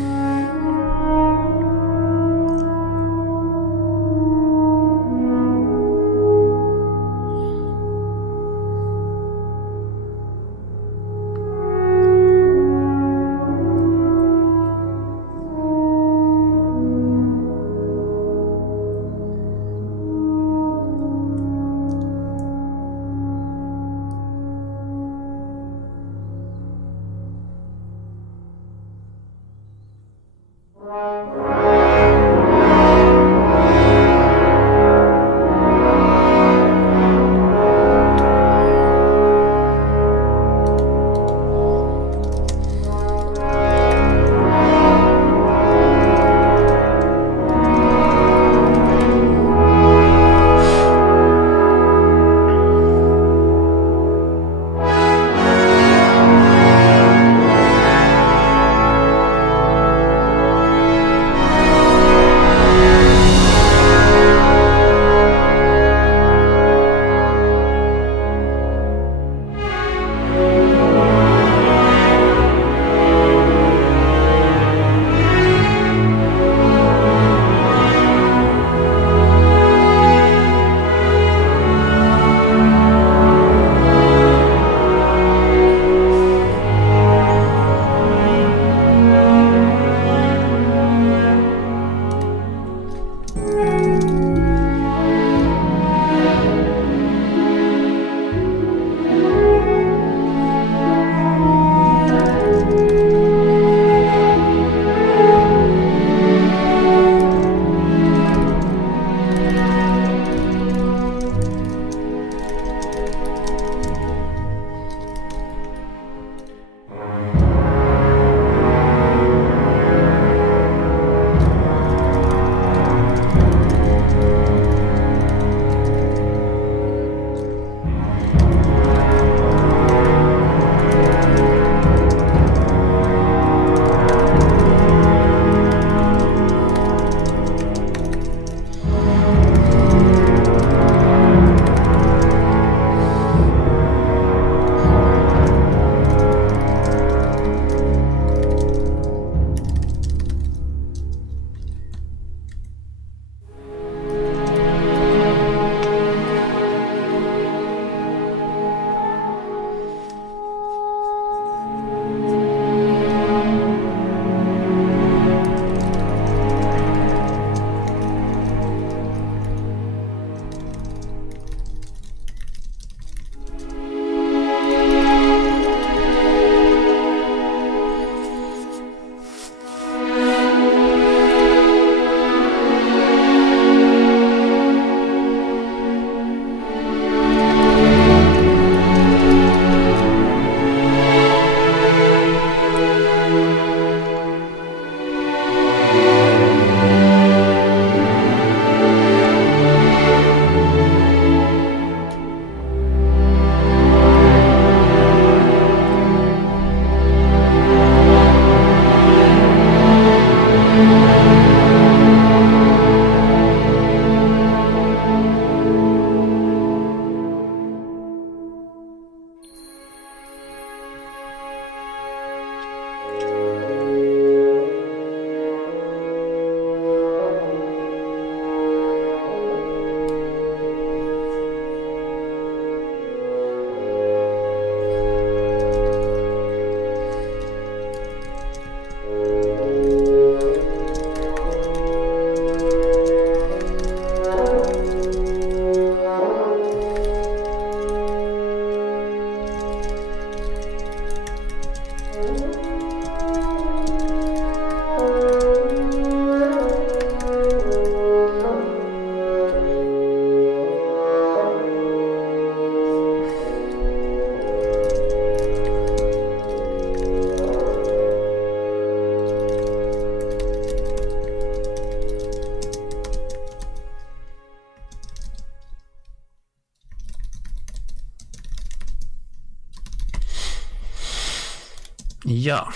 Yeah,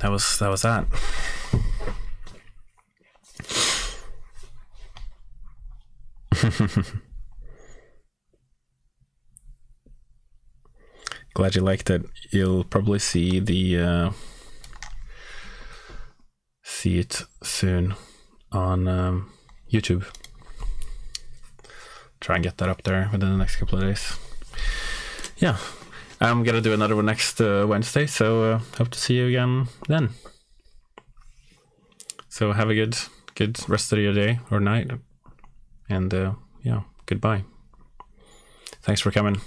that was that. Glad you liked it. You'll probably see it soon on YouTube. Try and get that up there within the next couple of days. Yeah, I'm gonna do another one next Wednesday, so hope to see you again then. So have a good rest of your day or night, and yeah, goodbye. Thanks for coming.